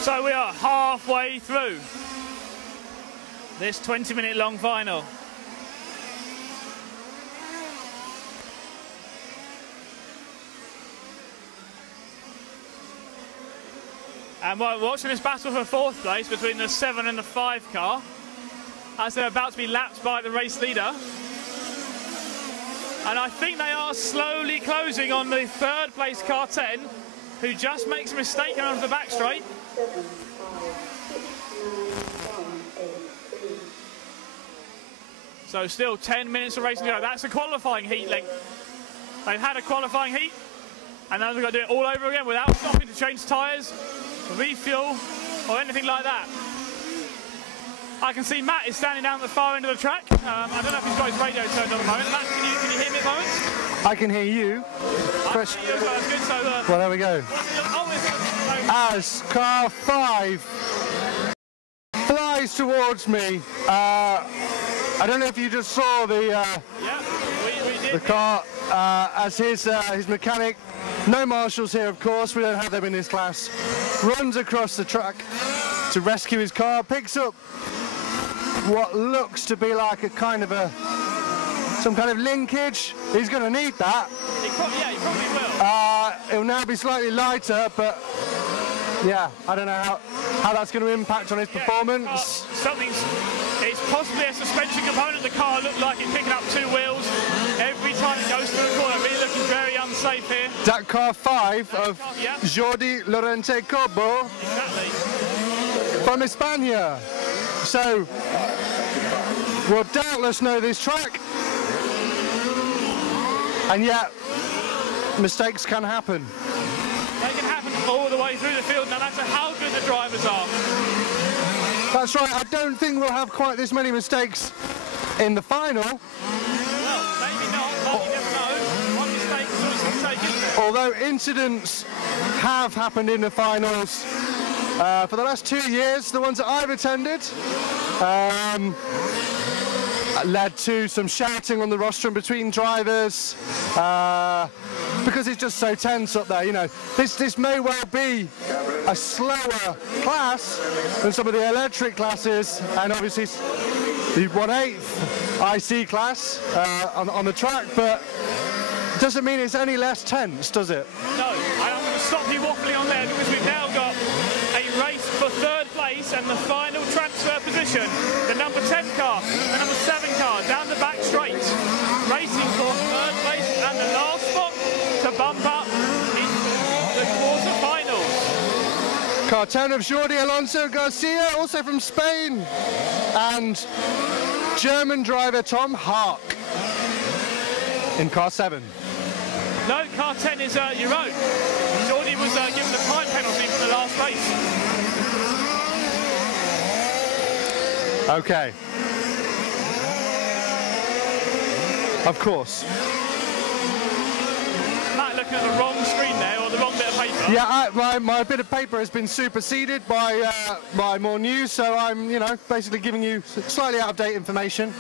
So we are halfway through this 20-minute long final. And we're watching this battle for fourth place between the 7 and the 5 car, as they're about to be lapped by the race leader. And I think they are slowly closing on the third place car 10, who just makes a mistake on the back straight. So still 10 minutes of racing to go. That's a qualifying heat length. They've had a qualifying heat, and now they've got to do it all over again without stopping to change tyres, refuel, or anything like that. I can see Matt is standing down at the far end of the track. I don't know if he's got his radio turned on at the moment. Matt, can you hear me at the moment? I can hear you. That's good. So, well, there we go. As car 5 flies towards me, I don't know if you just saw the the car as his mechanic. No marshals here, of course. We don't have them in this class. Runs across the track to rescue his car. Picks up what looks to be like a kind of some kind of linkage. He's going to need that. He probably will. It'll now be slightly lighter, but yeah, I don't know how that's going to impact on his performance. It's possibly a suspension component. The car looked like it's picking up 2 wheels every time it goes through a corner. Really looking very unsafe here. That car 5 of Jordi Lorente Cobo from España. So will doubtless know this track, and yet mistakes can happen. They can happen all the way through the field, no matter how good the drivers are. That's right. I don't think we'll have quite this many mistakes in the final. Well, maybe not, but you never know. One mistake is always going to take, isn't it? Although incidents have happened in the finals for the last 2 years, the ones that I've attended, led to some shouting on the rostrum between drivers because it's just so tense up there. You know, this may well be a slower class than some of the electric classes, and obviously the 1/8 IC class on the track, but it doesn't mean it's any less tense, does it? No, and I'm going to stop you waffling on there because we've now got a race for third place and the final transfer position. The number 10 car, the number 7 car down the back straight, racing for third place and the last spot to bump up into the quarterfinals. Car 10 of Jordi Alonso Garcia, also from Spain, and German driver Tom Haak in car 7. No, car 10 is Jeroen. Jordi was given the time penalty for the last race. Okay. Of course. Matt looking at the wrong screen there, or the wrong bit of paper. Yeah, my bit of paper has been superseded by more news, so I'm, basically giving you slightly out-of-date information,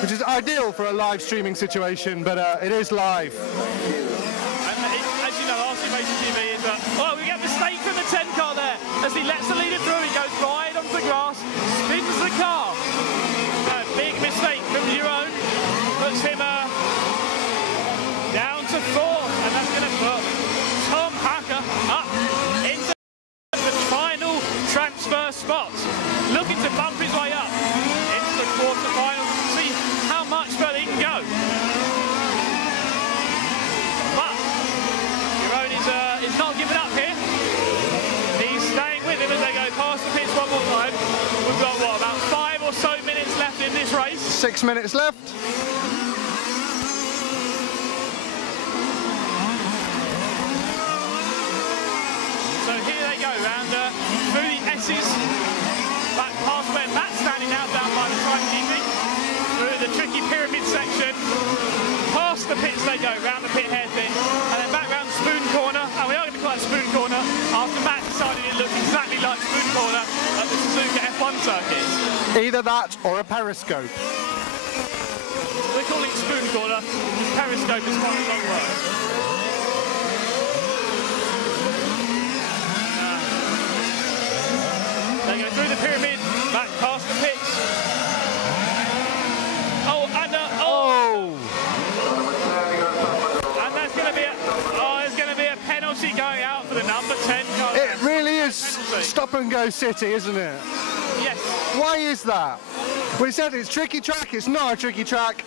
which is ideal for a live streaming situation, but it is live. And as you know, RC Racing TV is we get a mistake from the 10 car there. A as he lets the leader through. He goes wide onto the grass, spins the car. A big mistake from Jerome, puts him down to 4th, and that's going to put Tom Hacker up into the final transfer spot, looking to bump his way up into the quarterfinals and see how much further he can go. But Jerome is not giving up here. He's staying with him as they go past the pits one more time. We've got, what, about 5 or so minutes left in this race. 6 minutes left. So here they go, round through the S's, back past where Matt's standing now, down by the timekeeping, through the tricky pyramid section, past the pits they go, round the pit hairpin, and then back round Spoon Corner, and we are going to be quite Spoon Corner after Matt decided it looked exactly like Spoon Corner at the Suzuka F1 circuit. Either that or a periscope. We're calling it Spoon Corner, periscope is quite a long word. They go through the pyramid, back past the pits. Oh, and and there's going to be a penalty going out for the number 10 car. It really is stop and go city, isn't it? Yes. Why is that? We said it's tricky track. It's not a tricky track.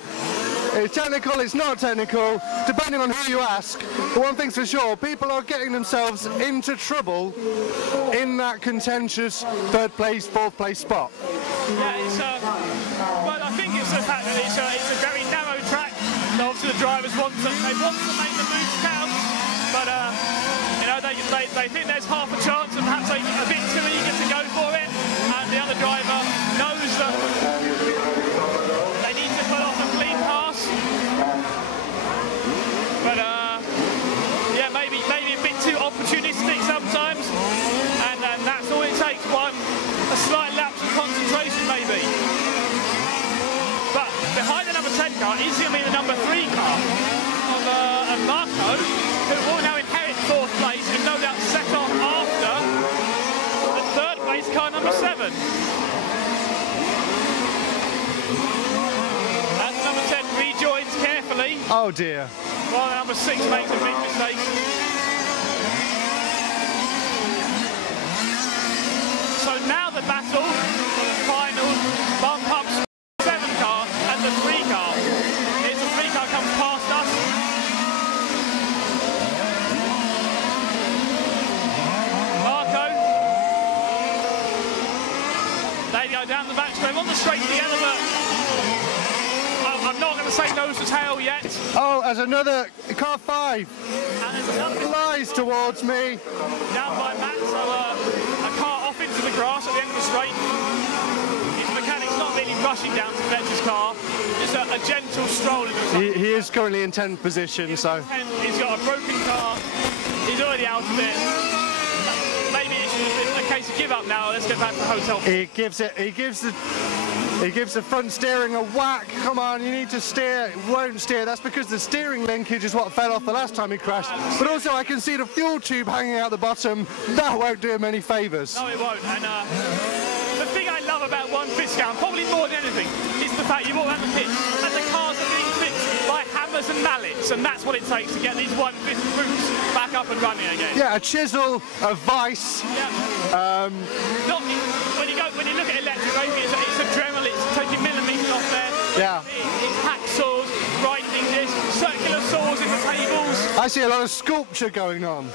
It's technical, it's not technical, depending on who you ask. But one thing's for sure, people are getting themselves into trouble in that contentious 3rd place, 4th place spot. Yeah, well, I think it's the fact that it's a very narrow track. So obviously the drivers want to make the moves count, but you know, they think there's half a chance and perhaps they're a bit too eager to go for it, and the other driver knows that they need to pull off a clean pass. But yeah, maybe a bit too opportunistic sometimes, and that's all it takes. A slight lapse of concentration maybe. But behind the number 10 car is going to be the number 3 car of Marco, who will now inherit 4th place and no doubt set off after the 3rd place car number 7. As number 10 rejoins carefully. Oh dear. While number 6 makes a big mistake. So now the battle for the final bump up 7 car and the 3 car. Here's the 3 car comes past us. Marco. They go down the back straight on the straight together, but I'm not going to say nose to tail yet. Oh, as another car 5 flies towards me. Down by Matt, so a car off into the grass at the end of the straight. His mechanic's not really rushing down to collect his car. Just a gentle stroll. He is currently in 10th position, so... He's got a broken car. He's already out of it. Maybe it's a case of give up now. Let's get back to the hotel. He gives the front steering a whack. Come on, you need to steer. It won't steer. That's because the steering linkage is what fell off the last time he crashed. But also I can see the fuel tube hanging out the bottom. That won't do him any favours. No, it won't. And the thing I love about one Fitzgerald, probably more than anything, is the fact you walk around the pit and the cars are being fixed by hammers and mallets, and that's what it takes to get these one routes back up and running again. Yeah, a chisel, a vice. Yeah. When you look at electric racing, it's a Dremel, it's taking millimetres off there. Yeah. It's hacksaws, brightening discs, circular saws in the tables. I see a lot of sculpture going on.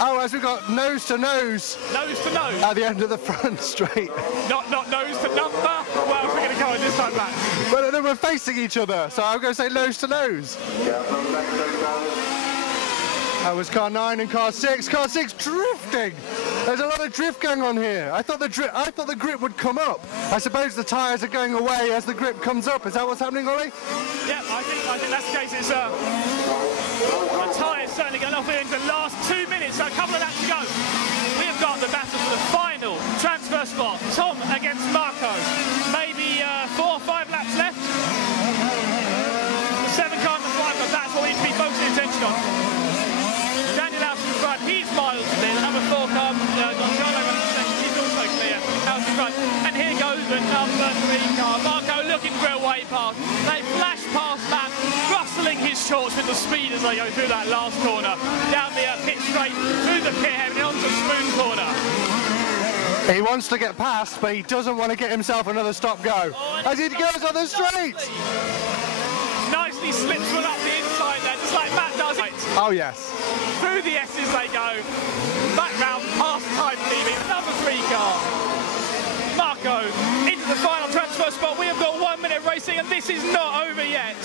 Oh, as we've got nose to nose. Nose to nose? At the end of the front straight. Not nose to number? Well, we're going to go on this time back. But then we're facing each other, so I'm going to say nose to nose. That was car 9 and car 6. Car 6 drifting. There's a lot of drift going on here. I thought the grip would come up. I suppose the tyres are going away as the grip comes up. Is that what's happening, Ollie? Yeah, I think that's the case. It's the tyres certainly going off here into the last 2 minutes. So a couple of laps to go. We have got the battle for the final transfer spot. Tom against Marco. Maybe 4 or 5 laps left. The 7 car and the 5 car. That's what we need to be focusing attention on. He's miles to the number 4 car, the number 3 car. Marco looking for a way past. They flash past Matt, rustling his shorts with the speed as they go through that last corner. Down the pit straight, through the pit heaven and onto Spoon corner. He wants to get past, but he doesn't want to get himself another stop-go. As he goes on the straight! Nicely slips one up the inside there, just like Matt does it. Oh, yes. Through the S's they go. Back round, past time TV, number 3 car. Marco into the final transfer spot. We have got 1 minute racing and this is not over yet.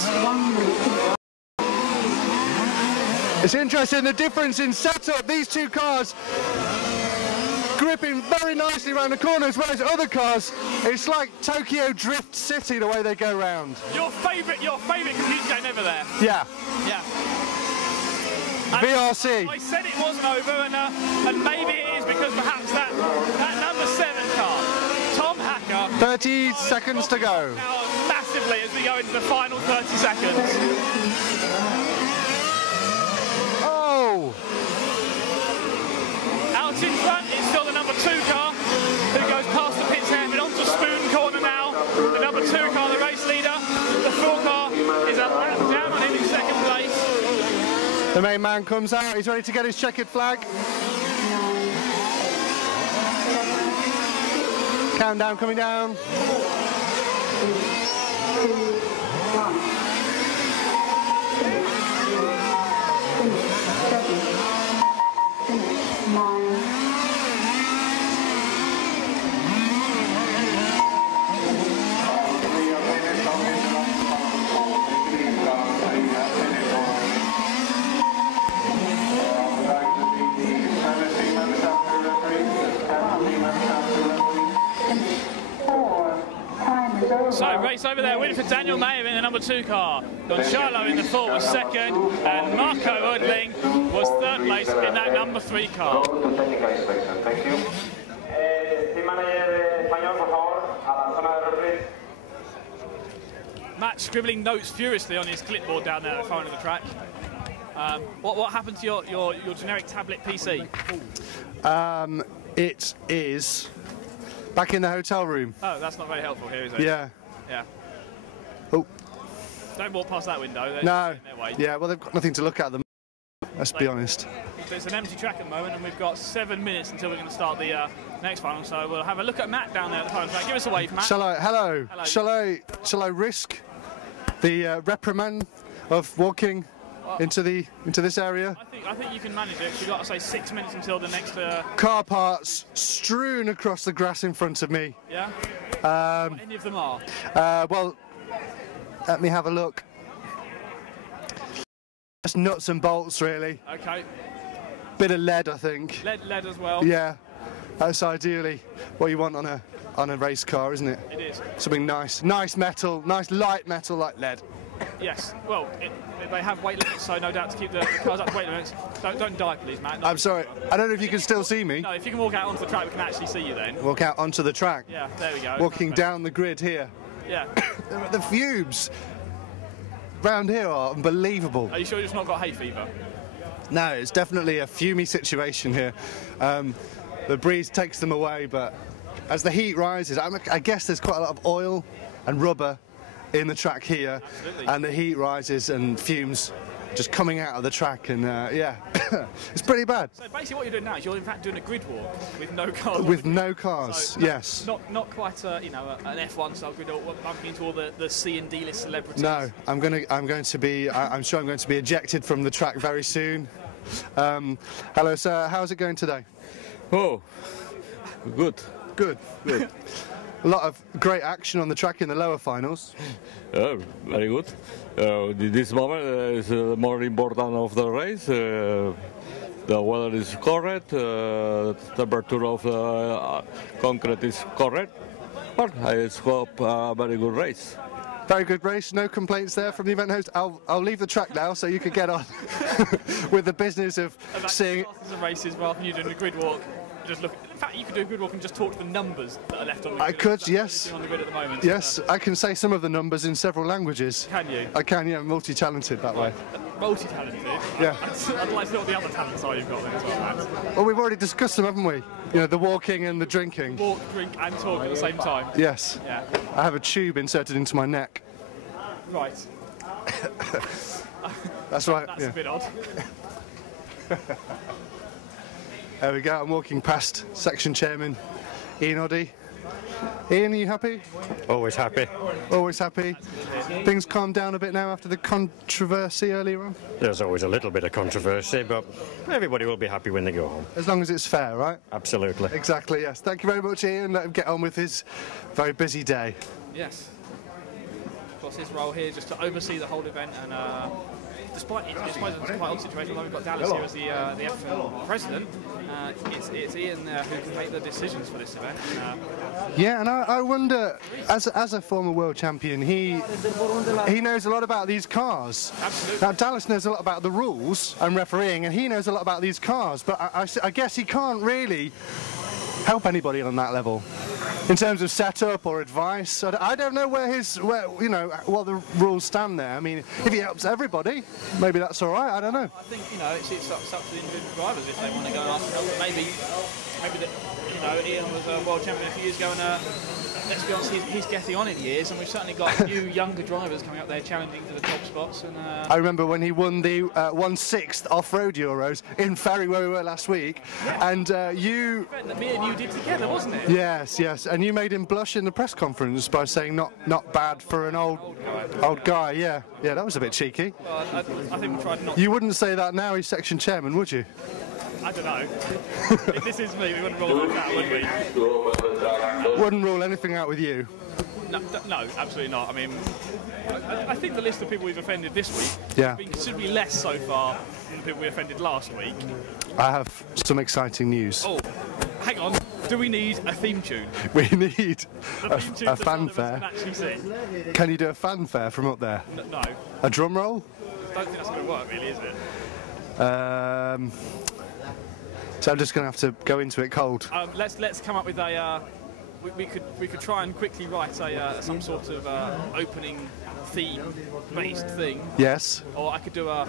It's interesting, the difference in setup. These two cars gripping very nicely around the corners, whereas other cars, it's like Tokyo Drift City the way they go round. Your favourite computer game ever there? Yeah. Yeah. VRC. I said it wasn't over, and maybe it is because perhaps that number 7 car, Tom Hacker. 30 seconds to go. Now massively as we go into the final 30 seconds. Oh! Out in front, it's still the number 2 car who goes past the pits head and onto Spoon corner now. The number 2 car, the race leader. The 4 car is a lap down on him in 2nd place. The main man comes out, he's ready to get his checkered flag. Countdown coming down. 3, 2, 1. 9. So race over there, win for Daniel Mayer in the number 2 car. Gonçalo in the 4 was 2nd, and Marco Udling was 3rd place in that number 3 car. Thank you. Team manager español, por favor, a la zona de reprise. Matt scribbling notes furiously on his clipboard down there at the front of the track. What happened to your generic tablet PC? It is back in the hotel room. Oh, that's not very helpful here, is it? Yeah. Yeah. Oh. Don't walk past that window. No. Yeah, well, they've got nothing to look at them. Let's be honest. So it's an empty track at the moment, and we've got 7 minutes until we're going to start the next final. So we'll have a look at Matt down there at the final track. Give us a wave, Matt. Hello. Hello. Shall I risk the reprimand of walking into this area? I think you can manage it. We've got to say 6 minutes until the next. Car parts strewn across the grass in front of me. Yeah. Any of them are? Well, let me have a look. Just nuts and bolts, really. Okay. Bit of lead, I think. Lead as well. Yeah, that's ideally what you want on a race car, isn't it? It is. Something nice metal, nice light metal like lead. Yes. Well, they have weight limits, so no doubt to keep the cars up to weight limits. Don't die, please, Matt. I'm sorry. I don't know if you can still see me. No, if you can walk out onto the track, we can actually see you then. Walk out onto the track. Yeah, there we go. Walking down the grid here. Yeah. The fumes round here are unbelievable. Are you sure you've not got hay fever? No, it's definitely a fumey situation here. The breeze takes them away, but as the heat rises, I guess there's quite a lot of oil and rubber in the track here. Absolutely. And the heat rises and fumes just coming out of the track, and yeah, it's pretty bad. So basically what you're doing now is you're in fact doing a grid walk with no cars. With no cars, so yes. Not quite an F1 style grid walk, bumping into all the C and D list celebrities. No, I'm sure I'm going to be ejected from the track very soon. Hello, sir. How's it going today? Oh, good. Good. A lot of great action on the track in the lower finals. Very good. This moment is more important of the race. The weather is correct. The temperature of the concrete is correct. But I hope a very good race. Very good race. No complaints there from the event host. I'll leave the track now so you can get on with the business of seeing the races rather than you doing a grid walk. Just look. In fact, you could do a grid walk and just talk to the numbers that are left on the grid. I could, yes. On the grid at the moment. Yes, I can say some of the numbers in several languages. Can you? I can, yeah. I'm multi-talented that way. multi-talented. Yeah. I'd like to know what the other talents are you've got then as well, Matt. Well, we've already discussed them, haven't we? You know, the walking and the drinking. Walk, drink and talk at the same time. Yes. Yeah. I have a tube inserted into my neck. Right. That's right. That's a bit odd. There we go. I'm walking past section chairman Ian Oddy. Ian, are you happy? Always happy. Always happy. Things calmed down a bit now after the controversy earlier on? There's always a little bit of controversy, but everybody will be happy when they go home. As long as it's fair, right? Absolutely. Exactly, yes. Thank you very much, Ian. Let him get on with his very busy day. Yes. Of course, his role here is just to oversee the whole event, and despite it's quite an odd situation, although we've got Dallas here as the EFRA president, it's Ian who can make the decisions for this event. Yeah, and I wonder, as a former world champion, he knows a lot about these cars. Absolutely. Now, Dallas knows a lot about the rules and refereeing, and he knows a lot about these cars, but I guess he can't really help anybody on that level in terms of setup or advice. I don't know where what the rules stand there. I mean, if he helps everybody, maybe that's all right. I don't know. I think it's up to the individual drivers if they want to go and ask for help. Maybe Ian was a world champion a few years ago, and let's be honest, he's getting on in years, and we've certainly got new younger drivers coming up there challenging for the top spots. And I remember when he won the 1/6 off-road Euros in Ferry, where we were last week, and you. Me and you did together, wasn't it? Yes, yes, and you made him blush in the press conference by saying not bad for an old guy. Yeah, that was a bit cheeky. Well, I think we tried not. You wouldn't say that now he's section chairman, would you? I don't know. If this is me, we wouldn't rule like that, would we? Wouldn't rule anything out with you. No, absolutely not. I mean, I think the list of people we've offended this week Yeah. has been considerably less so far than the people we offended last week. I have some exciting news. Oh, hang on. Do we need a theme tune? We need A theme tune a that none of us fanfare. can actually sing. Can you do a fanfare from up there? No. A drum roll? I don't think that's going to work, really, is it? So I'm just going to have to go into it cold. Let's come up with a. We could try and quickly write some sort of opening theme-based thing. Yes. Or I could do a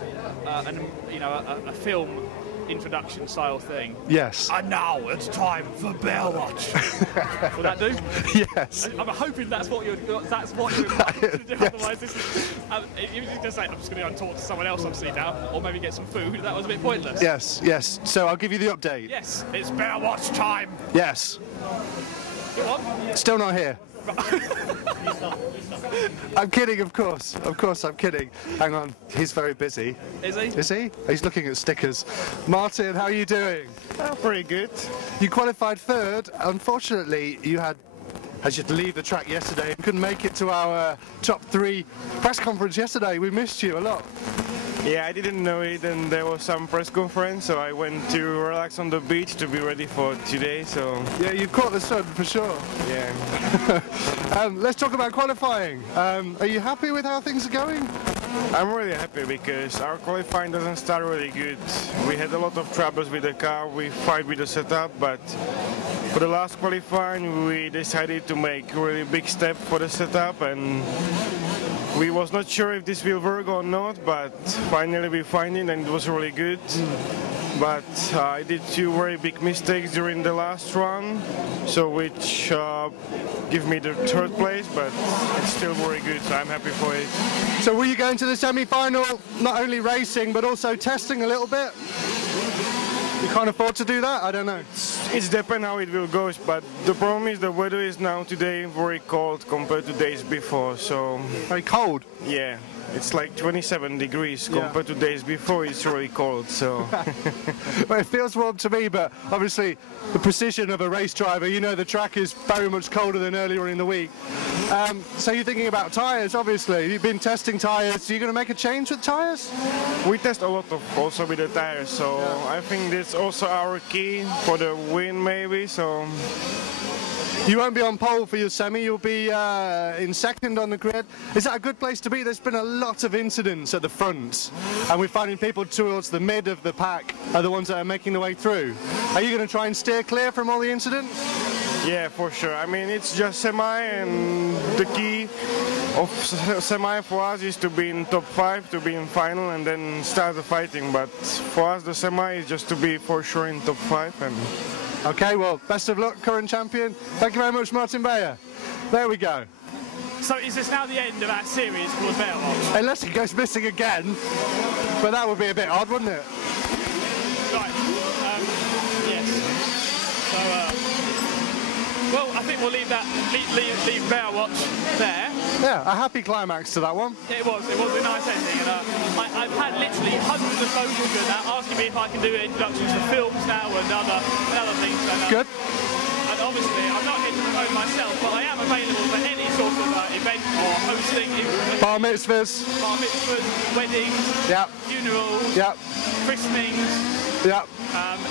film introduction style thing. Yes. And now it's time for Bear Watch. Will that do? Yes. I'm hoping that's what you're going to do. Otherwise, this is. You were just going to say, I'm just going to go and talk to someone else obviously now, or maybe get some food. That was a bit pointless. Yes. So I'll give you the update. Yes, it's Bear Watch time. Yes. Go on. Still not here. I'm kidding, of course. Of course, I'm kidding. Hang on, he's very busy. Is he? Is he? He's looking at stickers. Martin, how are you doing? Pretty good. You qualified third. Unfortunately, you had you to leave the track yesterday and couldn't make it to our top 3 press conference yesterday. We missed you a lot. Yeah, I didn't know it, and there was some press conference, so I went to relax on the beach to be ready for today. So yeah, you caught the sun for sure. Yeah. Let's talk about qualifying. Are you happy with how things are going? I'm really happy because our qualifying doesn't start really good. We had a lot of troubles with the car. We fight with the setup, but for the last qualifying, we decided to make a really big step for the setup, and we was not sure if this will work or not, but finally we find it, and it was really good. But I did 2 very big mistakes during the last run, so which give me the 3rd place, but it's still very good, so I'm happy for it. So will you go into the semi-final not only racing but also testing a little bit? You can't afford to do that? I don't know. It depends how it will go, but the problem is the weather is now today very cold compared to days before, so... Very cold? Yeah. It's like 27 degrees compared to days before. It's really cold, so... Well, it feels warm to me, but obviously the precision of a race driver, you know the track is very much colder than earlier in the week. So you're thinking about tyres, obviously. You've been testing tyres. Are you going to make a change with tyres? We test a lot also with the tyres, so I think that's also our key for the win, maybe, so... You won't be on pole for your semi, you'll be in 2nd on the grid. Is that a good place to be? There's been a lot of incidents at the front, and we're finding people towards the mid of the pack are the ones that are making their way through. Are you going to try and steer clear from all the incidents? Yeah, for sure. I mean, it's just semi, and the key of semi for us is to be in top 5, to be in final, and then start the fighting. But for us, the semi is just to be for sure in top 5. And okay, well, best of luck, current champion. Thank you very much, Martin Beyer. There we go. So is this now the end of our series called Bear Watch? Unless he goes missing again, but that would be a bit odd, wouldn't it? Right. Yes. So, well, I think we'll leave Bear Watch there. Yeah, a happy climax to that one. It was a nice ending, and I've had literally hundreds of phone calls doing that, asking me if I can do introductions for films now and other things. And, good. And obviously, I'm not here to promote myself, but I am available for any sort of event or hosting. Bar mitzvahs. Bar mitzvahs, weddings, funerals, christenings.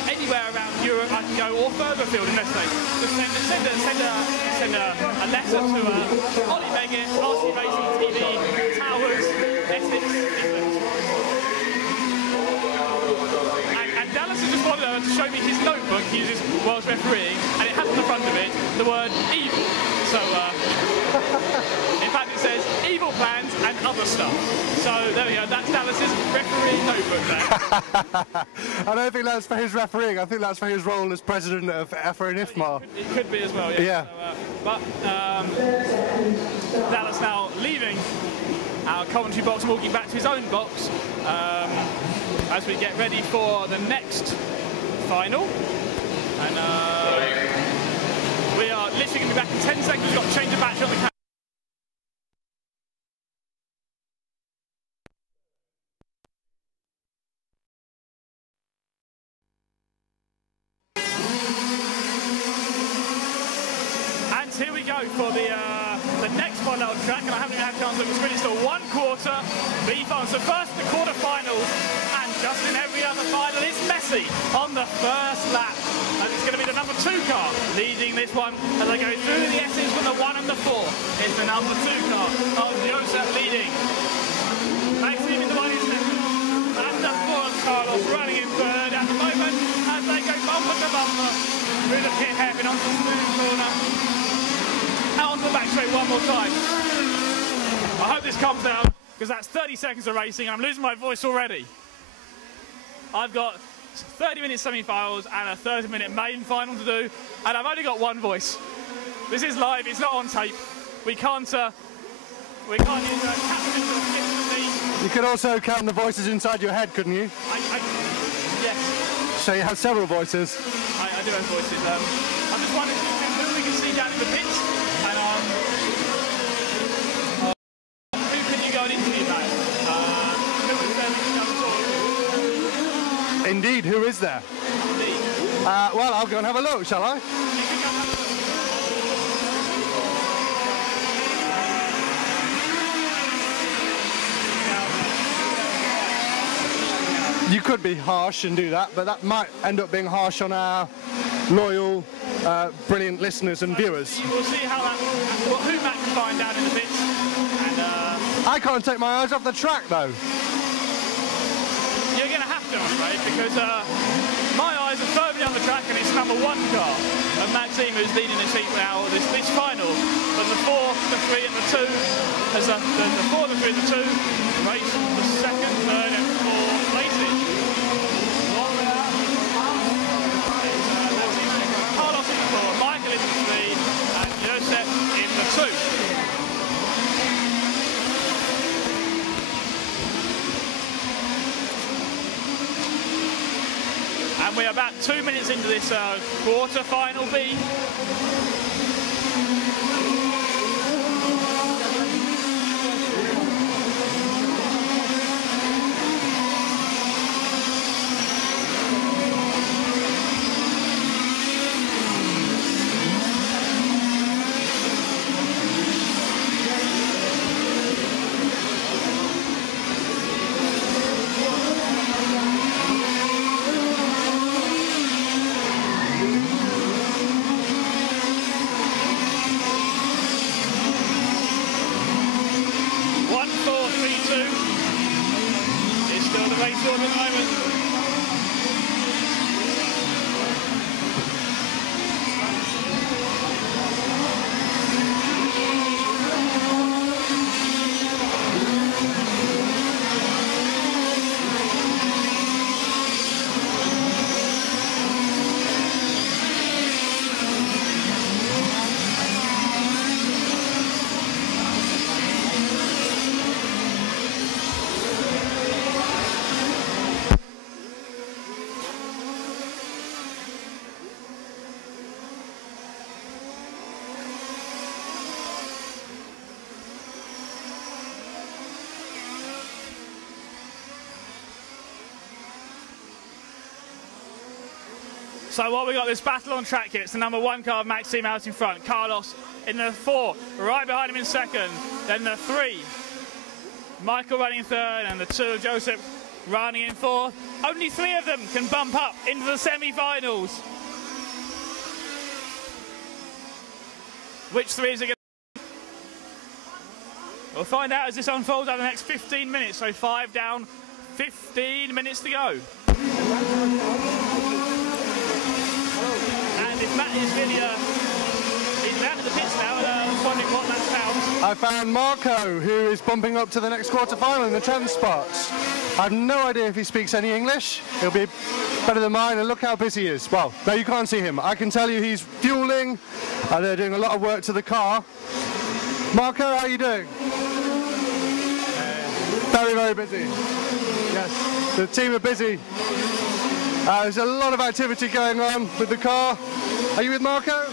Anywhere around Europe I can go, or further afield in this state. Just send a letter to Ollie Meggett, RC Racing TV, Towers, Essex, England. And Dallas has just wanted to show me his notebook he uses whilst refereeing, and it has on the front of it the word evil. So, in fact, it says evil plans and other stuff. So there we go. That's Dallas's refereeing notebook there. I don't think that's for his refereeing. I think that's for his role as president of EFRA and IFMA. It could be as well. Yeah. So, Dallas now leaving our commentary box and walking back to his own box as we get ready for the next final. And we are literally going to be back in 10 seconds. We've got to change the battery on the camera. And here we go for the next final track, and I haven't even had a chance to look. It's really still one quarter B final. So first the quarterfinals, and just in every other final, it's Messi on the first lap. And it's going to be the number 2 car leading this one as they go through the S's from the 1 and the 4. It's the number 2 car of Joseph leading. Maxime in the 1 is second. And the 4 Carlos running in third at the moment as they go bumper to bumper through the pit hairpin onto the smooth corner. Out onto the back straight one more time. I hope this comes down because that's 30 seconds of racing and I'm losing my voice already. I've got 30-minute semi-finals and a 30-minute main final to do, and I've only got one voice. This is live, it's not on tape. We can't use captions or clips of me. You could also count the voices inside your head, couldn't you? Yes. So you have several voices. I do have voices. I'm just wondering who we can see down in the pits, and who can you go and interview about it? Who is there we can go and talk to? Indeed, who is there? Well, I'll go and have a look, shall I? You could be harsh and do that, but that might end up being harsh on our loyal, brilliant listeners and viewers. We'll see how who Matt can find down in the pits. And, I can't take my eyes off the track, though. You're going to have to, I'm afraid, because my eyes are firmly on the track, and it's number 1 car of Maxime who's leading the heat now this final. But the 4, the 3 and the 2, as the 4, the 3 and the 2 race the 2nd, 3rd and 4th places. Carlos in the 4, Michael in the 3 and Josep in the 2. And we're about 2 minutes into this quarter-final B. So what we got, this battle on track here. It's the number 1 car, Maxime out in front. Carlos in the 4, right behind him in second. Then the 3, Michael running in third, and the 2, Joseph running in fourth. Only 3 of them can bump up into the semi-finals. Which 3 is it going to be? We'll find out as this unfolds over the next 15 minutes. So 5 down, 15 minutes to go. And if Matt is really, he's out of the pits now, and I was wondering what that sounds. I found Marco, who is bumping up to the next quarterfinal in the 10th spot. I have no idea if he speaks any English. He'll be better than mine, and look how busy he is. Well, no, you can't see him. I can tell you he's fueling, and they're doing a lot of work to the car. Marco, how are you doing? Very, very busy. Yes, the team are busy. There's a lot of activity going on with the car. Are you with Marco?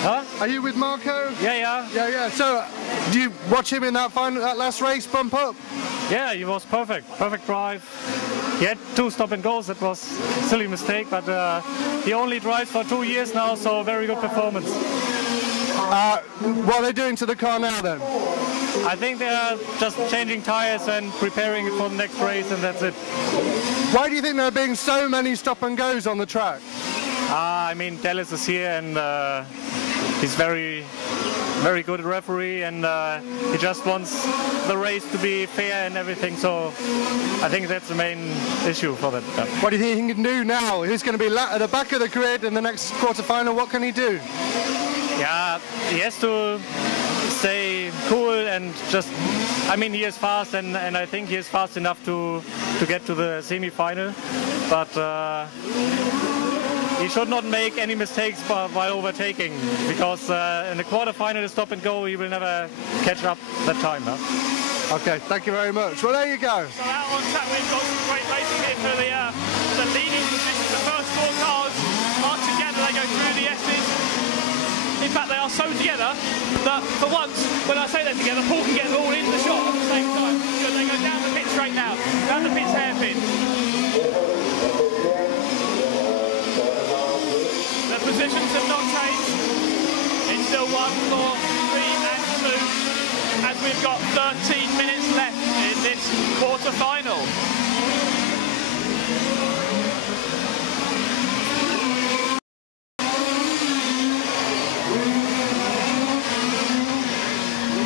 Huh? Are you with Marco? Yeah. So, do you watch him in that last race bump up? Yeah, he was perfect. Perfect drive. He had 2 stop and goes. That was a silly mistake, but he only drives for 2 years now, so very good performance. What are they doing to the car now then? I think they're just changing tires and preparing it for the next race, and that's it. Why do you think there are being so many stop and goes on the track? I mean, Dallas is here, and he's very good referee, and he just wants the race to be fair and everything, so I think that's the main issue for that. What do you think he can do now? He's going to be at the back of the grid in the next quarterfinal. What can he do? Yeah, he has to stay cool and just, I mean, he is fast, and I think he is fast enough to get to the semi-final, but he should not make any mistakes while overtaking, because in the quarterfinal, the stop and go, he will never catch up that time. Huh? Okay, thank you very much. Well, there you go. So out on track, we've got some great racing here for the leading positions. The first 4 cars are together. They go through the S's. In fact, they are so together that for once, when I say they're together, Paul can get them all in the shot at the same time. So they go down the pit straight now, down the pit's hairpin. The positions have not changed. It's still 1, 4, 3 and 2, as we've got 13 minutes left in this quarter-final.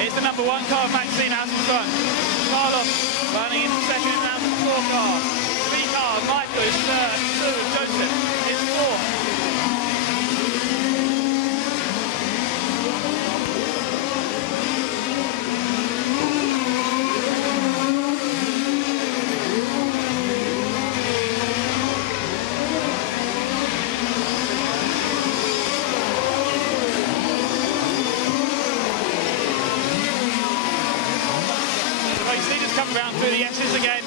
It's the number 1 car, Maxime out in front. Carlos running in second, and the 4 car. 3 car, Michael is third, 2, Joseph is 4th. Come round through the S's again.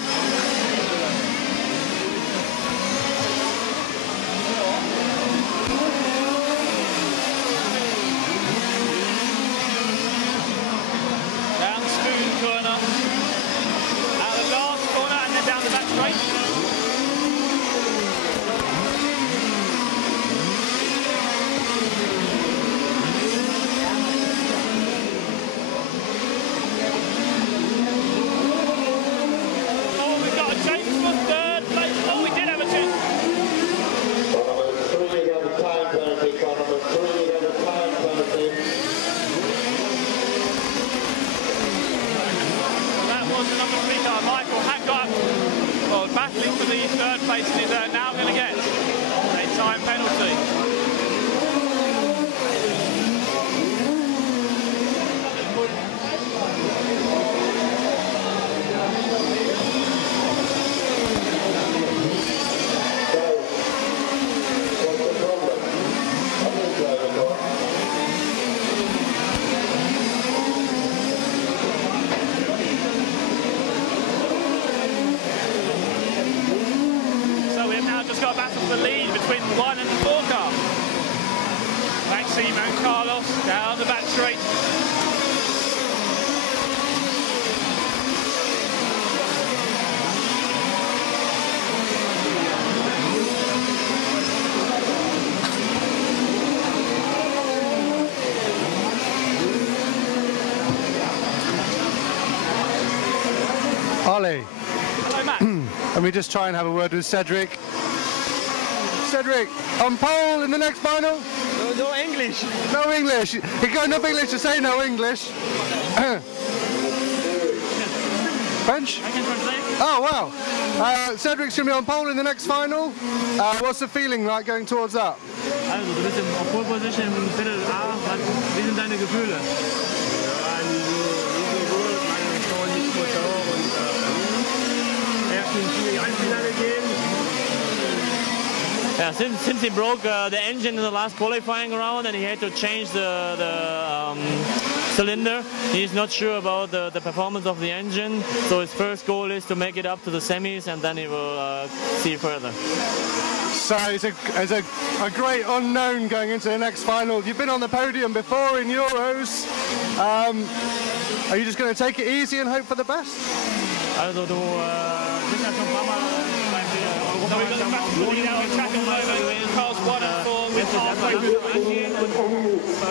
Down Spoon corner. Out the last corner and then down the back straight. Battling for the 3rd place, and is now going to get a time penalty. Got a battle for the lead between the 1 and the 4 car. Maxime and Carlos down the back straight. just try and have a word with Cedric. Cedric, on pole in the next final? No English. No English. You got enough English to say no English. French? I can translate. Oh, wow. Cedric's going to be on pole in the next final. What's the feeling like going towards that? Also, du bist auf Pole Position im Viertel A. Wie sind deine Gefühle? Yeah, since he broke the engine in the last qualifying round and he had to change the cylinder, he's not sure about the performance of the engine. So his first goal is to make it up to the semis, and then he will see further. So it's a great unknown going into the next final. You've been on the podium before in Euros. Are you just going to take it easy and hope for the best? Also du bist ja schon ein paar Mal So we've got the battle for the lead out on track at the moment. Cars 1 and 4 with halfway through the race.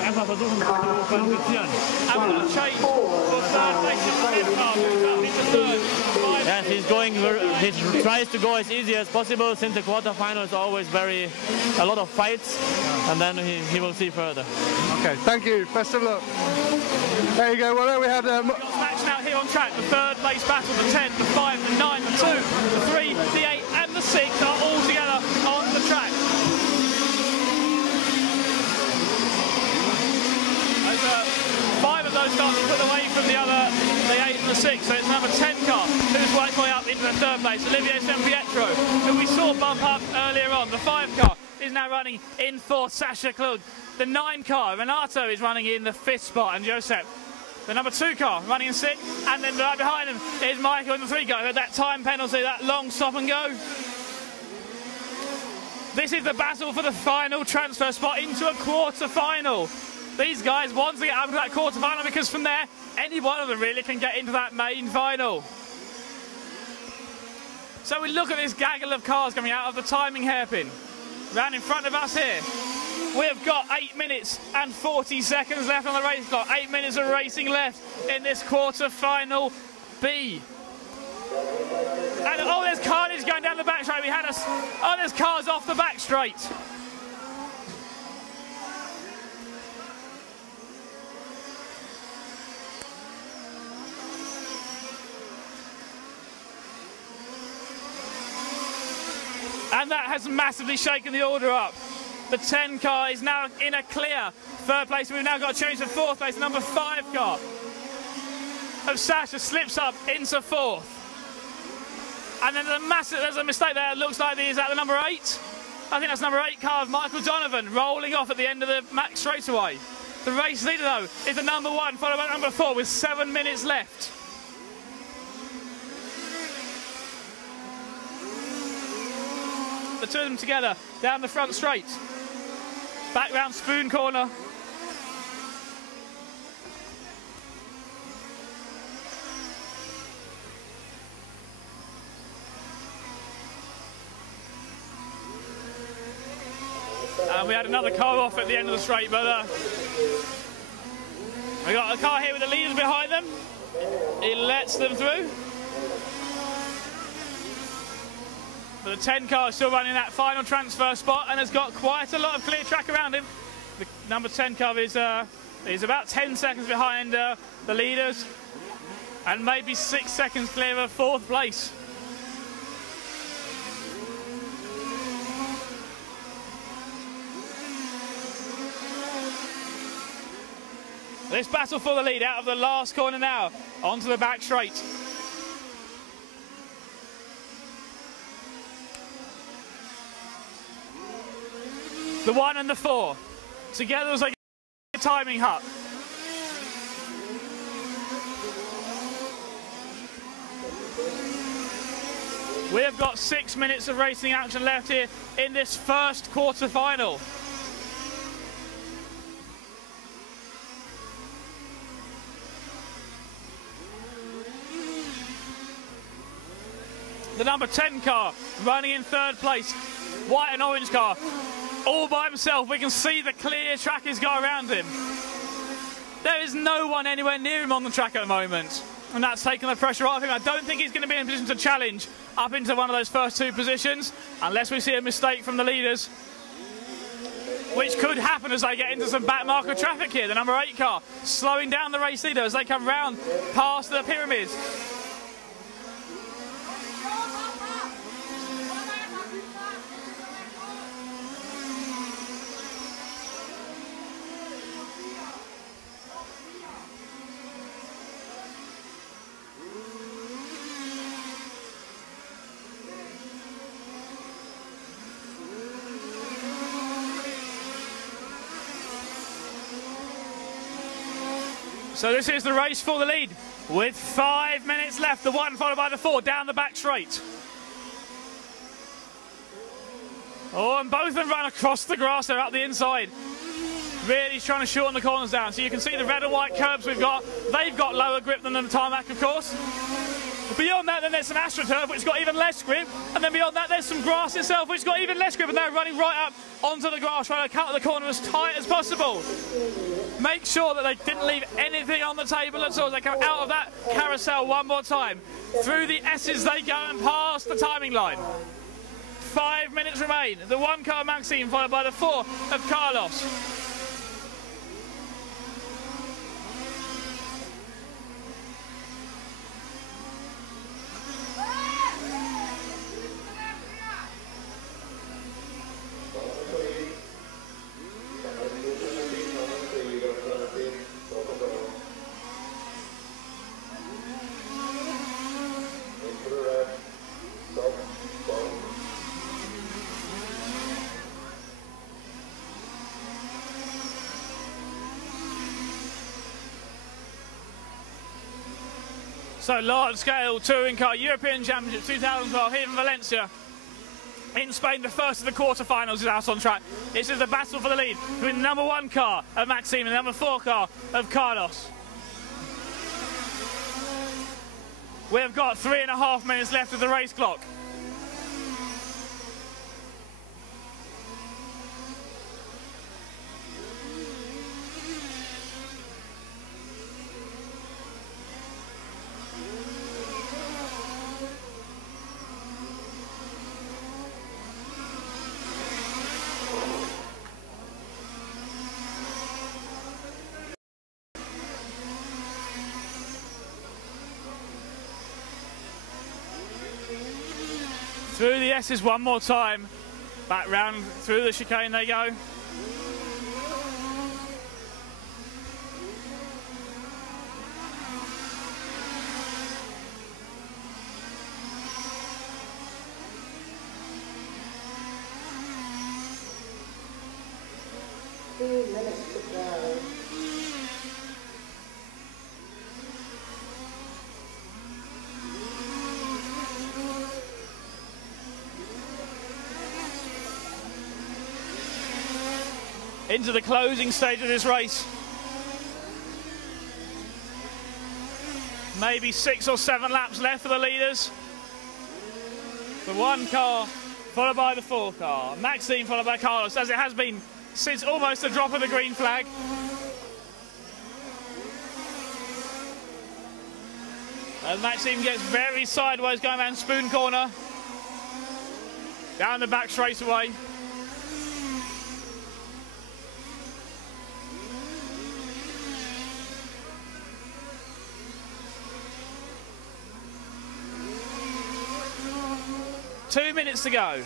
einfach versuchen zu qualifizieren. And we're going to change for third place. The fifth car moves up into third. Yes, he tries to go as easy as possible, since the quarterfinal is always a lot of fights, and then he will see further. Okay, thank you. Best of luck. There you go. Well, there we had match now here on track. The third place battle, the 10, the 5, the 9, the 2, the 3, the 8 and the 6 are all together on the track. There's 5 of those cars put away from the 8 and the 6, so it's number 10 car who's worked way up into the third place, Olivier Sempietro, who we saw bump up earlier on. The 5 car is now running in 4th, Sasha Klug. The 9 car, Renato, is running in the 5th spot, and Josep, the number 2 car, running in 6th, and then right behind him is Michael in the 3 car, who had that time penalty, that long stop and go. This is the battle for the final transfer spot into a quarter-final. These guys want to get up to that quarter-final, because from there, any one of them really can get into that main final. So we look at this gaggle of cars coming out of the timing hairpin. Round in front of us here, we've got 8 minutes and 40 seconds left on the race clock. 8 minutes of racing left in this quarter-final B. And oh, there's carnage going down the back straight. Oh, there's cars off the back straight. And that has massively shaken the order up. The 10 car is now in a clear 3rd place. We've now got to change to 4th place. Number 5 car of Sasha slips up into 4th. And then there's a mistake there. It looks like is that the number 8? I think that's number 8 car of Michael Donovan rolling off at the end of the max straightaway. The race leader, though, is the number 1, followed by number 4 with 7 minutes left. The 2 of them together down the front straight. Back round Spoon corner. And we had another car off at the end of the straight, but we got a car here with the leaders behind them. He lets them through. But the 10 car is still running that final transfer spot and has got quite a lot of clear track around him. The number 10 car is about 10 seconds behind the leaders and maybe 6 seconds clear of 4th place. This battle for the lead out of the last corner now, onto the back straight. The 1 and the 4, together as like a timing hut. We have got 6 minutes of racing action left here in this first quarter-final. The number 10 car running in 3rd place, white and orange car, all by himself. We can see the clear track he's got around him. There is no one anywhere near him on the track at the moment. and that's taken the pressure off him. I don't think he's going to be in a position to challenge up into one of those first two positions unless we see a mistake from the leaders, which could happen as they get into some back marker traffic here. The number 8 car slowing down the race leader as they come round past the pyramids. So this is the race for the lead with 5 minutes left. The 1 followed by the 4 down the back straight. Oh, and both of them run across the grass there up the inside. Really trying to shorten the corners down. So you can see the red and white curbs we've got. They've got lower grip than the tarmac, of course. Beyond that, then there's some AstroTurf, which has got even less grip. And then beyond that, there's some grass itself, which has got even less grip. And they're running right up onto the grass, trying to cut the corner as tight as possible. Make sure that they didn't leave anything on the table at all as they come out of that carousel one more time. Through the S's they go and past the timing line. 5 minutes remain. The 1 car Maxime followed by the 4 of Carlos. So large-scale touring car European Championship 2012 here in Valencia. In Spain, the first of the quarterfinals is out on track. This is the battle for the lead between the number 1 car of Maxime and the number 4 car of Carlos. We have got 3.5 minutes left of the race clock. Through the S's one more time. Back round through the chicane they go. Into the closing stage of this race. Maybe 6 or 7 laps left for the leaders. The 1 car followed by the 4 car. Maxime followed by Carlos, as it has been since almost the drop of the green flag. As Maxime gets very sideways going around Spoon Corner. Down the back straightaway. Two minutes to go.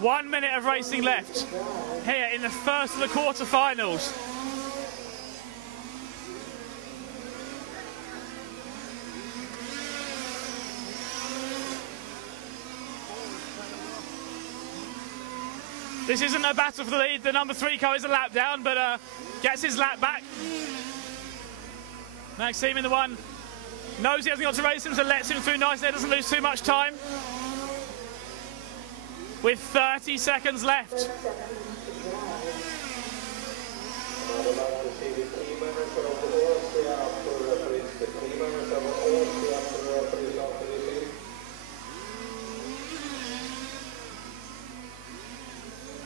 1 minute of racing left here in the first of the quarterfinals. This isn't a battle for the lead. The number 3 car is a lap down, but gets his lap back. Maxime in the one. Knows he hasn't got to race him, so lets him through nicely. Doesn't lose too much time. With 30 seconds left.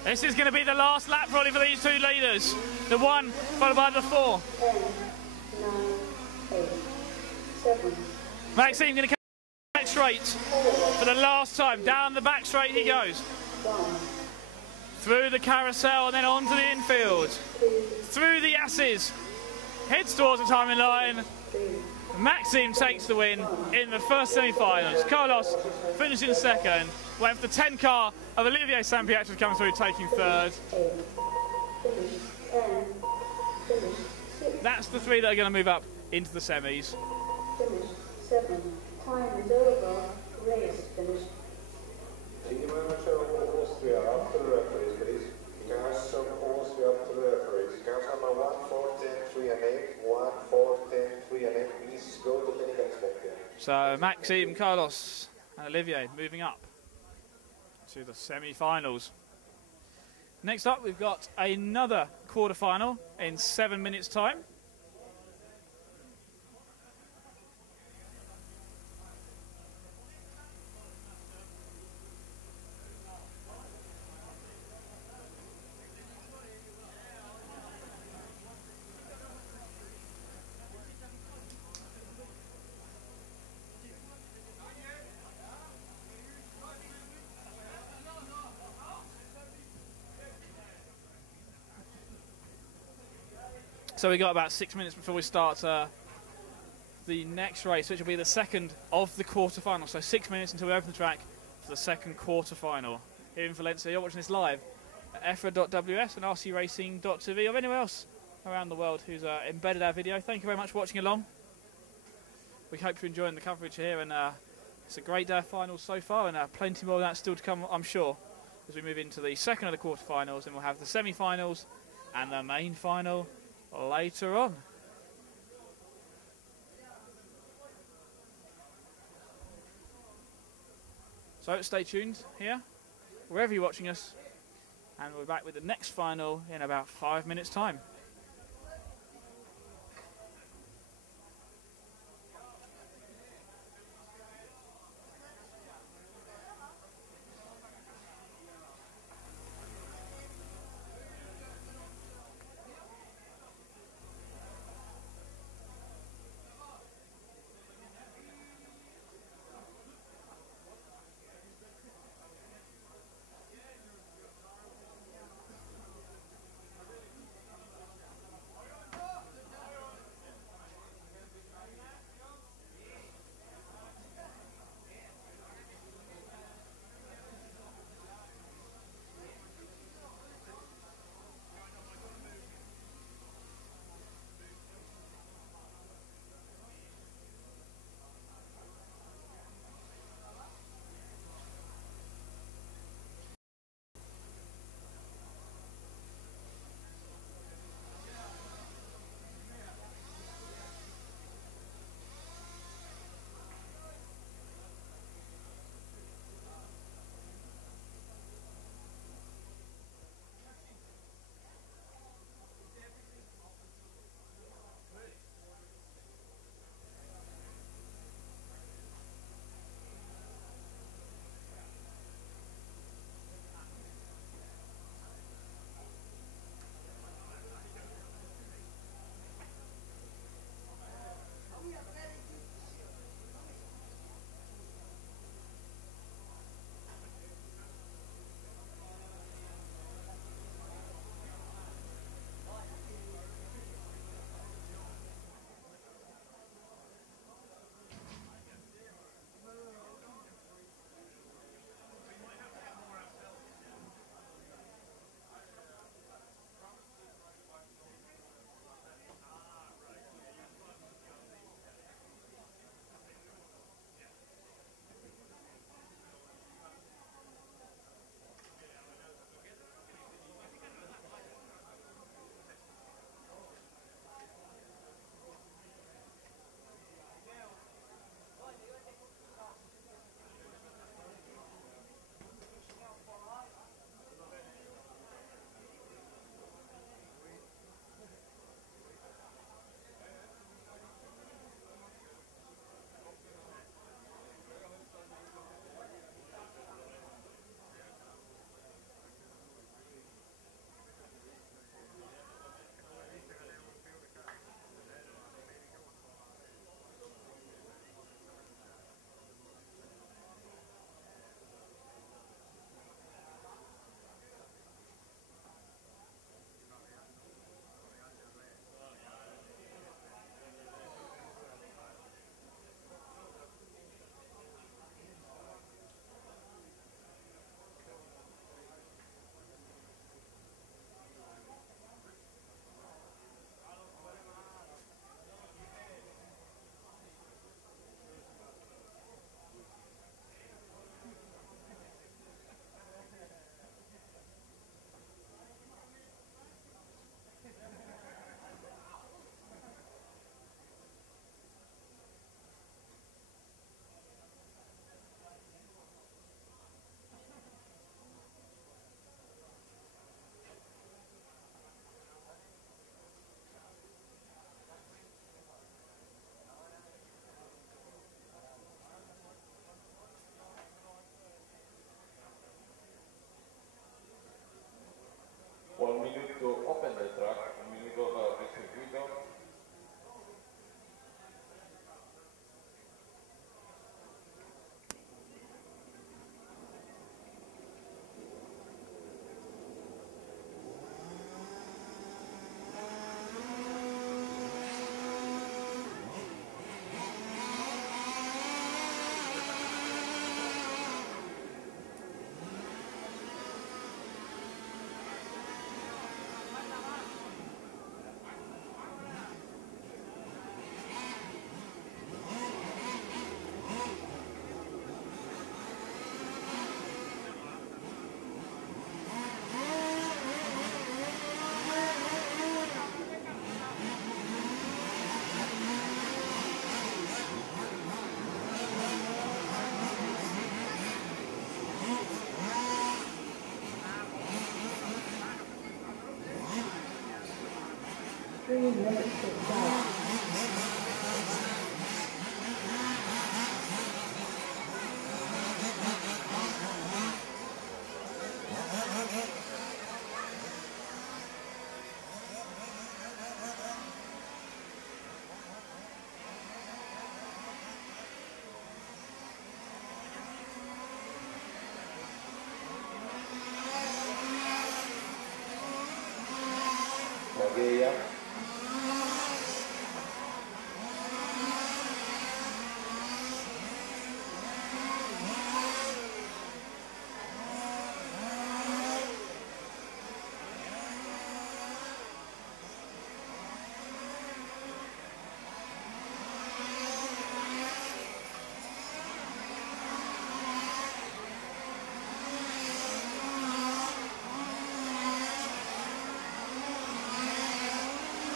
This is going to be the last lap probably for these two leaders. The 1 followed by the 4. 10, 9, 8, 7. Maxime going to come straight for the last time. Down the back straight he goes. Through the carousel and then onto the infield. Through the S's. Heads towards the timing line. Maxime takes the win in the first semi-finals. Carlos finishing second. Went for the 10 car of Olivier Sampietro coming through, taking third. That's the 3 that are going to move up into the semis. Finish 7. Time is over. Race finished. Team manager of Austria up to the referees, please. Cars of Austria up to the referees. Cars number 1, 4, 10, 3 and 8. 1, 4, 10, 3 and 8. Please go to the technical inspector. So Maxime, Carlos and Olivier moving up to the semi-finals. Next up we've got another quarter-final in 7 minutes time. So we got about 6 minutes before we start the next race, which will be the second of the quarterfinal. So 6 minutes until we open the track for the second quarterfinal. Here in Valencia, you're watching this live at EFRA.ws and rcracing.tv, or anywhere else around the world who's embedded our video. Thank you very much for watching along. We hope you're enjoying the coverage here, and it's a great day of finals so far, and plenty more of that still to come, I'm sure, as we move into the second of the quarterfinals, and we'll have the semi-finals and the main final later on. So stay tuned here, wherever you're watching us, and we're back with the next final in about 5 minutes' time.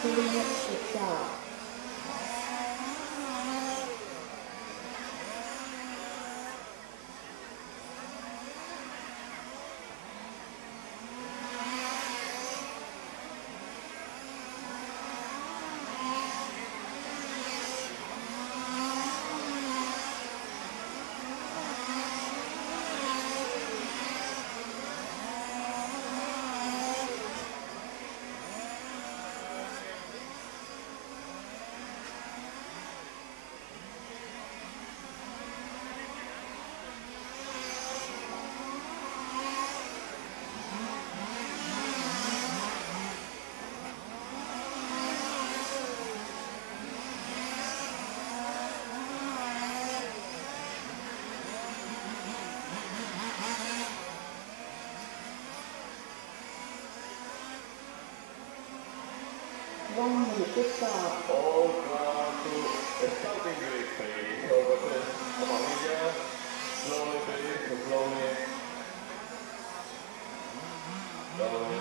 2 minutes to start. All ground to starting grid, please. Over to Amalia. Slowly, please. Slowly. Slowly.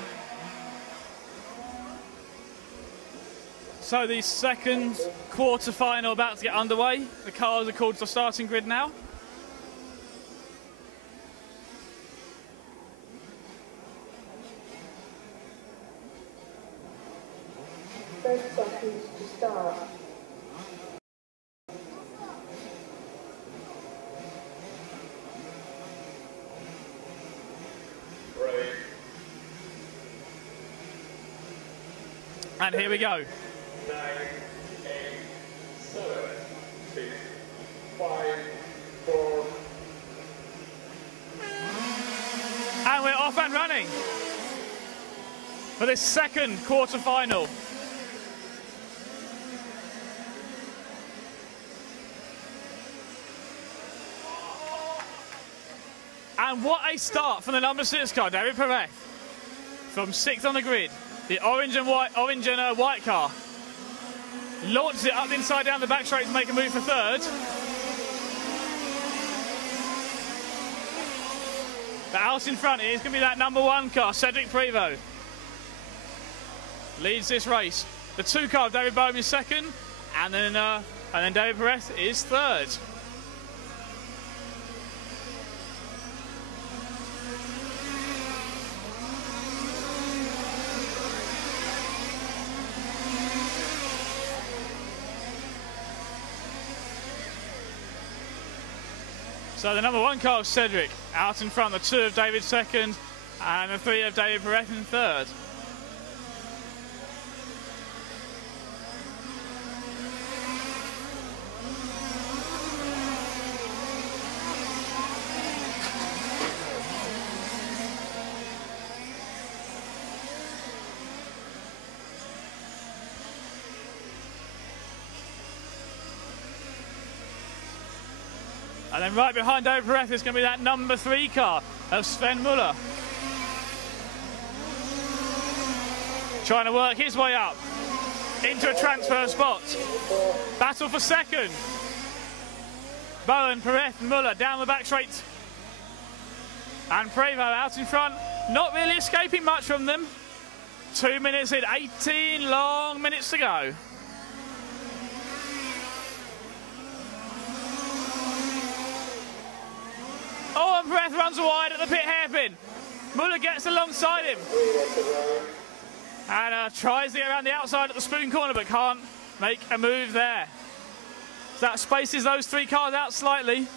So the second quarter-final about to get underway. The cars are called to the starting grid now. First seconds to start. And here we go. 9, 8, 7, 6, 5, 4. And we're off and running for this second quarter-final. And what a start from the number 6 car, David Perez. From 6th on the grid, the orange and white car. Launches it up inside down the back straight to make a move for 3rd. But out in front is going to be that number 1 car, Cedric Prevost. Leads this race. The 2 car, David Bohm, is 2nd, and then David Perez is 3rd. So the number 1 car of Cedric out in front, the 2 of David 2nd, and the 3 of David Perez in 3rd. And then right behind David Perez is going to be that number 3 car of Sven Muller. Trying to work his way up into a transfer spot. Battle for 2nd. Bowen, Perez, Muller down the back straight. And Prevost out in front, not really escaping much from them. 2 minutes in, 18 long minutes to go. Oh, and Perez runs wide at the pit hairpin. Muller gets alongside him. And tries to get around the outside at the spoon corner, but can't make a move there. So that spaces those 3 cars out slightly.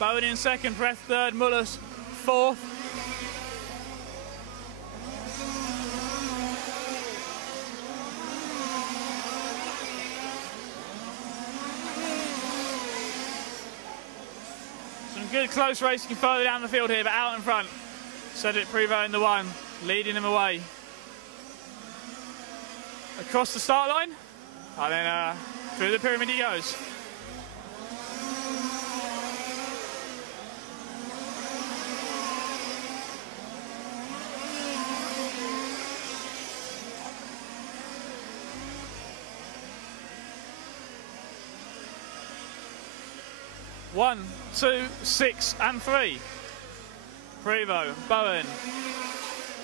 Bowen in 2nd, Perez 3rd, Muller's 4th. Good close racing further down the field here, but out in front. Cedric Prevost in the 1, leading him away. Across the start line, and then through the pyramid he goes. One, 2, 6, and 3. Prevost, Bowen,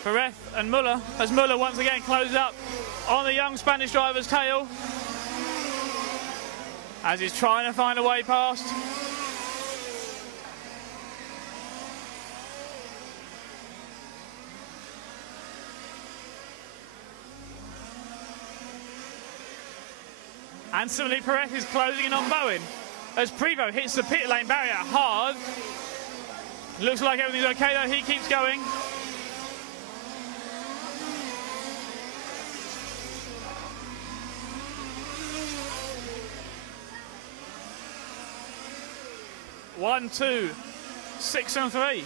Perez, and Muller, as Muller once again closes up on the young Spanish driver's tail as he's trying to find a way past. And similarly, Perez is closing in on Bowen as Prevost hits the pit lane barrier hard. Looks like everything's okay though, he keeps going. One, 2, 6 and 3.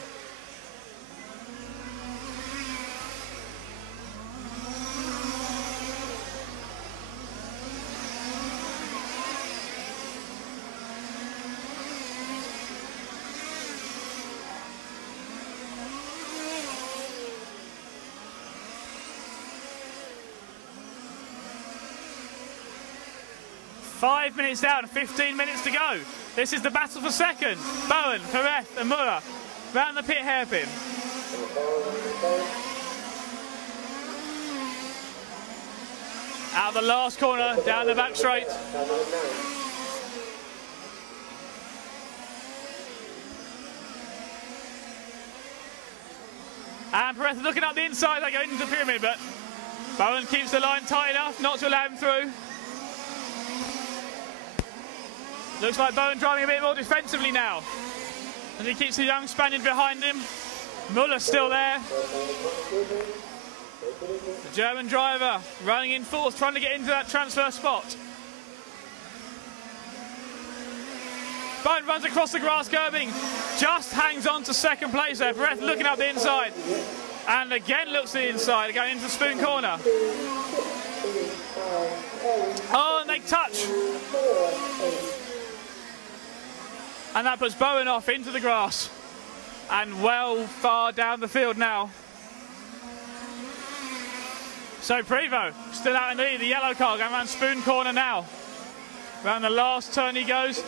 Five minutes down, 15 minutes to go. This is the battle for second. Bowen, Perez and Muller round the pit hairpin. Out of the last corner, down the back straight. And Perez looking up the inside, they go into the pyramid, but Bowen keeps the line tight enough not to allow him through. Looks like Bowen driving a bit more defensively now. And he keeps the young Spaniard behind him. Muller's still there. The German driver running in fourth, trying to get into that transfer spot. Bowen runs across the grass curbing, just hangs on to second place there. Perez looking up the inside. And again looks to the inside, going into the spoon corner. Oh, and they touch. And that puts Bowen off into the grass. And well far down the field now. So Prevost still out in the lead, the yellow car going around spoon corner now. Around the last turn he goes.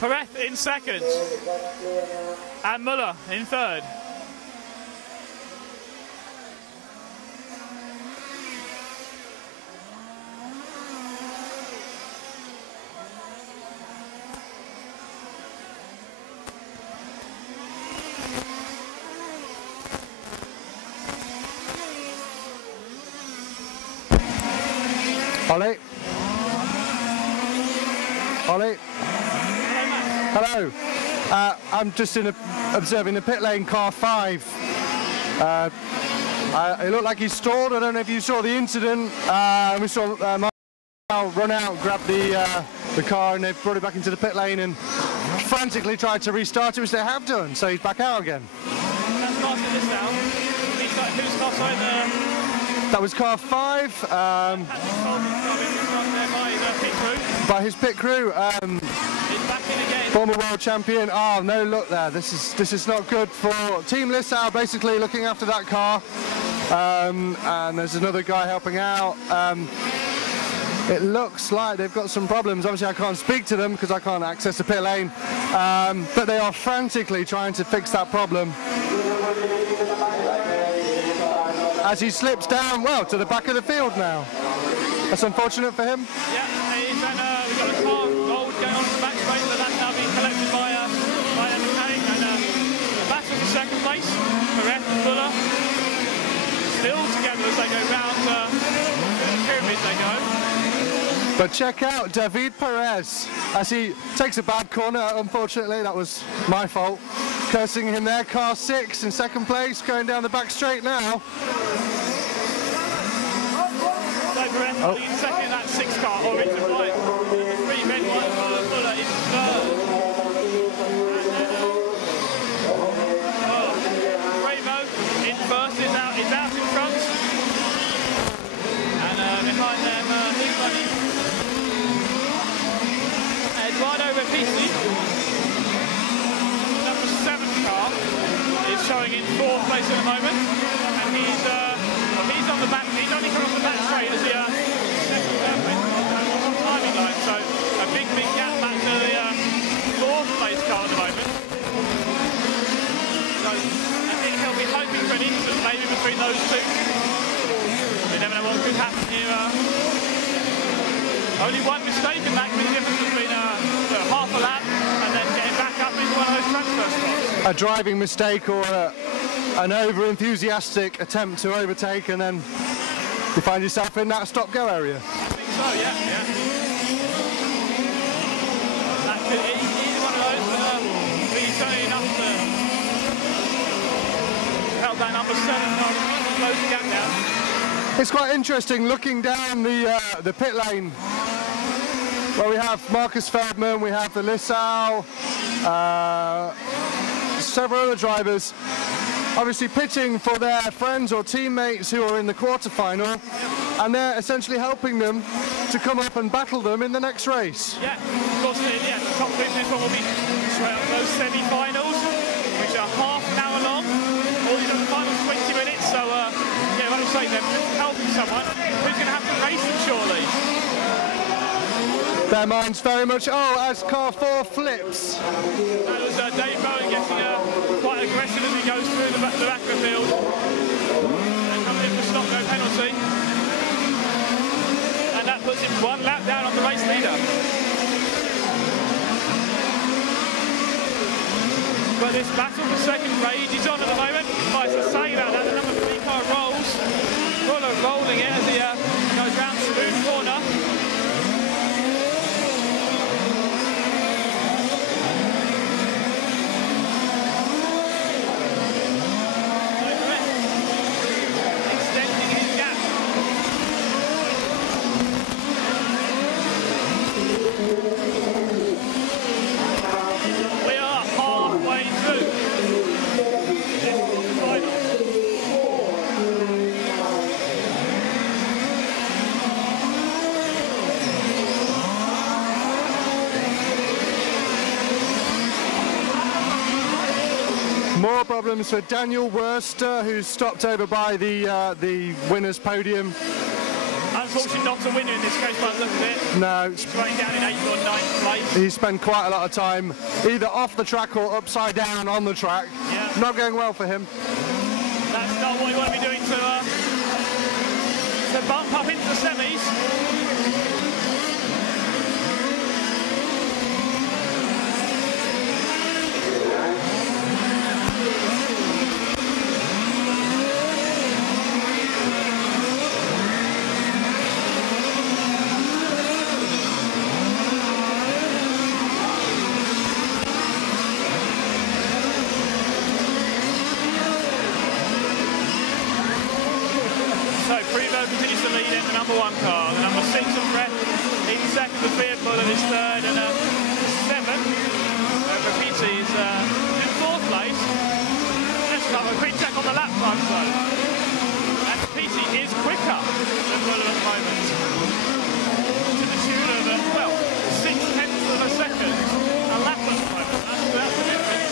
Perez in second. And Muller in third. Ollie. Ollie. Hello. I'm just observing the pit lane, car 5. It looked like he stalled. I don't know if you saw the incident. We saw Mark run out, grab the car, and they brought it back into the pit lane and frantically tried to restart it, which they have done. So he's back out again. That was car 5. By his pit crew. Former world champion. Oh no, look there. This is not good for Team Lissau. Basically looking after that car. And there's another guy helping out. It looks like they've got some problems. Obviously I can't speak to them because I can't access the pit lane. But they are frantically trying to fix that problem. As he slips down, well, to the back of the field now. That's unfortunate for him. Yeah, it is, and we've got a car rolled going on to the back straight, but that's now being collected by the mechanic, and the battle for second place. Perez and Muller still together as they go round the pyramids they go. But check out David Perez as he takes a bad corner. Unfortunately, that was my fault. Cursing him there, car 6 in second place, going down the back straight now. So in second in that 6 car, orange and white. 3 red, white, Muller in third. Prevost in first is out in front. And behind them, Eduardo Rapisi, number 7 car, is showing in 4th place at the moment, and he's on the back. He's only come off the back straight as the second timing line. So a big gap back to the 4th place car at the moment. only one mistake and that could be the difference between half a lap and then getting back up into one of those transfer spots. A driving mistake or an over-enthusiastic attempt to overtake, and then you find yourself in that stop-go area. I think so, yeah. That could be one of those, but he's only enough to help that number 7 close the gap down. It's quite interesting looking down the pit lane where we have Marcus Feldman, we have the Lissau, several other drivers obviously pitting for their friends or teammates who are in the quarterfinal, and they're essentially helping them to come up and battle them in the next race. Yeah, of course, the top 2 this one will be those semi-finals, which are half an hour long, or the final 20 minutes, so yeah, like I say, they're helping someone who's going to have to race them shortly. Their minds very much, as car 4 flips. That was Dave Bowen getting quite aggressive as he goes through the back of the field. And coming in for stop-go penalty. And that puts him 1 lap down on the race leader. But this battle for second rages on at the moment. Nice to say that, the number 3 car rolls. Fuller rolling it as he goes round smooth corner. We are halfway through. More problems for Daniel Worster, who's stopped over by the winner's podium. Unfortunately not a winner in this case, but look at it. No. He's running down in 8th or 9th place. He spent quite a lot of time either off the track or upside down on the track. Yeah. Not going well for him. That's not what you want to be doing to bump up into the semis. So Prevost continues to lead in the number 1 car. The number 6 of Brett in second, the Fiat Buller is third, and 7th. Rapiti is in 4th place. Let's have a quick check on the lap times though. And Rapiti is quicker than Buller at the moment. To the tune of, 6/10 of a second. A lap at the moment. That's the difference.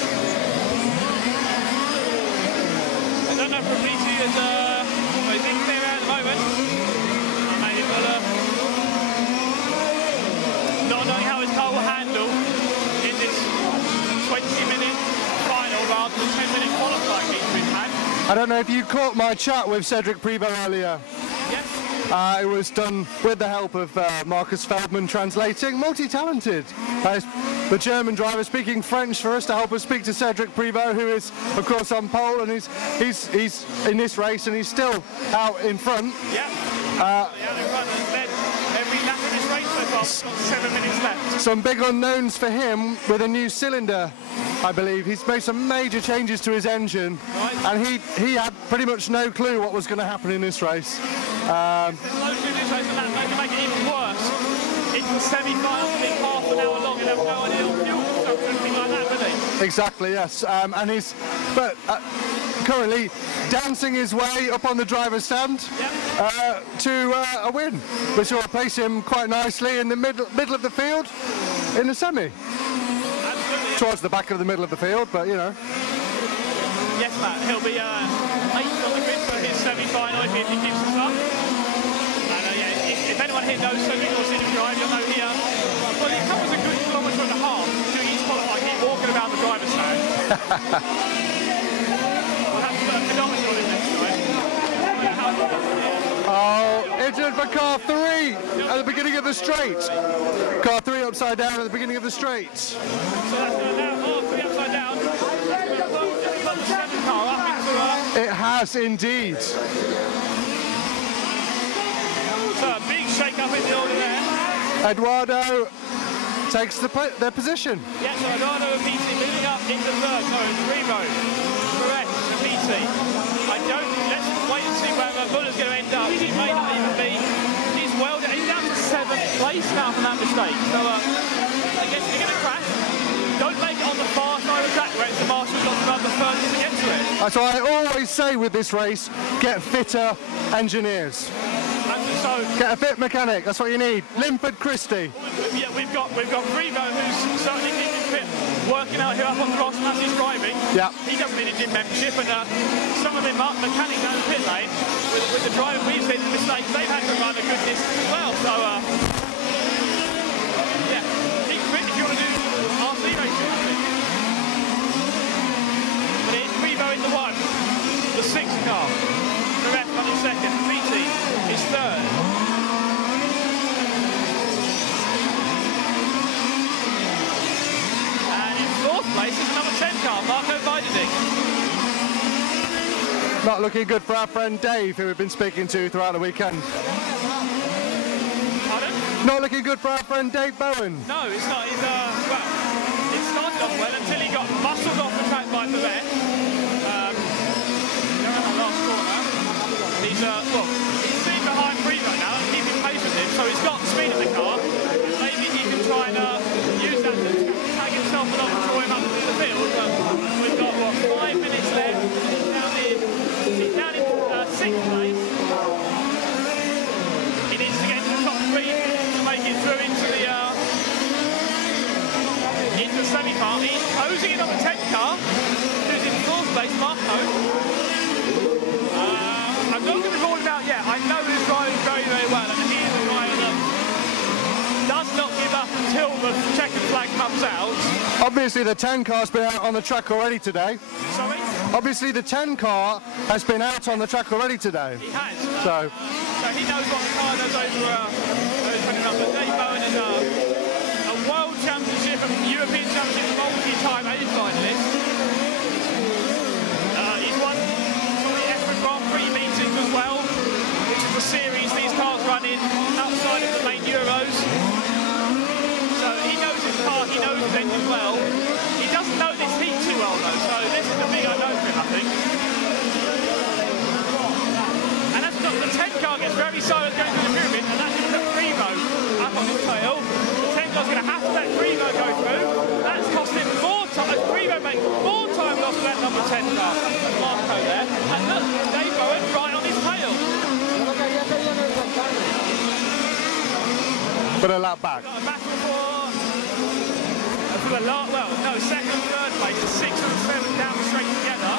I don't know if Rapiti is he's in clear at the moment. Maybe Buller not knowing how his car will handle in this 20-minute final rather than 10-minute qualifying he's been had. I don't know if you caught my chat with Cedric Prevost earlier. Yes. It was done with the help of Marcus Feldman translating. Multi-talented. The German driver speaking French for us to help us speak to Cedric Prevost, who is, of course, on pole, and he's in this race, and he's still out in front. Yeah. Out in front and led every lap of this race so far. We've got 7 minutes left. Some big unknowns for him with a new cylinder, I believe. He's made some major changes to his engine, and he had pretty much no clue what was going to happen in this race. There's loads in this race, and that may make it even worse. It's the semi-final, it's half an hour long, and have no idea on fuel or something like that, will he? Exactly, yes. But currently dancing his way up on the driver's stand to a win, which will place him quite nicely in the middle of the field in the semi. Absolutely. Towards the back of the middle of the field, but you know. Yes, Matt, he'll be 8th on the grid for his semi-final if he keeps us up. And if anyone here knows Cedric or seen him drive, you'll know here. Well, he covers a good kilometre and a half doing his qualifying here, walking around the driver's stand. We'll have to put a pedometer on him next time. Oh, incident for car 3 at the beginning of the straight. Car 3 upside down at the beginning of the straight. So that's going to allow R3 upside down. Put the 7 car up into It has indeed. So a big shake up in the order there. Eduardo takes their position. Yeah, so Eduardo and PT moving up into third. So it's Primo, Perez and PT. Let's wait and see where Muller's going to end up. He may not even be. He's down to 7th place now from that mistake. So I guess if you're going to crash, don't make it on the far side of the track where it's the marshal's got to run the furthest to get to it. That's why I always say with this race, get fitter engineers. So, get a fit mechanic, that's what you need. Linford Christie. Yeah, we've got Primo who's certainly keeping fit, working out here up on the Ross as he's driving. Yeah. He doesn't need a gym membership, and some of them mechanics down the pit lane with the driver we've seen the mistakes, they've had to run a good distance as well. So yeah, keep fit if you want to do RC racing. But it is Primo in the 1, the 6th car. The rest running 2nd. PT is 3rd. And in 4th place is number 10 car, Marco Weidening. Not looking good for our friend Dave, who we've been speaking to throughout the weekend. Pardon? Not looking good for our friend Dave Bowen. No, it's not. He's, well, it started off well until he got muscled off the track by Perez. Last corner. He's sitting behind Primo now and keeping pace with him, so he's got the speed of the car. Maybe he can try and use that to tag himself along and draw him up into the field. But we've got 5 minutes left. He's down in 6th place. He needs to get into the top 3 to make it through into the semi-final. He's closing in on the 10th car, who's in 4th place, Marco. I'm not going to rule him out yet. I know he's driving very, very well, and he is a driver that does not give up until the checkered flag comes out. Obviously, the 10 car's been out on the track already today. Sorry? Obviously, the 10 car has been out on the track already today. He has. So he knows what the car does over those 20 numbers. Dave Bowen is a World Championship and European Championship multi-time A finalist. He's won the EFRA Grand Prix meetings as well, which is a series these cars run in outside of the main Euros. So he knows his car, he knows his engine well. He doesn't know this heat too well though, so this is the big unknown for him, I think. And that's not, the 10 car gets very silent going through the pyramid, and that's going to put Primo up on his tail. The 10 car's going to have to let Primo go through. That's cost him more time. Primo makes more time loss to that number 10 car. Marco there. And look, Dave Bowen right on his tail. But a lap back. Got a battle for the last, well, no, 2nd and 3rd place, 6th and 7th down the straight together.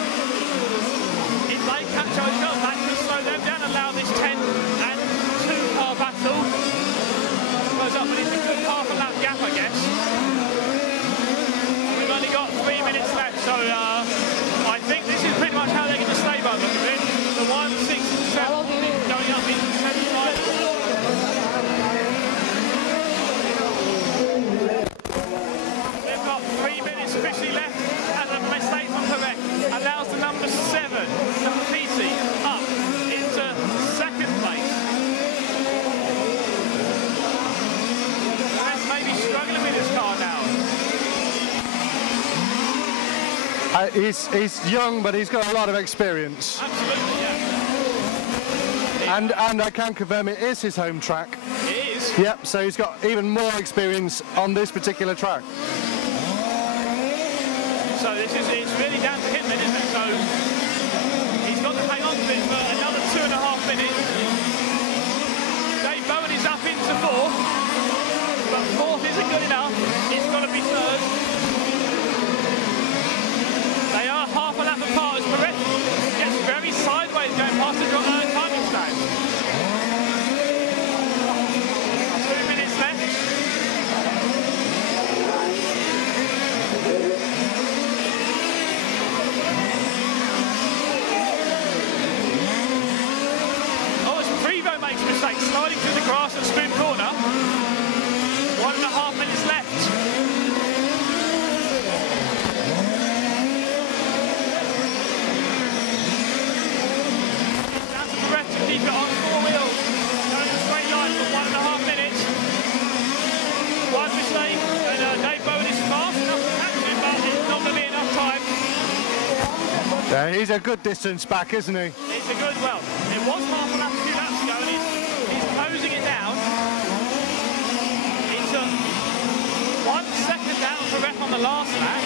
If they catch those up, that could slow them down, allow this 10 and 2 car battle. Goes up, but it's a good half a lap gap, I guess. We've only got 3 minutes left, so I think this is pretty much how they're going to stay by the look of it. The 1, 6, and 7 going up into the 10th line. They've got 3 minutes officially left, and a mistake from Perez allows the number 7, number PT, up into 2nd place. Perez may be struggling with his car now. He's young, but he's got a lot of experience. Absolutely, yeah. And I can confirm it is his home track. It is. Yep, so he's got even more experience on this particular track. So it's really down to him then, isn't it? So he's got to hang on to it for another 2.5 minutes. Dave Bowen is up into 4th, but 4th isn't good enough. It's got to be 3rd. They are half a lap apart as Perez gets very sideways going past the timing stand. 2 minutes left. Oh, it's Primo Yeah, he's a good distance back, isn't he? It's a good, well, it was half a lap a few laps ago, and he's closing it down. He took 1 second down for rep on the last lap.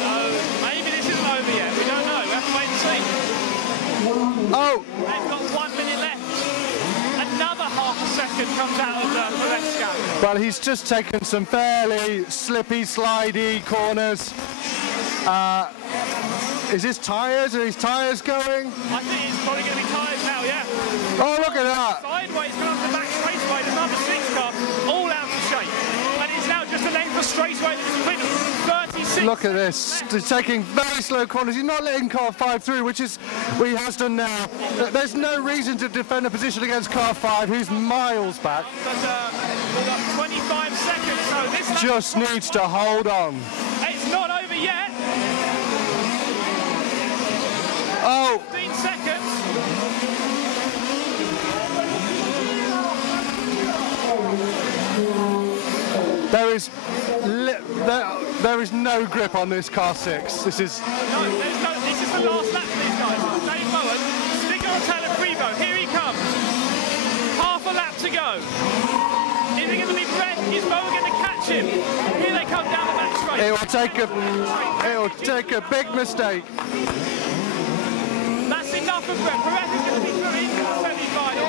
So maybe this isn't over yet. We don't know. We have to wait and see. Oh! They've got 1 minute left. Another half a second comes out of the rest gap. Well, he's just taken some fairly slippy, slidey corners. Is his tyres? Are his tyres going? I think it's probably going to be tyres now, yeah. Oh, look at that! Sideways, going up the back straightaway, the number 6 car, all out of shape. And it's now just a length for straightaway that is completed. 36. Look at this. He's taking very slow corners. He's not letting car 5 through, which is what he has done now. There's no reason to defend a position against car 5, who's miles back. But we've got 25 seconds, so this just needs to hold on. It's not over yet. Oh! 15 seconds. There is no grip on this car 6. This is... No, this is the last lap for these guys. Dave Bowen, Sticker on Taylor Freebo. Here he comes. Half a lap to go. Is it going to be Brett? Is Bowen going to catch him? Here they come down the back straight. It will take a big mistake. That's enough for Brett. Brett is going to be through into the semi-final.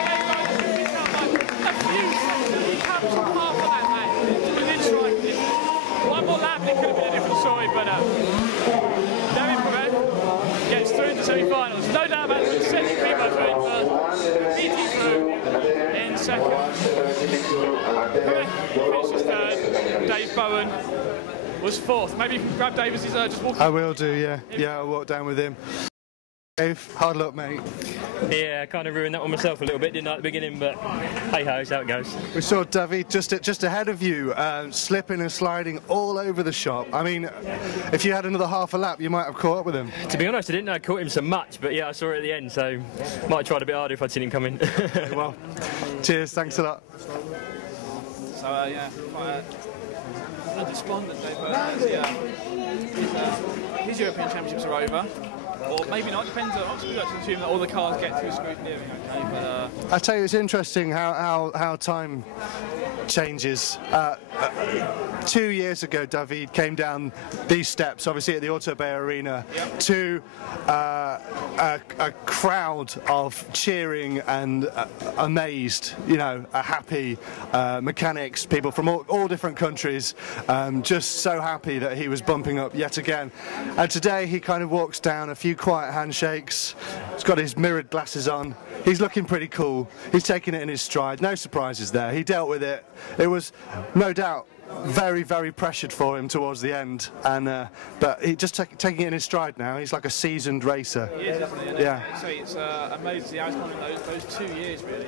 A few seconds. He comes from half a lap, mate. Within striking distance. One more lap and it could have been a different story, but David Brett gets through the semi-finals. No doubt about it. Sending Freebo through in first. PT through in second. Brett finishes third. Dave Bowen was fourth. Maybe you can grab Dave as he's just walking. I will do, yeah. Yeah, I'll walk down with him. Dave, hard luck, mate. Yeah, I kind of ruined that one myself a little bit, didn't I, at the beginning, but hey ho, that's how it goes. We saw David just ahead of you, slipping and sliding all over the shop. I mean, if you had another half a lap, you might have caught up with him. To be honest, I didn't know I caught him so much, but yeah, I saw it at the end, so might have tried a bit harder if I'd seen him coming. Well, cheers, thanks a lot. So, yeah, quite a despondent day, but his European Championships are over. Or maybe not, depends on, obviously we've got to assume that all the cars get through scrutineering, okay, but... I tell you, it's interesting how time changes. 2 years ago, David came down these steps, obviously at the Auto Bay Arena, to a crowd of cheering and amazed, you know, happy mechanics, people from all different countries, just so happy that he was bumping up yet again. And today he kind of walks down, a few quiet handshakes, he's got his mirrored glasses on, he's looking pretty cool, he's taking it in his stride, no surprises there, he dealt with it. It was no doubt very, very pressured for him towards the end, and but he just taking it in his stride now. He's like a seasoned racer. He is, isn't he? Yeah. It's amazing the outcome in those 2 years, really.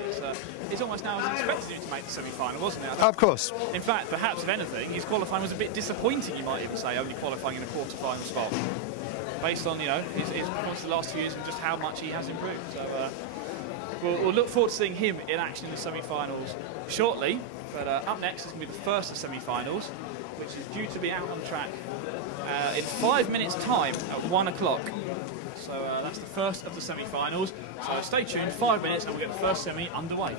It's almost now as expected him to make the semi-final, wasn't it? Of course. In fact, perhaps if anything, his qualifying was a bit disappointing, you might even say, only qualifying in a quarter-final spot. Based on, you know, his performance the last 2 years and just how much he has improved. So we'll look forward to seeing him in action in the semi-finals shortly. But up next is going to be the first of semi-finals, which is due to be out on track in 5 minutes' time at 1 o'clock. So that's the first of the semi-finals. So stay tuned, 5 minutes, and we'll get the first semi underway.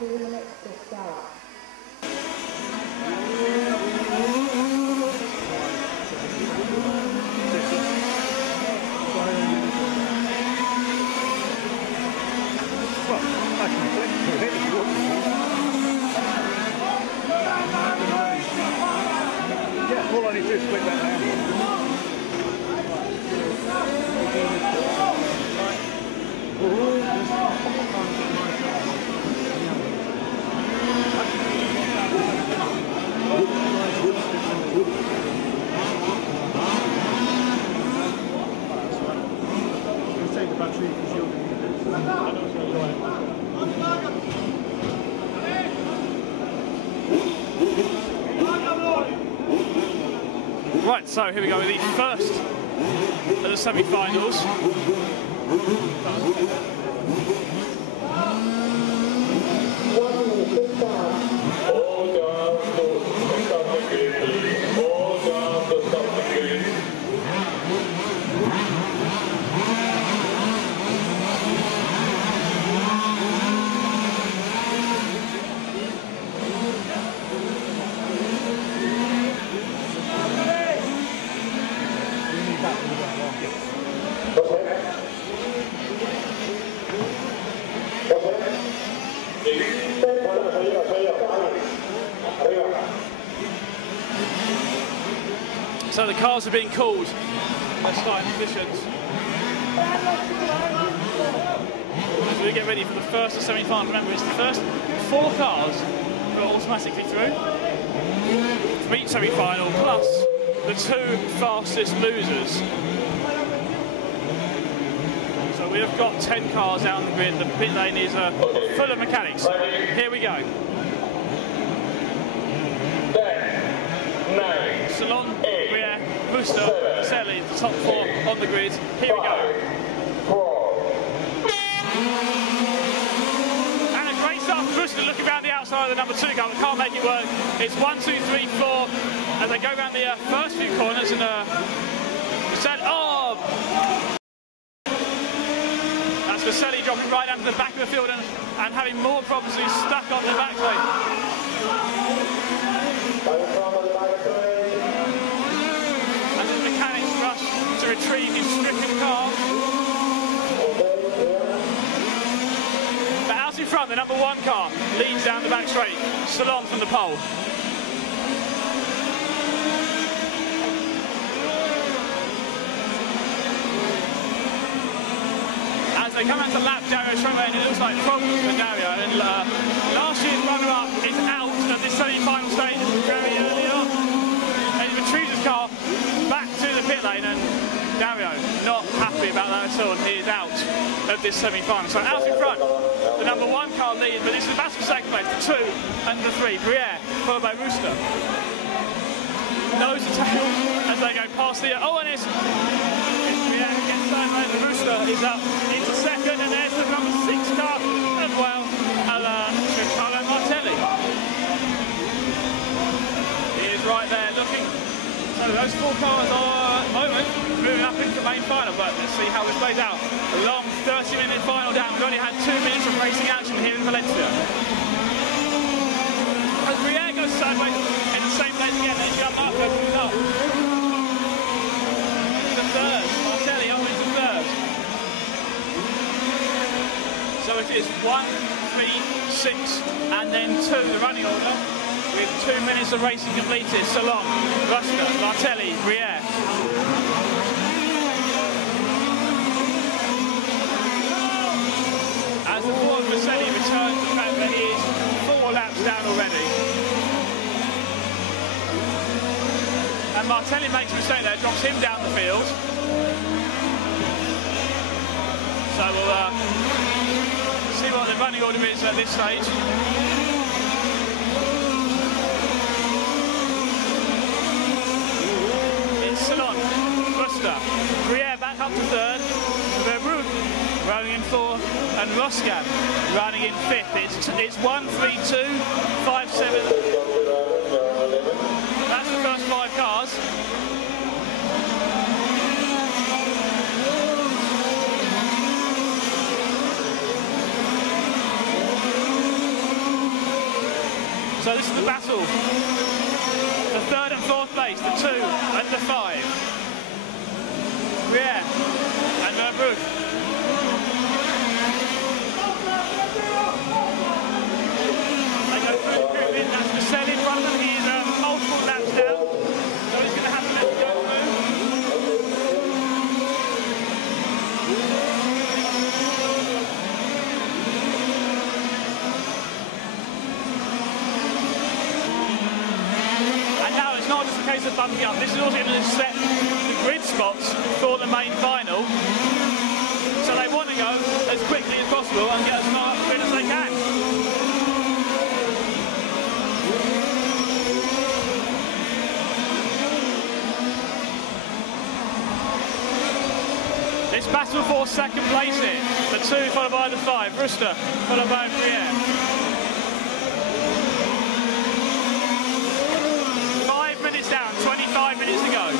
2 minutes to start. Yeah, all I need to do is split that down. Right, so here we go with the first of the semi-finals. So the cars are being called by starting positions as we get ready for the first of semi-final. Remember, it's the first 4 cars that are automatically through from each semi-final, plus the 2 fastest losers. So we have got 10 cars out on the grid. The pit lane is full of mechanics. Here we go. 10, 9, Salon, Briere, Booster, Selly, the top 4 on the grid. Here we go. 4. And a great start from Booster, looking around the outside of the number 2 car, but can't make it work. It's 1, 2, 3, 4 as they go around the first few corners and that's Vaselli dropping right down to the back of the field and having more problems. He's stuck on the back lane. And the mechanics rush to retrieve his stricken car. But out in front, the number 1 car leads down the back straight. Salon from the pole. As they come out to lap Dario Tremor, and it looks like problems for Dario. And last year's runner-up is out of this semi-final stage very early on. And he retrieves his car back to the pit lane, and Dario not happy about that at all. He is out of this semi-final. So out in front, the number 1 car leads, but this is a battle for second place. The 2 and the 3, Briere, followed by Rooster. Nose to tail as they go past the... Oh, and it's Briere gets sideways. The Rooster is up into second, and there's the number 6 car as well, Carlo Martelli. He is right there looking. So those 4 cars are at the moment moving up into the main final, but let's see how this plays out. A long 30-minute final down. We've only had 2 minutes of racing action here in Valencia. As Briere goes sideways in the same place again, and Jean-Marc opens up. Into 3rd. Martelli up into 3rd. So it is 1, 3, 6, and then 2, the running order, with 2 minutes of racing completed. Salon, Ruster, Martelli, Briere. As the Ford Rosselli returns the fact that he is 4 laps down already. And Martelli makes a mistake there, drops him down the field. So we'll see what the running order is at this stage. It's Salon, Ruster, Briere back up to 3rd, Verbrugge running in 4th, and Roscan running in 5th. It's 1, 3, 2, 5, 7. That's the first 5 cars. So this is the battle. The 3rd and 4th place, the 2 and the 5. Briere and Verbrugge. They go through the pyramid, that's Rosselli in front of them. He's multiple laps down, so he's going to have to let them go through. Not just a case of bumping up, this is also going to set the grid spots for the main final. So they want to go as quickly as possible and get as far up the grid as they can. This battle for 2nd place here. The 2 followed by the 5, Ruster followed by Briere. 5 minutes down, 25 minutes to go.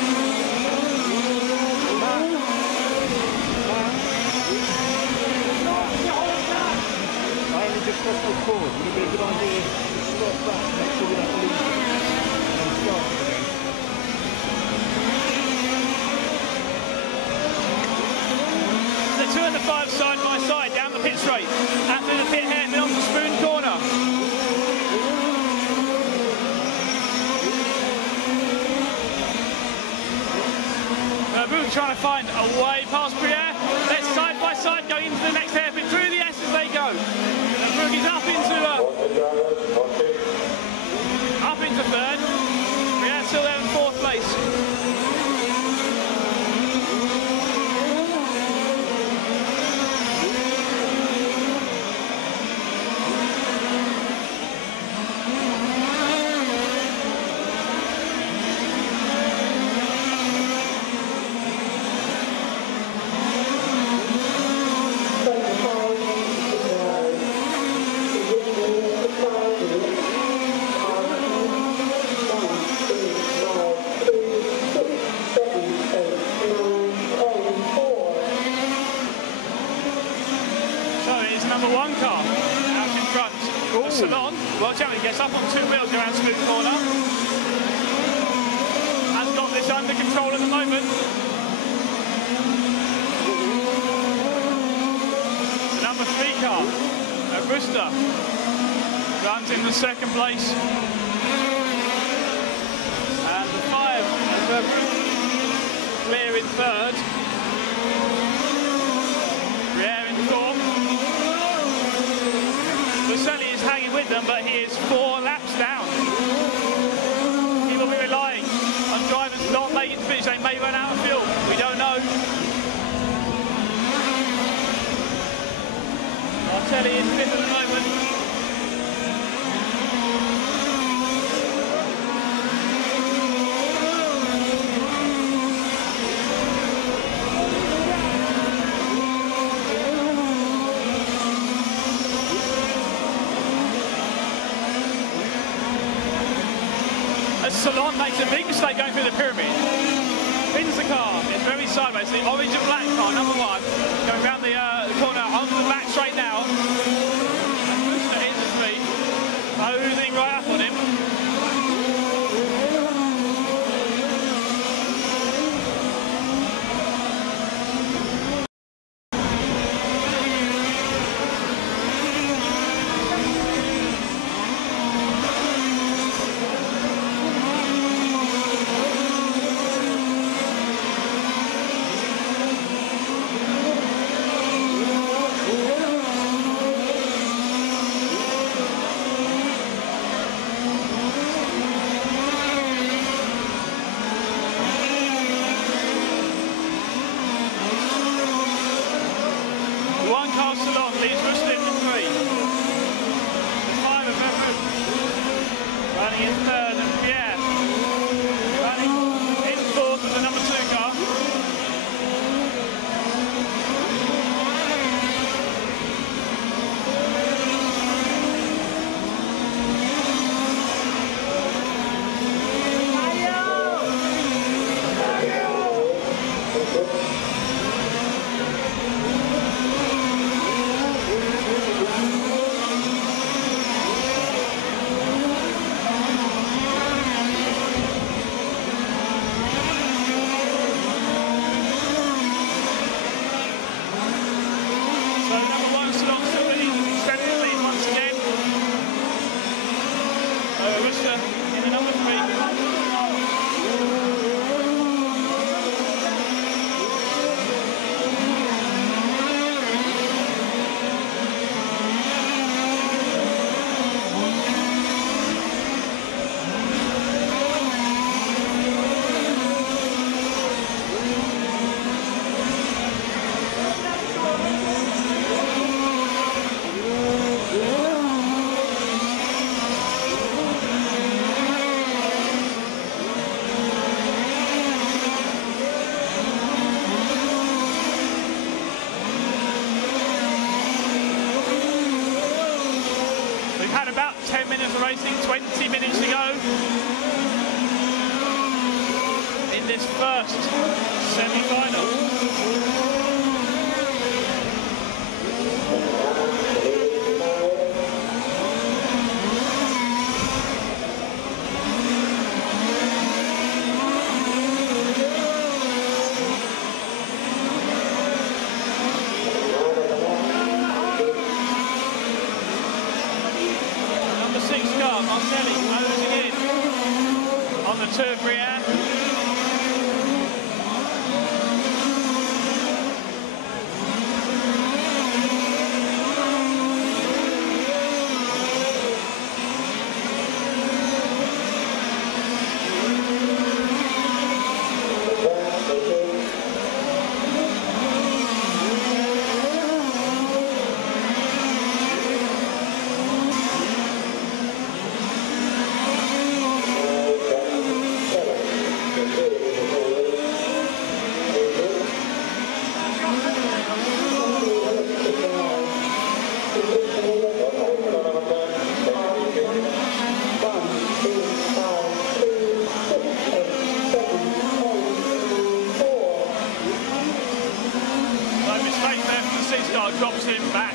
Would it be a good idea to stop back, make sure we don't lose it, and start again? The 2 and the 5 side by side down the pit straight, and through the pit hairpin onto Spoon Corner. Verbrugge trying to find a way past Briere. They're side by side going into the next hairpin. Through the S as they go. Verbrugge is up into 3rd. Briere still there in 4th place. Number 1 car out in front. The Salon, well, Champion gets up on 2 wheels around Spoon Corner. Has got this under control at the moment. The number 3 car, Ruster, runs in the 2nd place. And the 5, clear in 3rd. Briere in 4th. Rosselli is hanging with them, but he is 4 laps down. He will be relying on drivers not making the finish. They may run out of fuel. We don't know. Martelli is 5th at the moment. Salon makes a big mistake going through the pyramid. Spins the car, it's very sideways. The orange and black car, number 1, going round the corner onto the back straight now. And Brewster in the 3, closing right up on him. last along leads Russell in the 3. The 5 of Everett running in 3rd, and Pierre running in 4th with the number 2 car. About 10 minutes of racing, 20 minutes to go in this first semi-final. On the 2 of Brianne. Drops him back.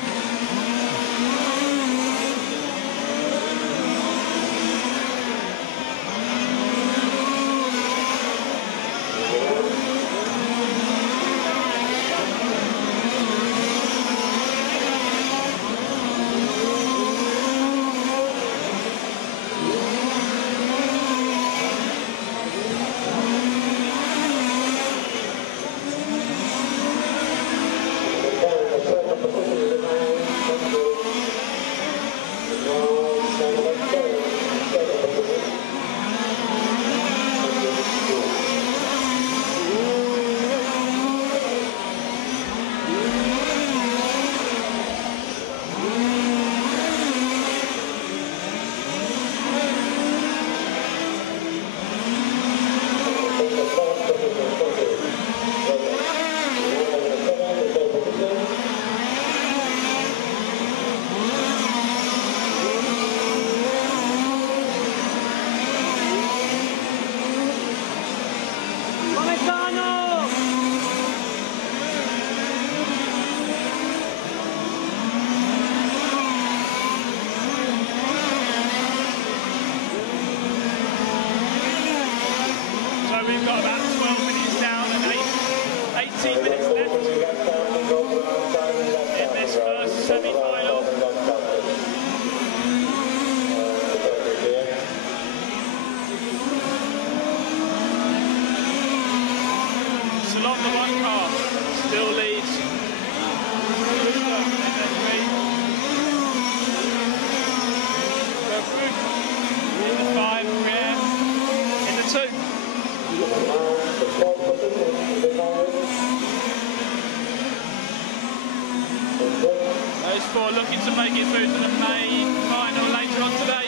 Those four looking to make it through to the main final later on today.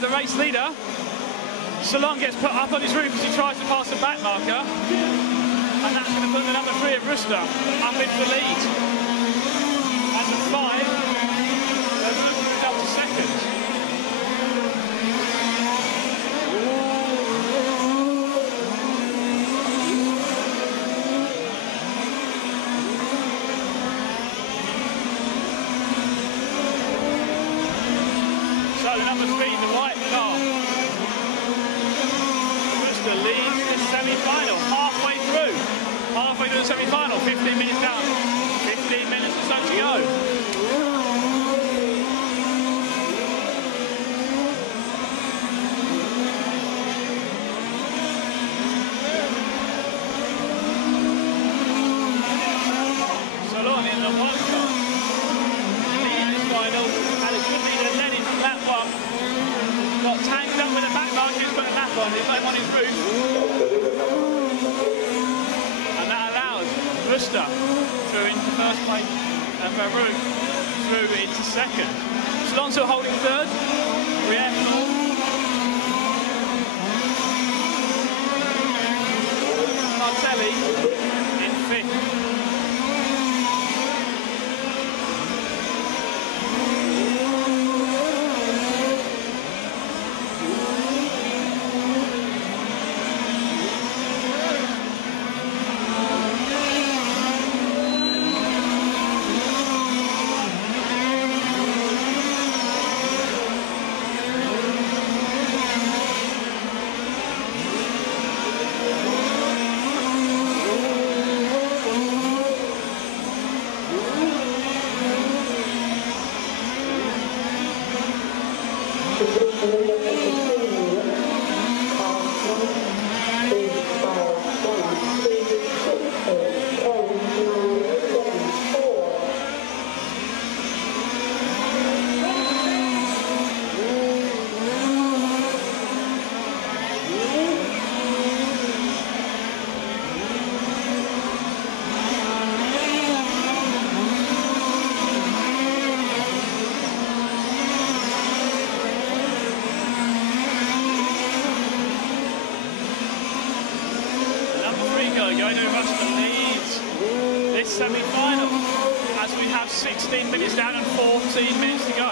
The race leader, Salon gets put up on his roof as he tries to pass the back marker, and that's going to put the number 3 of Rooster up into the lead. And the 5 has moved up to second. So the number 3, the white car. Rooster leads the semi-final, halfway through the semi-final, 15 minutes down, 15 minutes or so to go. Salon in the white car. Leading this final, had a good lead and led it from that one. Got tangled up with the back marker, he's got a lap on, he's not on his roof. And that allows Rooster through into first place and Farouk through into second. Salon still holding third. Martelli in fifth. Going to rush the lead this semi-final as we have 16 minutes down and 14 minutes to go.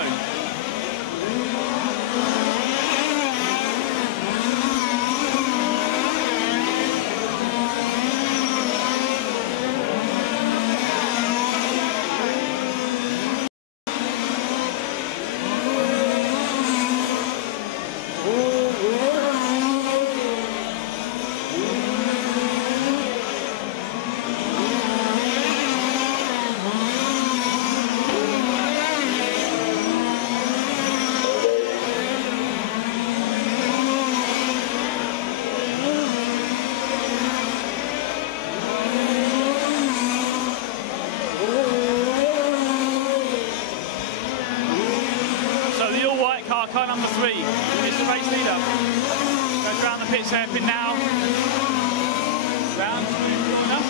Car number 3 is the race leader. Goes round the pits hairpin now. Round to the corner.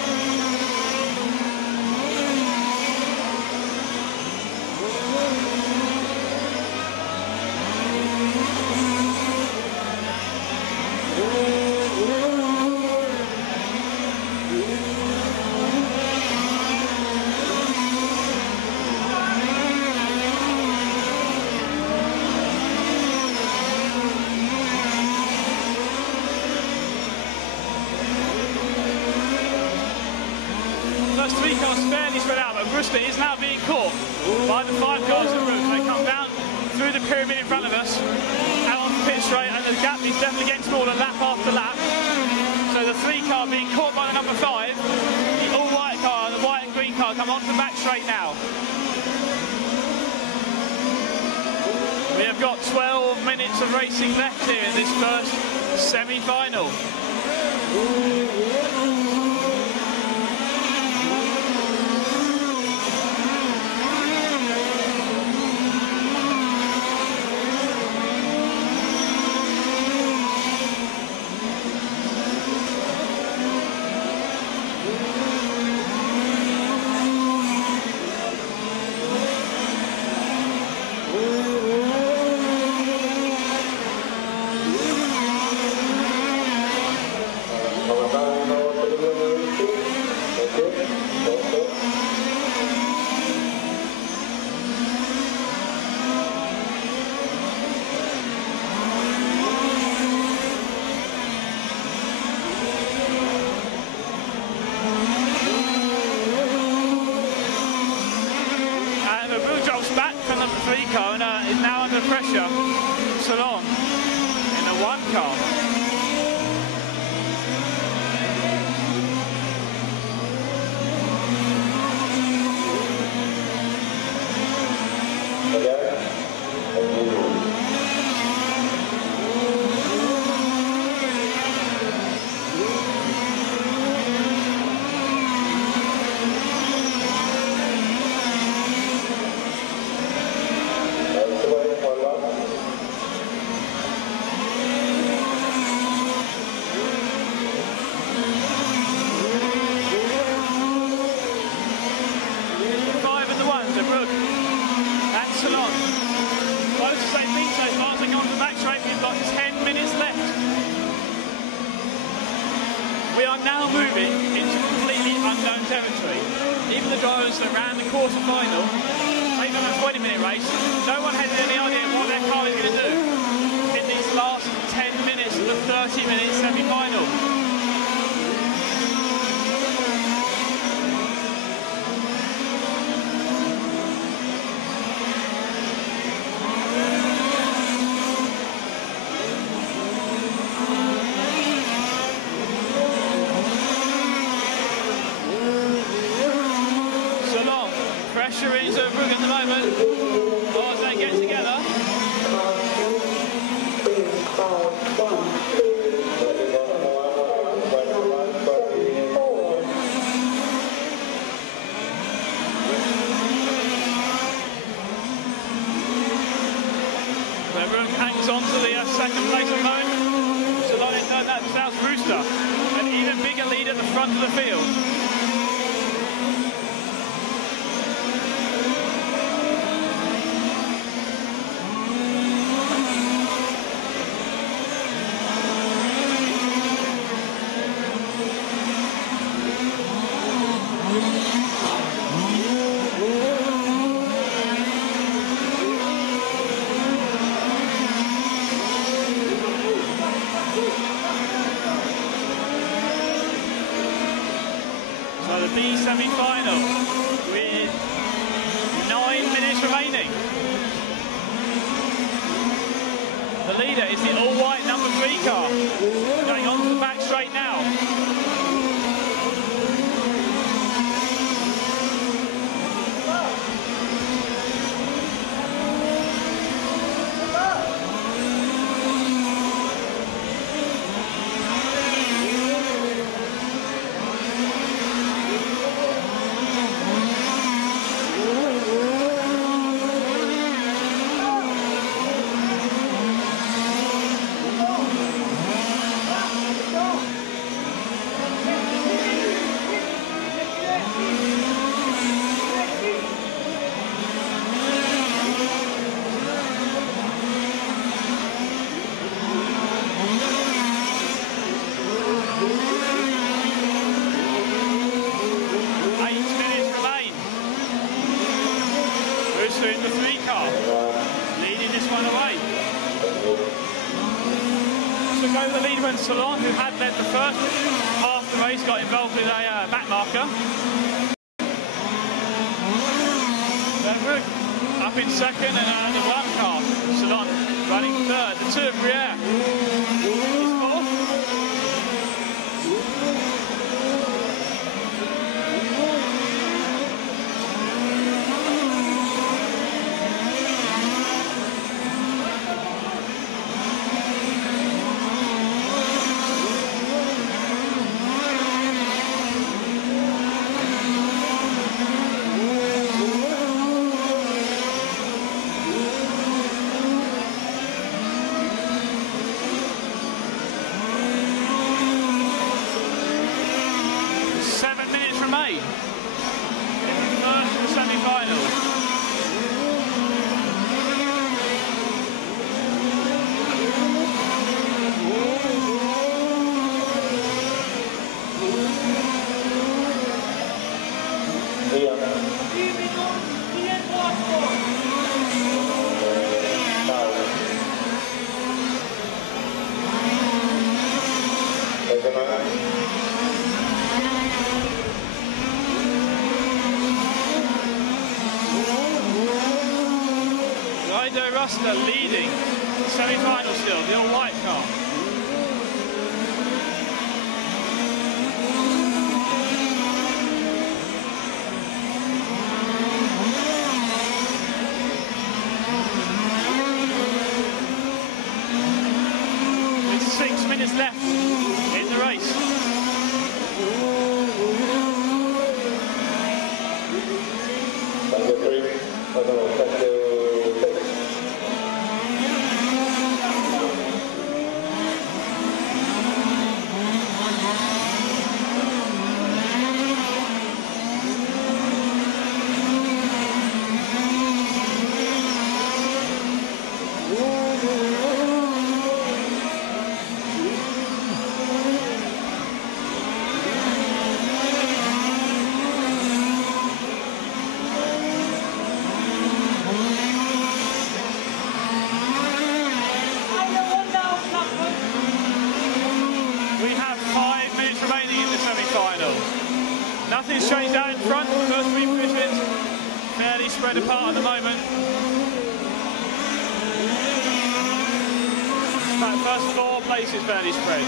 Those 3 cars fairly spread out, but Rooster is now being caught by the 5 cars in route. They come down through the pyramid in front of us, out on the pit straight, and the we've got 12 minutes of racing left here in this first semi-final. Car and is now under pressure. Salon in the 1 car. Even the drivers that ran the quarterfinal, they've done a 20-minute race. No one has any idea what their car is going to do in these last 10 minutes of the 30-minute semi-final. Pressure into Brugge at the moment. Oh, as they get together. So Brugge hangs on to the second place at the moment. So that's South Rooster. An even bigger lead at the front of the field. So the B semi-final with 9 minutes remaining. The leader is the all-white number 3 car, going on to the back straight now. In the 3 car, leading this one away. So go the leader and Salon, who had led the first half of the race, got involved with a back marker. Brugge up in second and the 1 car. Salon running third. The 2 of Briere is fourth. Guido Rustler leading semi-final still, the all white car. With 6 minutes left in the race. We have 5 minutes remaining in the semi-final. Nothing's changed out in front. First 3 positions fairly spread apart at the moment. In fact, first 4 places fairly spread.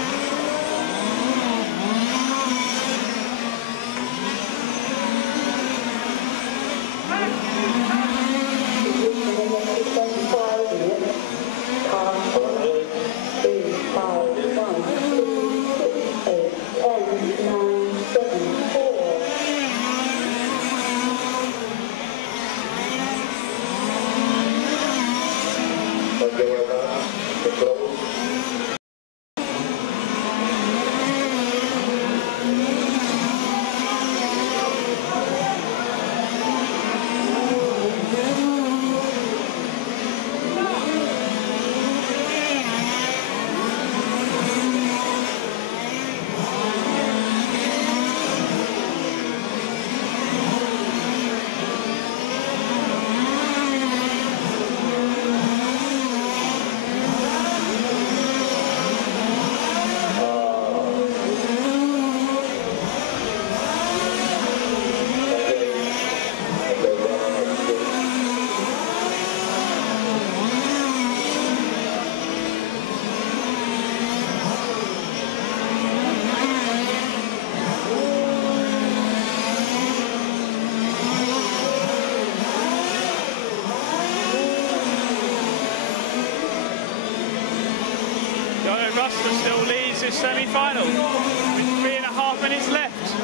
Rustler still leads this semi-final with 3.5 minutes left.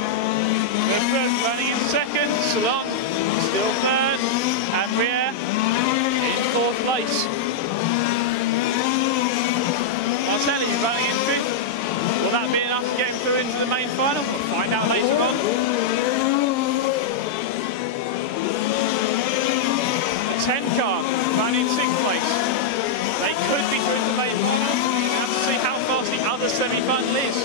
We're running in second, Salon still third, and Rier in 4th place. Martelli running in 5th. Will that be enough to get him through into the main final? We'll find out later on. The 10 car running in 6th place. They could be through the main final. See how fast the other semi-final is.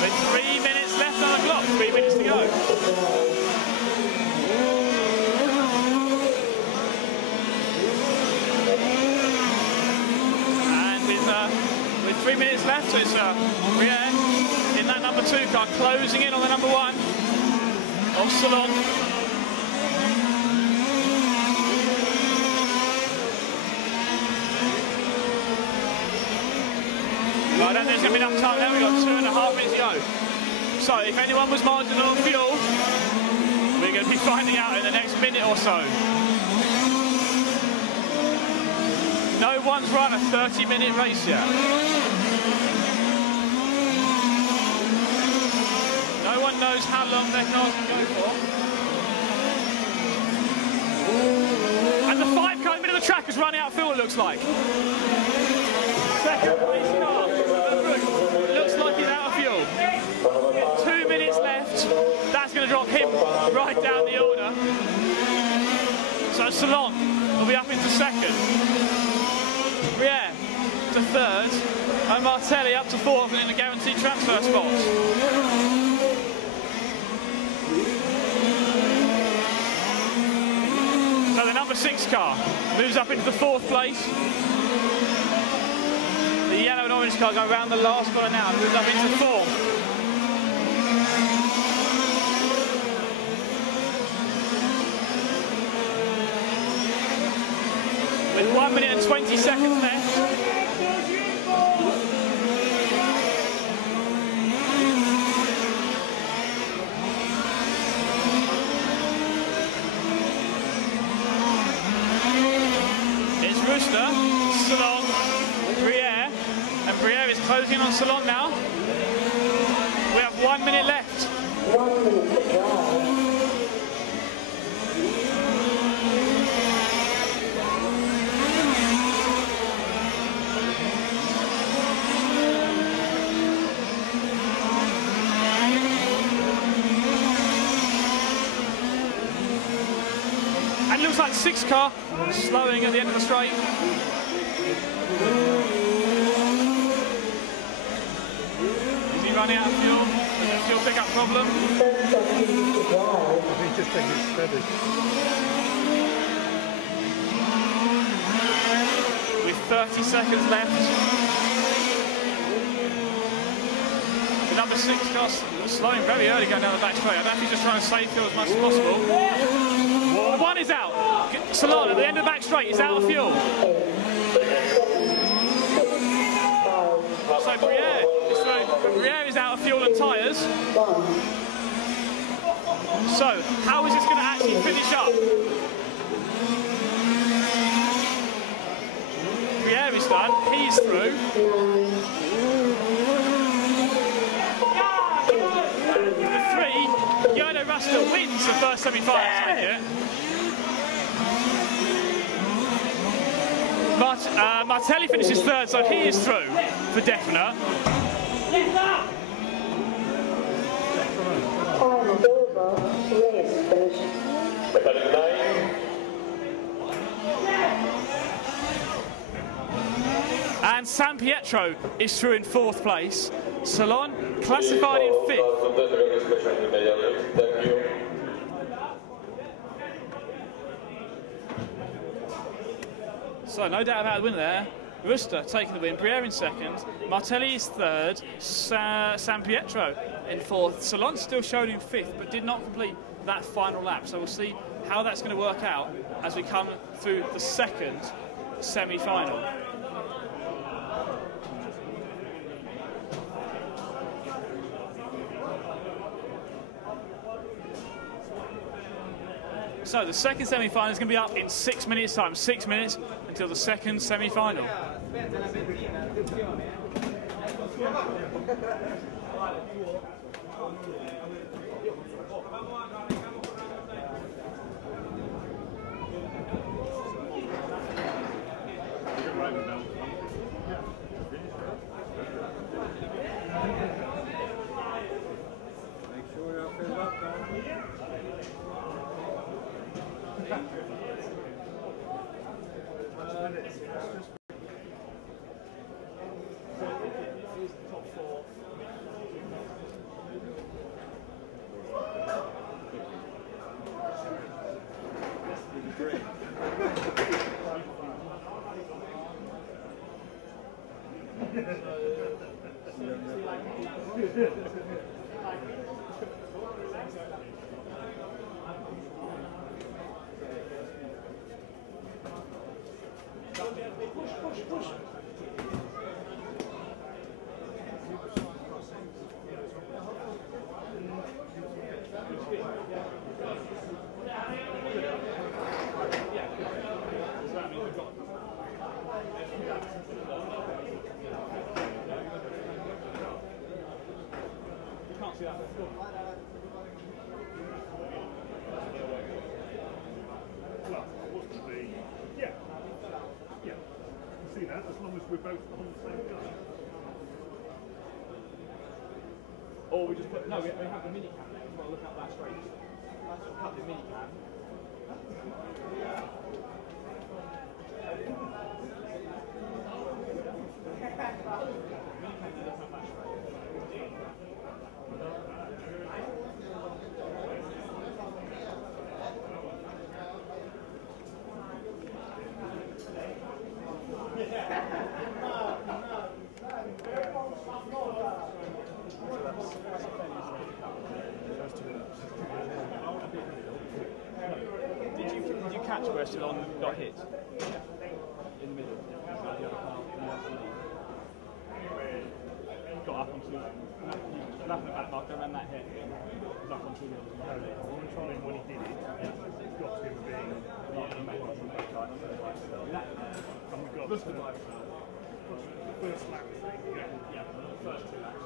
With 3 minutes left on the clock, 3 minutes to go. And with 3 minutes left, so it's Rier in that number 2 car, closing in on the number 1 of Salon. I don't think there's going to be enough time now. We've got 2.5 minutes to go. So if anyone was marginal on fuel, we're going to be finding out in the next minute or so. No one's run a 30-minute race yet. No one knows how long their cars can go for. And the 5 car in the middle of the track has run out of fuel, it looks like. Second place car, looks like he's out of fuel. 2 minutes left, that's going to drop him right down the order. So Salon will be up into second, Rier to third, and Martelli up to fourth and in the guaranteed transfer spots. So the number 6 car moves up into the 4th place. The yellow and orange car go around the last corner now and moves up into 4th. With 1 minute and 20 seconds left. It's Rooster, Salon, Briere, and Briere is closing on Salon now. We have 1 minute left. 1 minute to drive. And it looks like the 6 car slowing at the end of the straight. Is he running out of fuel? Is there a fuel pickup problem? He's just taking it steady. With 30 seconds left. The number 6 car slowing very early going down the back straight. I don't know if he's just trying to save fuel as much as possible. One is out. Salon at the end of the back straight is out of fuel. So Briere is out of fuel and tyres. So how is this going to actually finish up? Briere is done. He's through. The 3, Yono Rasta wins the first semi-final. Martelli finishes 3rd, so he is through for definite. And San Pietro is through in 4th place. Salon classified in 5th. So no doubt about the winner there. Rooster taking the win, Briere in 2nd, Martelli is 3rd, San Pietro in 4th. Salon still showed in 5th, but did not complete that final lap. So we'll see how that's going to work out as we come through the 2nd semi-final. So the 2nd semi-final is going to be up in 6 minutes' time. 6 minutes until the 2nd semi-final. We're both on the same car. Or we just put, no, we have the mini cam there. We've got to look up that straight. That's what cut the mini cam. patch where Salon got hit. In the middle. Got up onto nothing back marker and then that hit. Up onto the other. On the time when he did it, it's got to be and we got the first lap thing, yeah, the first two laps.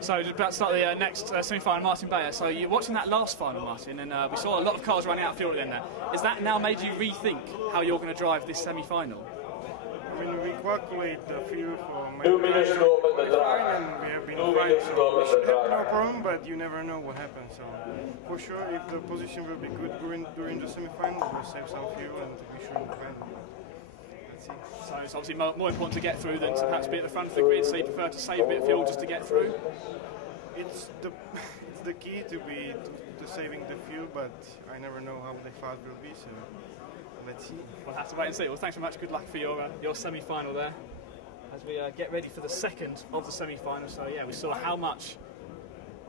So we're about to start the next semi-final, Martin Bayer. So you're watching that last final, Martin, and we saw a lot of cars running out of fuel at the end there. Has that now made you rethink how you're going to drive this semi-final? I mean, we calculate the fuel for qualifying and we have been fine, so we should have no problem, but you never know what happens. So for sure, if the position will be good during the semi-final, we'll save some fuel and we shouldn't win. So it's obviously more important to get through than to perhaps be at the front of the grid, so you prefer to save a bit of fuel just to get through? It's the key to saving the fuel, but I never know how the fast will be, so let's see. We'll have to wait and see. Well, thanks very much. Good luck for your semi-final there. As we get ready for the second of the semi-final, so yeah, we saw how much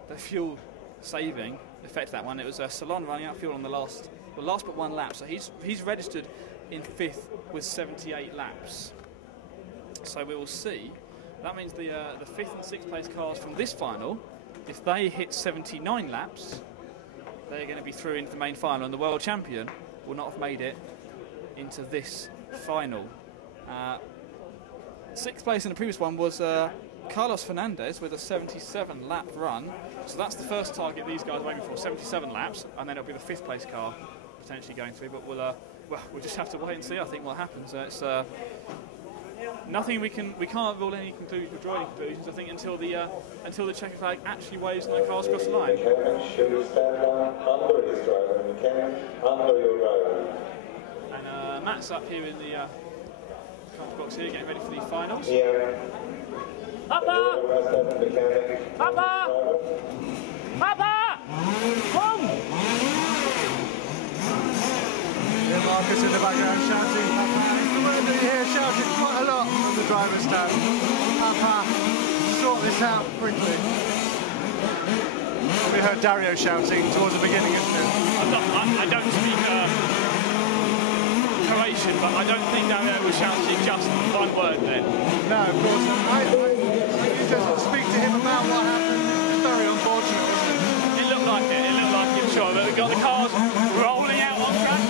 the fuel saving affected that one. It was Salon running out of fuel on the last but one lap, so he's registered in 5th with 78 laps. So we will see. That means the 5th and 6th place cars from this final, if they hit 79 laps, they're going to be through into the main final, and the world champion will not have made it into this final. 6th place in the previous one was Carlos Fernandez with a 77 lap run. So that's the first target these guys are aiming for, 77 laps, and then it'll be the 5th place car potentially going through, but we'll just have to wait and see, I think, what happens. It's nothing we can't draw any conclusions, I think, until the checker flag actually waves and the cars cross the line. And Matt's up here in the car box here, getting ready for the finals. Papa! Papa! Papa! Come! Yeah, Marcus in the background shouting, Papa. You hear shouting quite a lot on the driver's stand. Papa, sort this out quickly. We heard Dario shouting towards the beginning, isn't it? I don't speak Croatian, but I don't think Dario was shouting just one word then. No, of course not. I just speak to him about what happened. It's very unfortunate, wasn't it? It looked like it, sure. But we've got the cars rolling out on track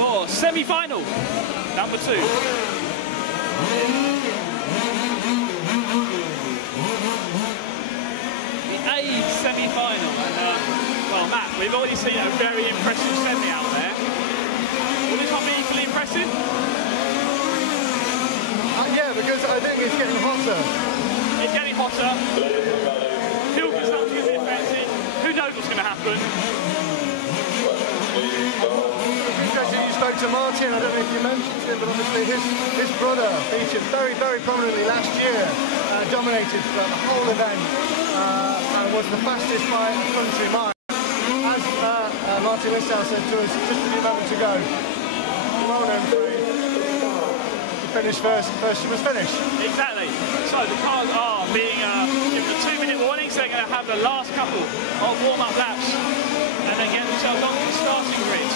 for semi-final number 2. The A semi-final. And, well, Matt, we've already seen a very impressive semi out there. Will this one be equally impressive? Yeah, because I think it's getting hotter. It's getting hotter. Fuel consumption is affected. Who knows what's going to happen? You spoke to Martin, I don't know if you mentioned him, but obviously his brother featured very, very prominently last year, dominated the whole event, and was the fastest by a country mile. As Martin Lissau said to us just a few moments ago, well-known to finish first she was finished. Exactly. So the cars are being given a 2-minute warning, so they're going to have the last couple of warm-up laps and then get themselves onto the starting grid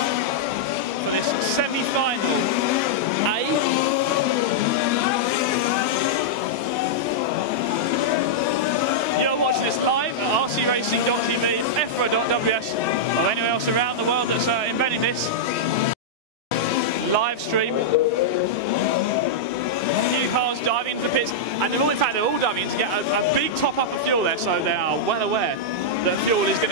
for this semi-final A. You're watching this live at rcracing.tv, EFRA.ws, or anywhere else around the world that's embedding this live stream. New cars diving into the pits, and they're all diving in to get a big top up of fuel there, so they are well aware that fuel is going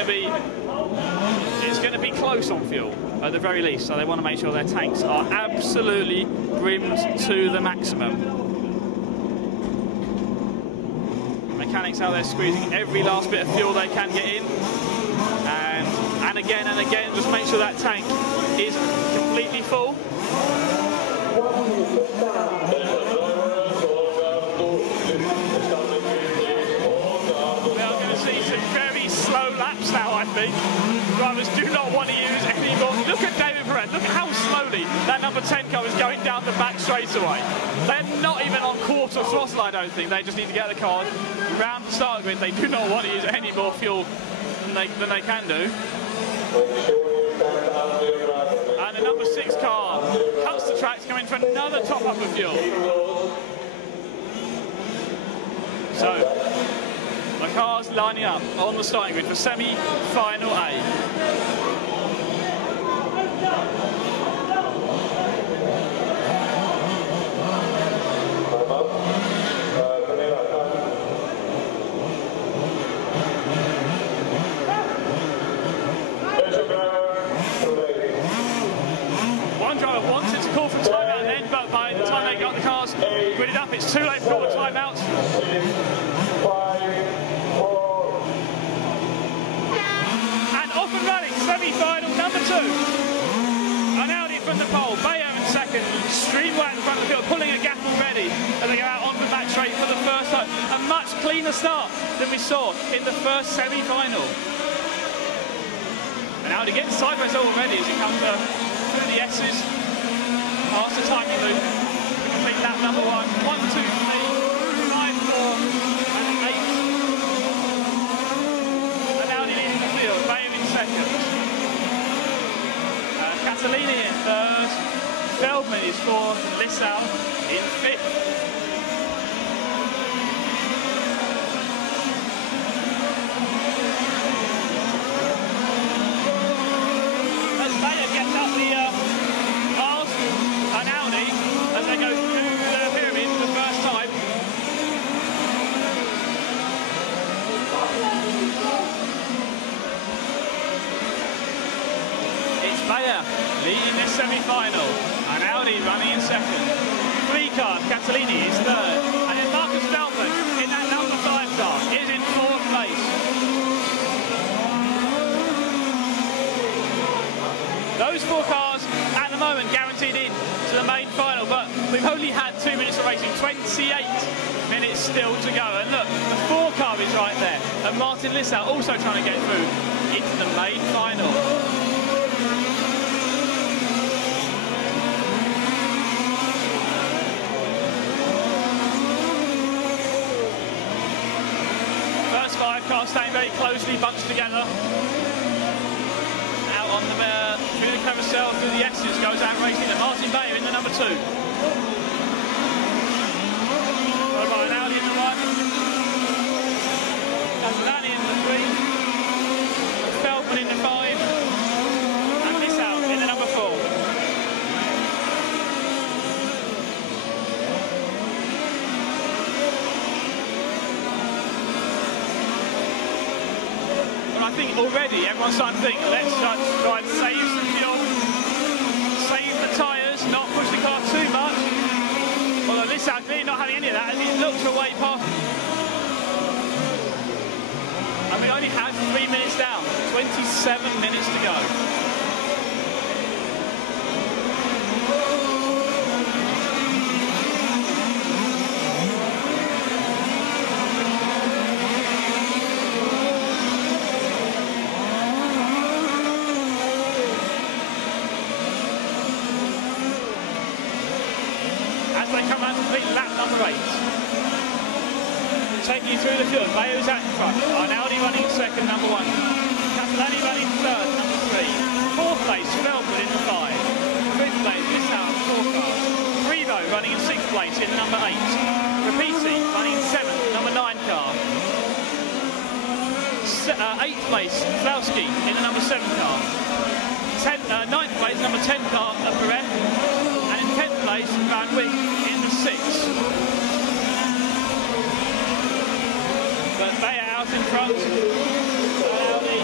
to be close on fuel at the very least, so they want to make sure their tanks are absolutely brimmed to the maximum. mechanics out there squeezing every last bit of fuel they can get in, and again, just make sure that tank is completely full. We are going to see some very slow laps now, I think. Drivers do not want to use any more. Look at David Perez, look at how slowly that number 10 car is going down the back straightaway. They're not even on quarter throttle, I don't think. They just need to get the car round the start grid. They do not want to use any more fuel than they can do. And the number 6 car cuts the track to come in for another top up of fuel. So, the cars lining up on the starting grid for Semi-Final A. One driver wanted to call for timeout then, but by the time they got the cars gridded up, it's too late for all the timeouts. And off and running, semi-final number 2. An Audi from the pole, Bayer in second, Streamway in front of the field, pulling a gap already as they go out on the back straight for the first time. A much cleaner start than we saw in the first semi-final. And Audi gets sideways already as it comes through the S's, past the timing loop, complete lap number 1, 1, 2, 3, 5, 4, and 8. And Audi leading the field, Bayer in second. Catalini in third, Feldman is fourth, Lissau in fifth. Leading this semi-final, and Audi running in second. 3 car, Catalini is third, and then Marcus Feldman in that number 5 car is in 4th place. Those 4 cars at the moment guaranteed in to the main final, but we've only had 2 minutes of racing, 28 minutes still to go. And look, the 4 car is right there, and Martin Lissau also trying to get through into the main final. First 5 cars staying very closely bunched together. Out on the through the carousel, through the S's, goes out racing and Martin Bayer in the number 2. Followed by an Audi in the 1. Castellani in the 3. Feldman in the 5. And Lissau in the number 4. I think already everyone's starting to think, let's try and save some fuel, save the tyres, not push the car too much. Although Lissau clearly not having any of that, and he looks away past. And we only have 3 minutes down, 27 minutes to go. They come out to complete lap number 8. Taking you through the field, Bayer's out in front. Audi running second, number 1. Castellani running third, number 3. 4th place, Feldman in the 5. 5th place, Lissau, 4 cars. Prevo running in 6th place in the number 8. Rapiti running in 7th, number 9 car. 8th place, Flowski in the number 7 car. 9th place, number 10 car, Perez. And in 10th place, Van Wyck in the 6. But Bayer out in front. Audi.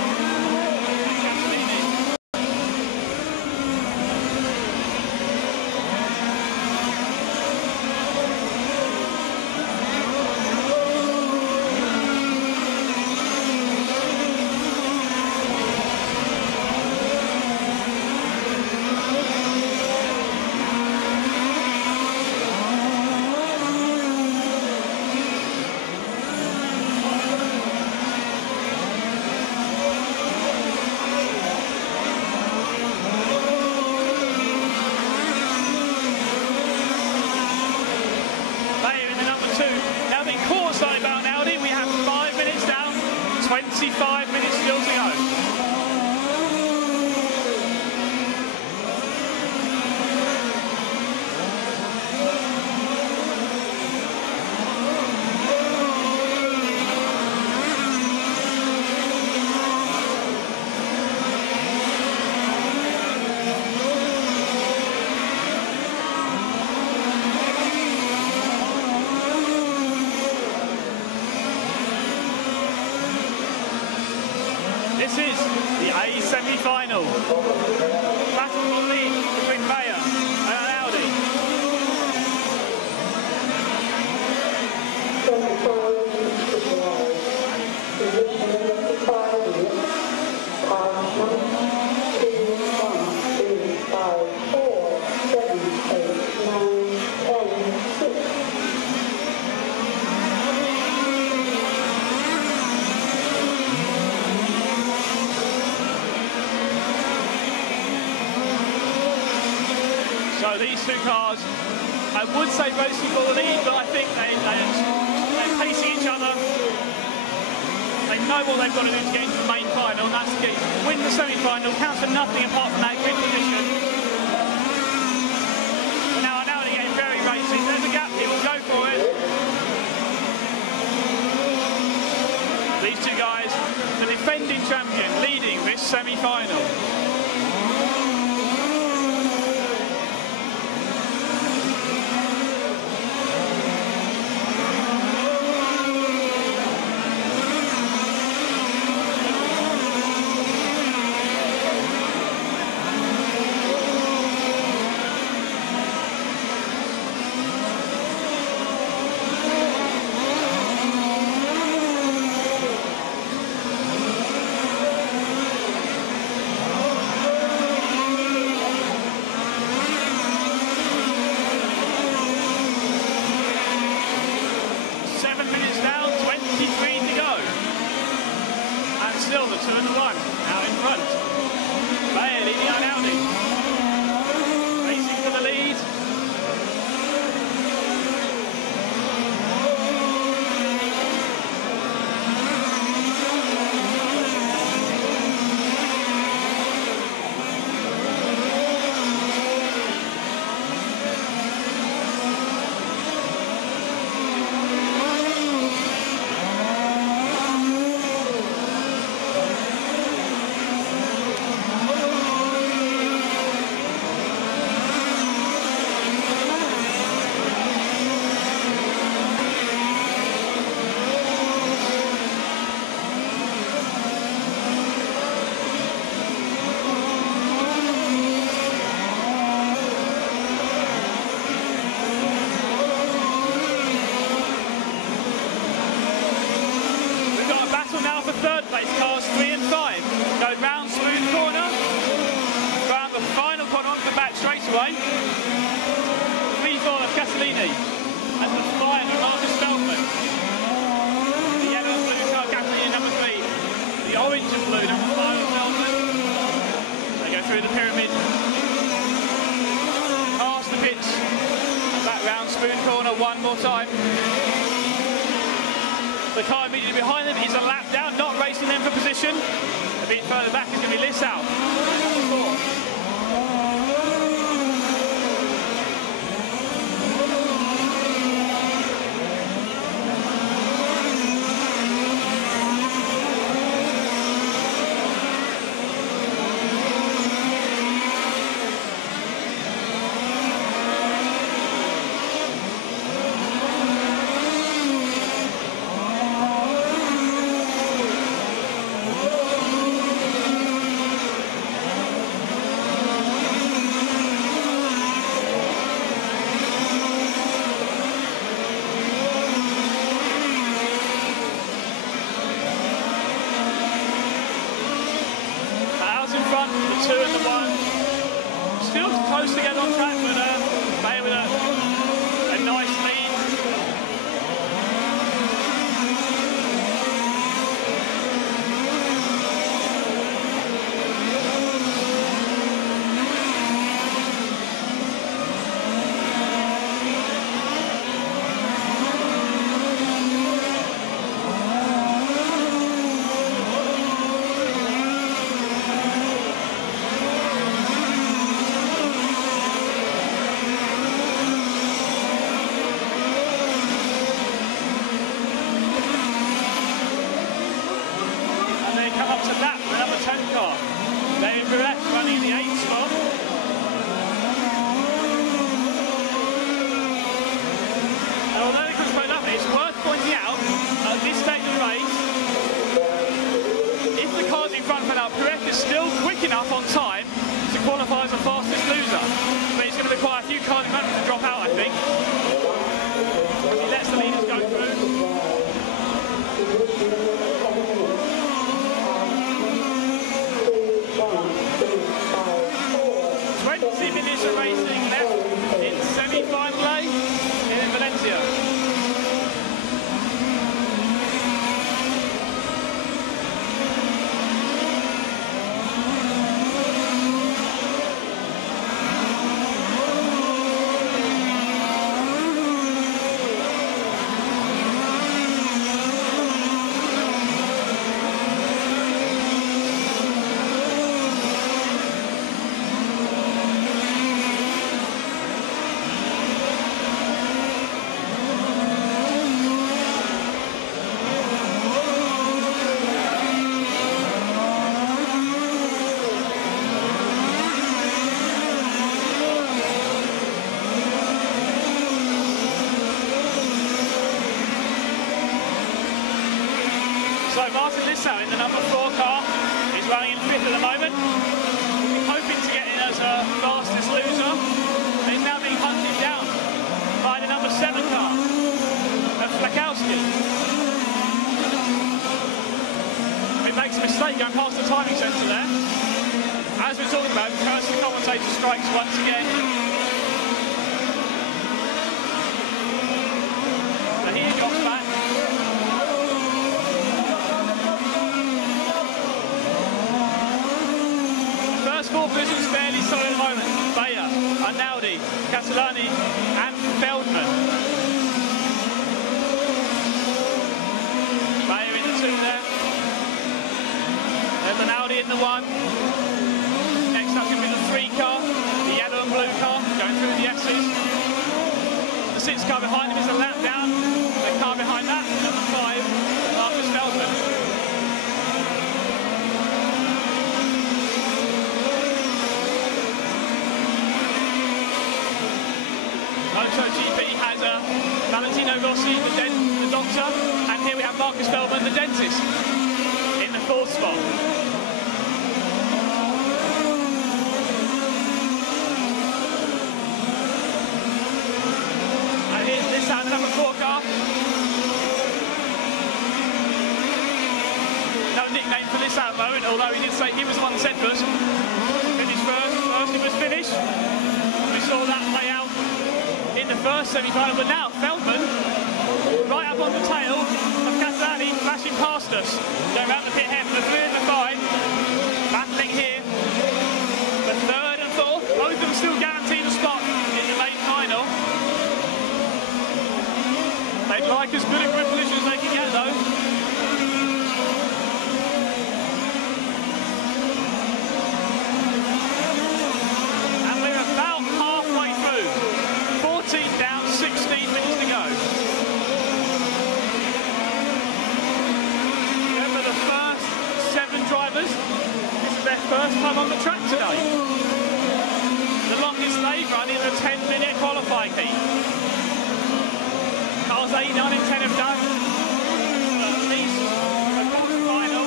The A semi-final. Battle for the lead between Bayer and an Audi. So these two cars, I would say racing for the lead, but I think they're pacing each other. They know what they've got to do to get into the main final, and that's to win the semi-final, counts for nothing apart from that grid position. But now they're getting very racing. There's a gap, he will go for it. These two guys, the defending champion, leading this semi-final. Still the 2 and the 1 out in front. Bayer leading on Audi. Racing for the lead. Third place cars 3 and 5 go round smooth corner, round the final corner onto the back straight away. 3-4 of Castellini and the 5 of Marcus Feldman. The yellow and blue car Castellini number 3, the orange and blue number 5 of Feldman. They go through the pyramid, past the pits, back round smooth corner one more time. The car immediately behind them is a lap down, not racing them for position. A bit further back is going to be Lissau. The 2 and the 1. Still close together on track, but Bayer with a nice lead. is still quick enough on time to qualify as the fastest loser. But it's going to require a few cars in front of him to drop out, I think. He lets the leaders go through. 20 minutes of racing left in Semifinal A in Valencia. So Martin Lissau in the number 4 car is running in 5th at the moment. Hoping to get in as a fastest loser. And he's now being hunted down by the number 7 car of Flakowski. He makes a mistake going past the timing sensor there. As we're talking about, the commentator strikes once again. So here he drops back. First 4 positions fairly solid at the moment. Bayer, Arnaldi, Castellani and Feldman. Bayer in the 2 there. There's Arnaldi in the 1. Next up going to be the 3 car, the yellow and blue car, going through the S's. The 6 car behind him is a lap down. The car behind that, number 5, Marcus Feldman. MotoGP has Valentino Rossi, the doctor, and here we have Marcus Feldman, the dentist, in the 4th spot. And here's this out the number 4 car. No nickname for this at the moment, although he did say he was the one that said first. Finished first he was finished. We saw that play out in the first semi-final, but now Feldman, right up on the tail of Castellani, flashing past us. Going around the pit head for the 3 and the 5, battling here. The 3rd and 4th, both of them still guaranteed a spot in the main final. They'd like as good a grid position as they can get though. And we're about halfway through. 14 down, 16 minutes to go. Remember the first 7 drivers, this is their first time on the track today. The longest they've run is a 10-minute qualifying heat. Cars 8, 9 and 10 have done at least a quarter-final.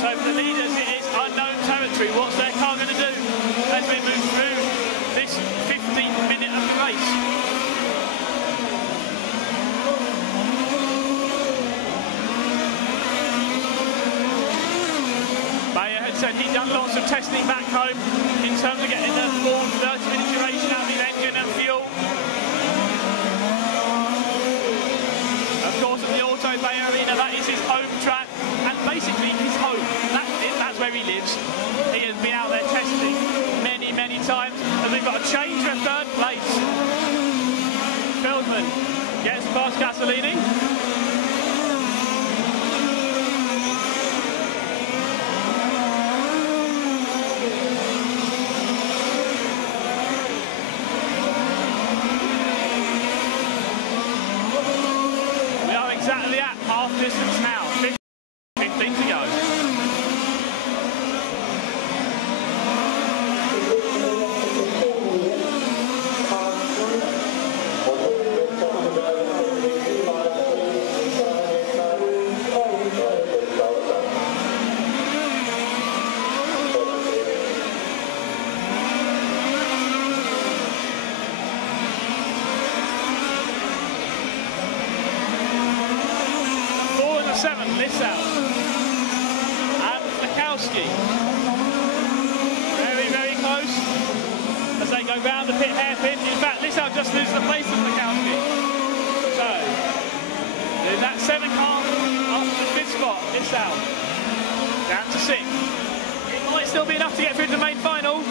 So for the leaders, it is unknown territory. What's their car going to do as we move through this 15th minute of the race? Bayer had said he'd done lots of testing back home in terms of getting the full 30-minute duration out of the engine and fuel. Of course, at the Auto Bayer Arena, that is his home track and basically his home. That's where he lives. He has been out there testing many, many times, and we've got a change for 3rd place. Feldman gets past Gasolini. exactly at half distance now. 15 to go. Lissau and Makowski. Very, very close as they go round the pit hairpin. In fact, Lissau just loses the place of Makowski. So, in that 7 car up to the 5th spot, Lissau down to 6th. It might still be enough to get through to the main final.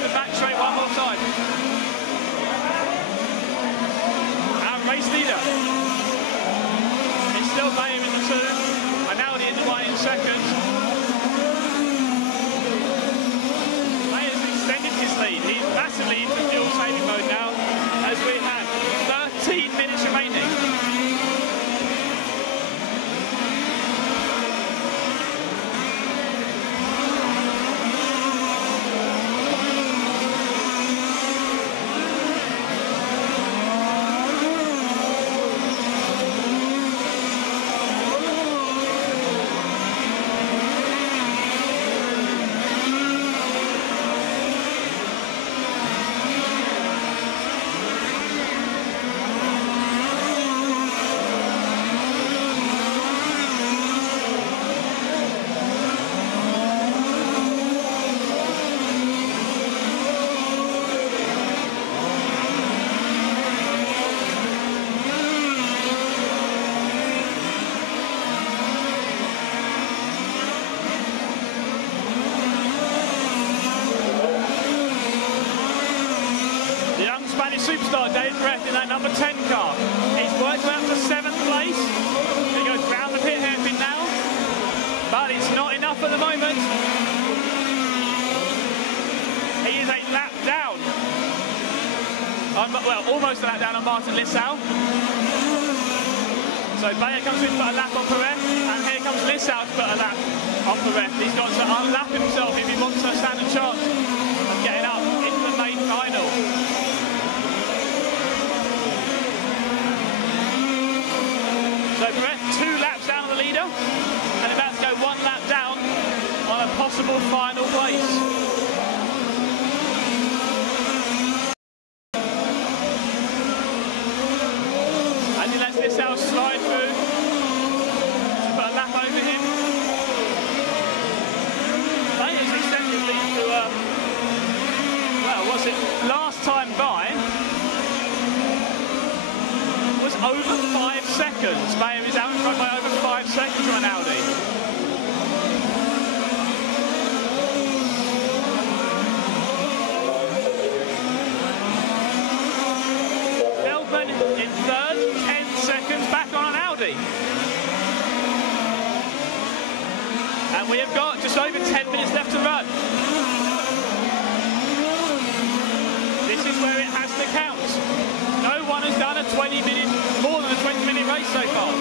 The back straight one more time. Our race leader is still Bayham in the 2, and now in the 1 in second. Bayham's extended his lead. He's massively into fuel saving mode now, as we have 13 minutes remaining. Superstar Dave Brett in that number 10 car. He's worked out to 7th place. He goes round the pit hairpin now, but it's not enough at the moment. He is a lap down. Well, almost a lap down on Martin Lissau. So Bayer comes in to put a lap on Perez, and here comes Lissau to put a lap on Perez. He's got to unlap himself if he wants to stand a chance of getting up into the main final. So Perez 2 laps down on the leader and about to go 1 lap down on a possible final place. And he lets Lissau slide through to put a lap over him. That is extended lead to, well, what's it, last time by was over 5 seconds. Bayham is out in front by over 5 seconds from an Audi. Feldman in 3rd, 10 seconds back on an Audi. And we have got just over 10 minutes left to run. This is where it has to count. No one has done a 20-minute, more than a 20-minute race so far.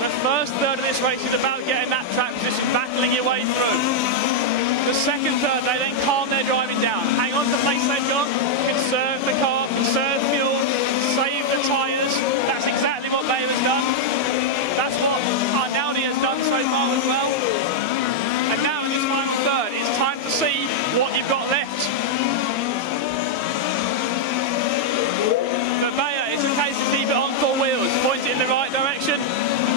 The first third of this race is about getting that track position, battling your way through. The second third, they then calm their driving down. Hang on to the place they've got, conserve the car, conserve fuel, save the tyres. That's exactly what Bayham has done. That's what Arnaldi has done so far as well. And now in this final third, it's time to see what you've got left. For Bayer, it's a case of keep it on 4 wheels, point it in the right direction,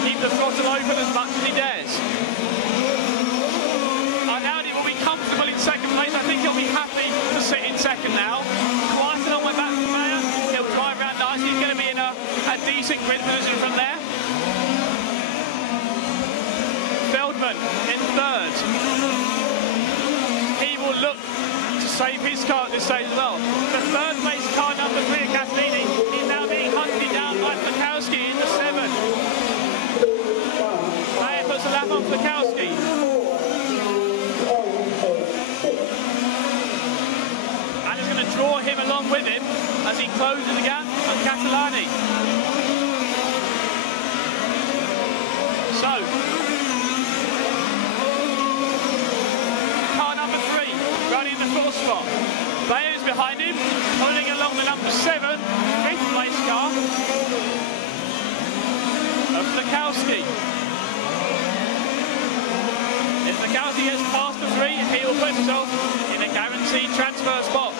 keep the throttle open as much as he dares. Arnaldi will be comfortable in 2nd place. I think he'll be happy to sit in 2nd now. Quarterfinal went back to Bayer. He'll drive around nicely. He's going to be in a decent grid position from there. 7 in third. He will look to save his car at this stage as well. The third place car, number 3, Castellini, is now being hunted down by Flakowski in the 7. Mayer puts a lap on Flakowski. And is going to draw him along with him as he closes the gap on Catalani. So, car number 3 running in the 4th spot. Bayer is behind him, pulling along the number 7, 5th place car of Flakowski. If Flakowski gets past the 3, he will put himself in a guaranteed transfer spot.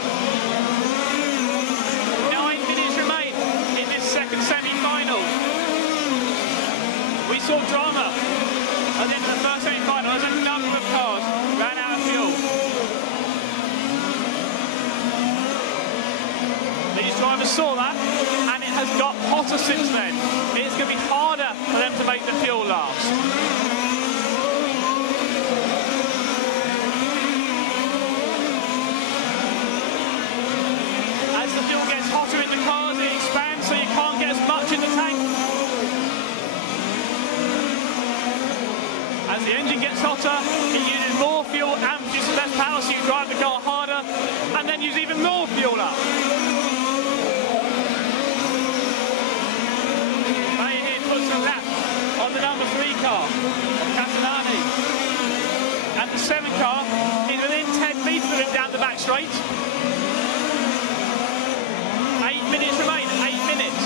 9 minutes remain in this second semi-final. We saw drama at the end of the first semi-final as a number of cars ran out of fuel. These drivers saw that, and it has got hotter since then. It's going to be harder for them to make the fuel last. As the fuel gets hotter in the cars, it expands so you can't get as much in the tank. As the engine gets hotter, it uses more fuel and produces less power, so you drive the car harder and then use even more fuel up. Bayer here puts a lap on the number 3 car, Catalani. And the 7 car is within 10 metres of him down the back straight. 8 minutes remain, 8 minutes.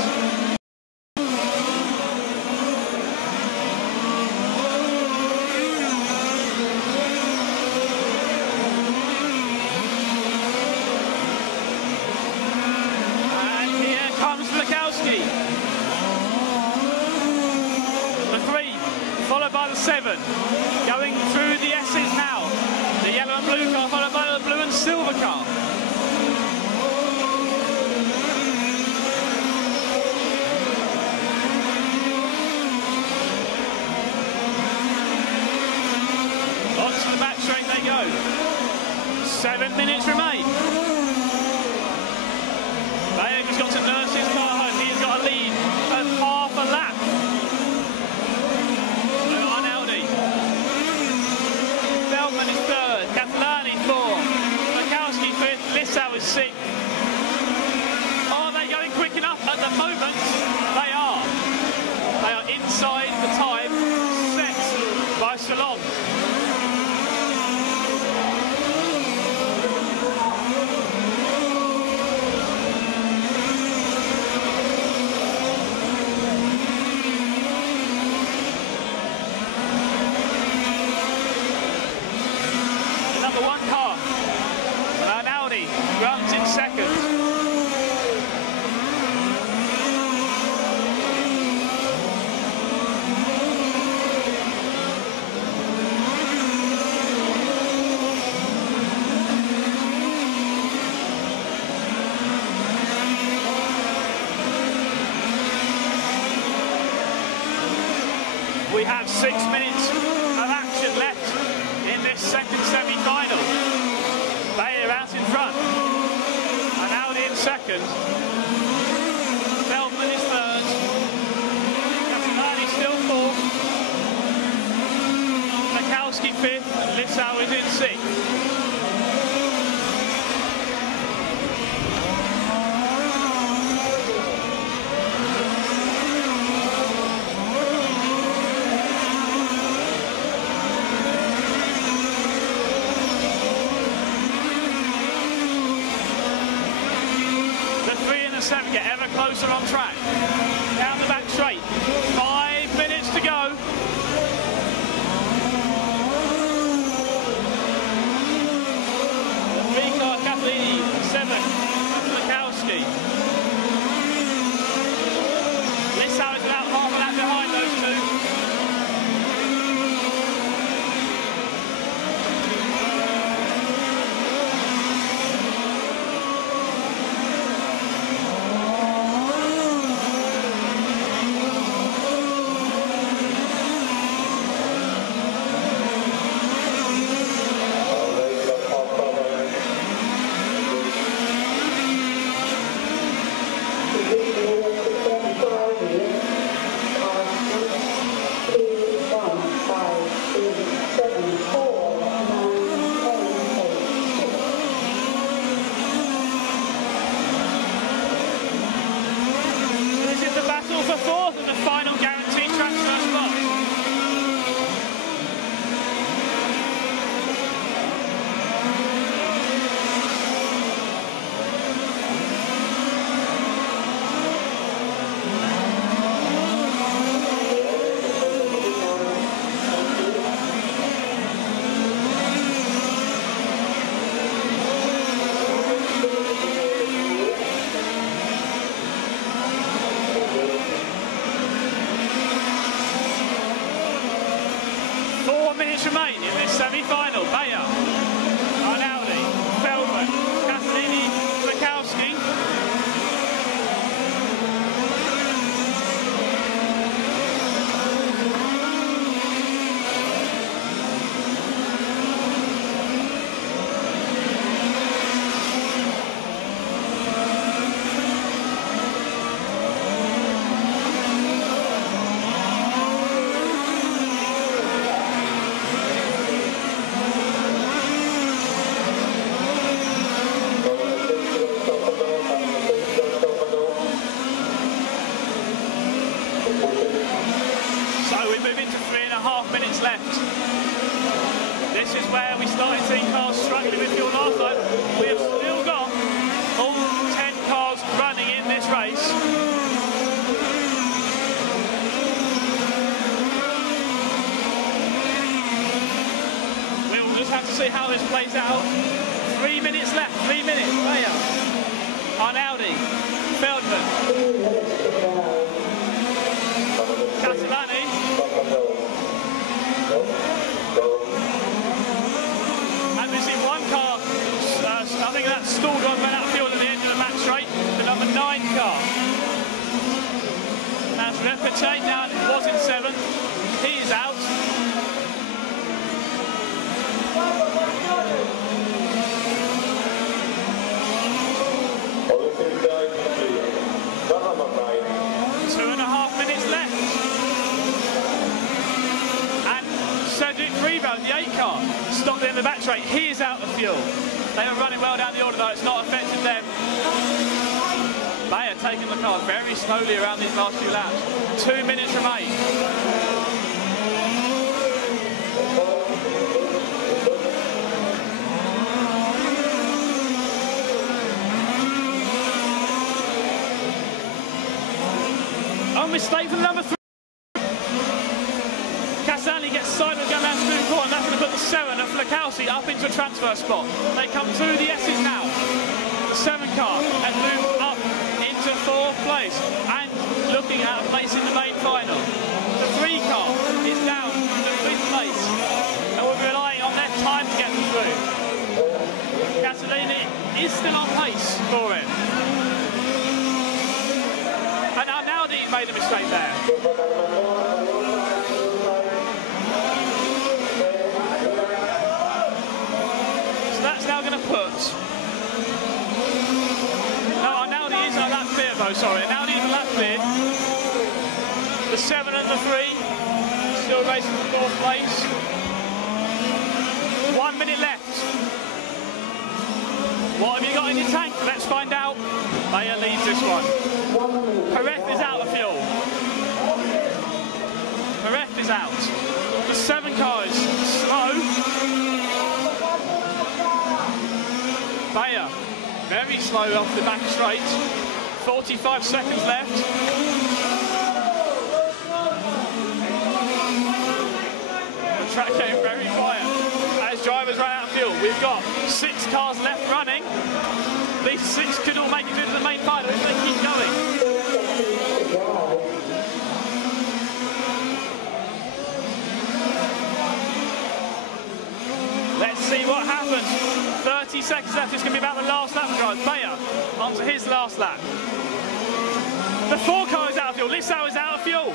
The 3, followed by the 7, going through the S's now. The yellow and blue car, followed by the blue and silver car. Onto the back straight they go. 7 minutes remain. Bayer has got to nurse his car home. He's got a lead of half a lap. On Audi. Feldman is 3rd. Catalani 4th. Flakowski 5th. Lissau is 6th. Are they going quick enough? At the moment, they are. They are inside the time set by Salon. Runs in 2nd. We have 6 minutes of action left in this second semi-final. Bayer out in front. And Audi in 2nd. Feldman is 3rd. Catalani still 4th. Flakowski 5th. And Lissau is in 6th. Get ever closer on track. Down the back straight. 5 minutes to go. The 3 car Castellini, 7 Flakowski. Lissau is about half a lap behind those 2. minutes remain in this semi-final. Bayer, Arnaldi, Feldman, Castellini, Flakowski. See how this plays out. 3 minutes left, 3 minutes. Bayer, Arnaldi, Feldman, Castellani. And we see one car, I think that stalled on went outfield at the end of the match straight, the number 9 car. That's Repete now, it was in 7th. He is out. The 8 car stopped in the back straight. He is out of fuel. They are running well down the order though. It's not affecting them. Bayer taking the car very slowly around these last few laps. 2 minutes remain. Oh, mistake for the number 3. Gets sideways going down through the corner, and that's going to put the 7 of Flakowski up into a transfer spot. They come through the S's now. The 7 car has moved up into 4th place and looking at a place in the main final. The 3 car is down to 5th place and we're relying on their time to get them through. Castellini is still on pace for it. And Arnaldi made a mistake there. Sorry, now he's lap clear. The 7 and the 3 still racing for 4th place. 1 minute left. What have you got in your tank? Let's find out. Bayer leads this one. Perez is out of fuel. Perez is out. The 7 car is slow. Bayer very slow off the back straight. 45 seconds left. The track getting very quiet as drivers run out of fuel. We've got 6 cars left running. These 6 could all make it to the main final if they keep going. Let's see what happens. 30 seconds left. It's going to be about the last lap for drivers. Bayer onto his last lap. The 4 car is out of fuel. Lissau is out of fuel.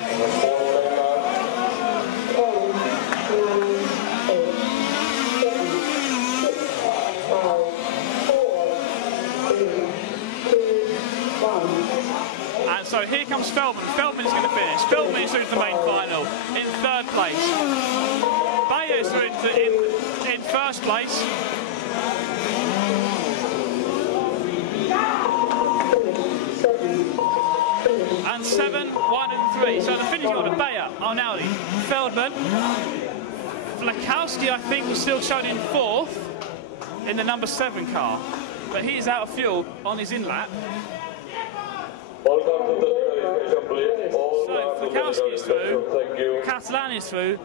And so here comes Feldman. Feldman is going to finish. Feldman is through to the main final in 3rd place. Bayer is through in 1st place. And 7, 1 and 3. So the finishing order, Bayer, Arnaldi, Feldman. Flakowski, I think, was still shown in 4th in the number 7 car. But he's out of fuel on his in-lap. So Flakowski is through, Castellani is through.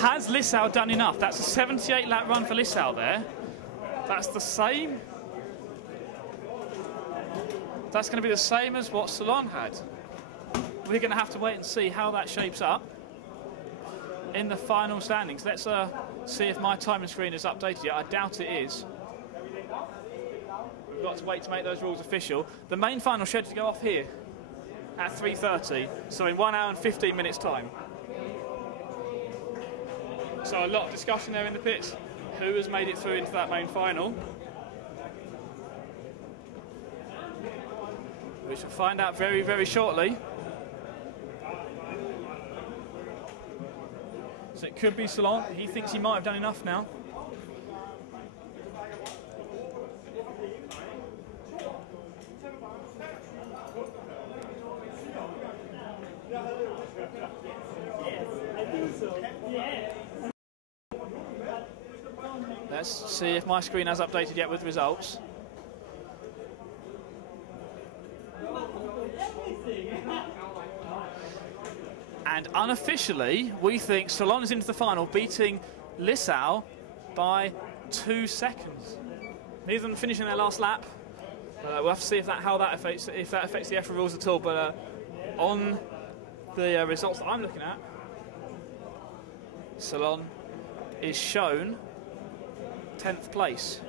Has Lissau done enough? That's a 78 lap run for Lissau there. That's the same. That's going to be the same as what Salon had. We're going to have to wait and see how that shapes up. in the final standings. Let's see if my timing screen is updated yet. I doubt it is. We've got to wait to make those rules official. The main final is scheduled to go off here at 3:30, so in 1 hour and 15 minutes time. So a lot of discussion there in the pits. Who has made it through into that main final? We shall find out very, very shortly. So it could be Salon. He thinks he might have done enough now. Let's see if my screen has updated yet with results. And unofficially, we think Salon is into the final, beating Lissau by 2 seconds. Neither of them finishing their last lap. We'll have to see if that affects the EFRA rules at all. But on the results that I'm looking at, Salon is shown 10th place.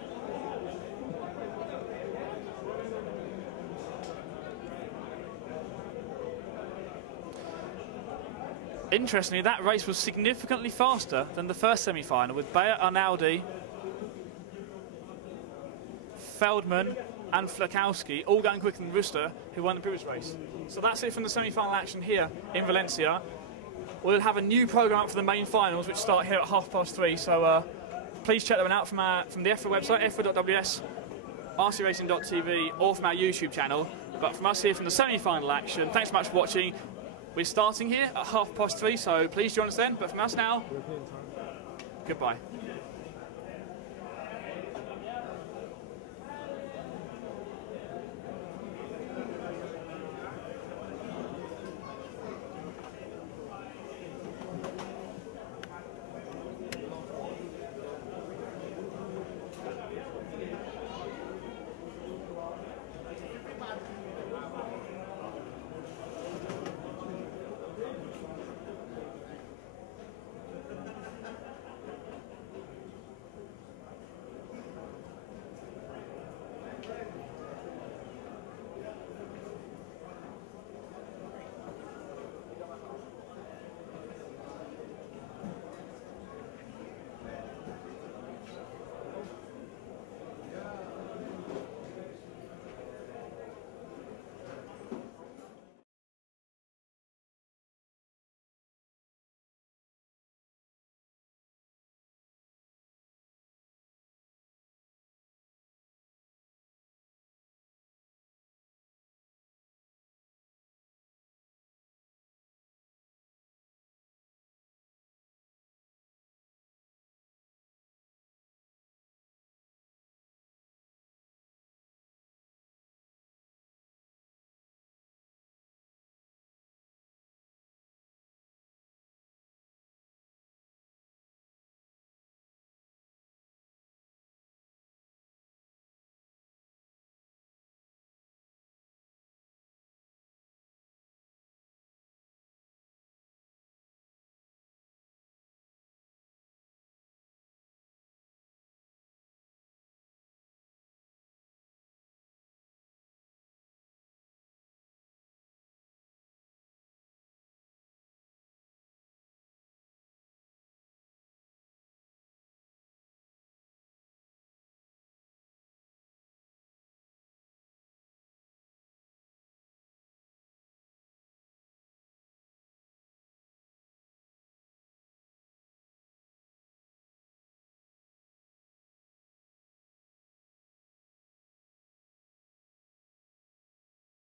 Interestingly, that race was significantly faster than the first semi-final, with Bayer, Arnaldi, Feldman and Flakowski all going quicker than Rooster, who won the previous race. So that's it from the semi-final action here in Valencia. We'll have a new programme for the main finals, which start here at 3:30. So please check them out from the EFRA website, efra.ws, rcracing.tv, or from our YouTube channel. But from us here from the semi-final action, thanks so much for watching. We're starting here at 3:30, so please join us then. But from us now, goodbye.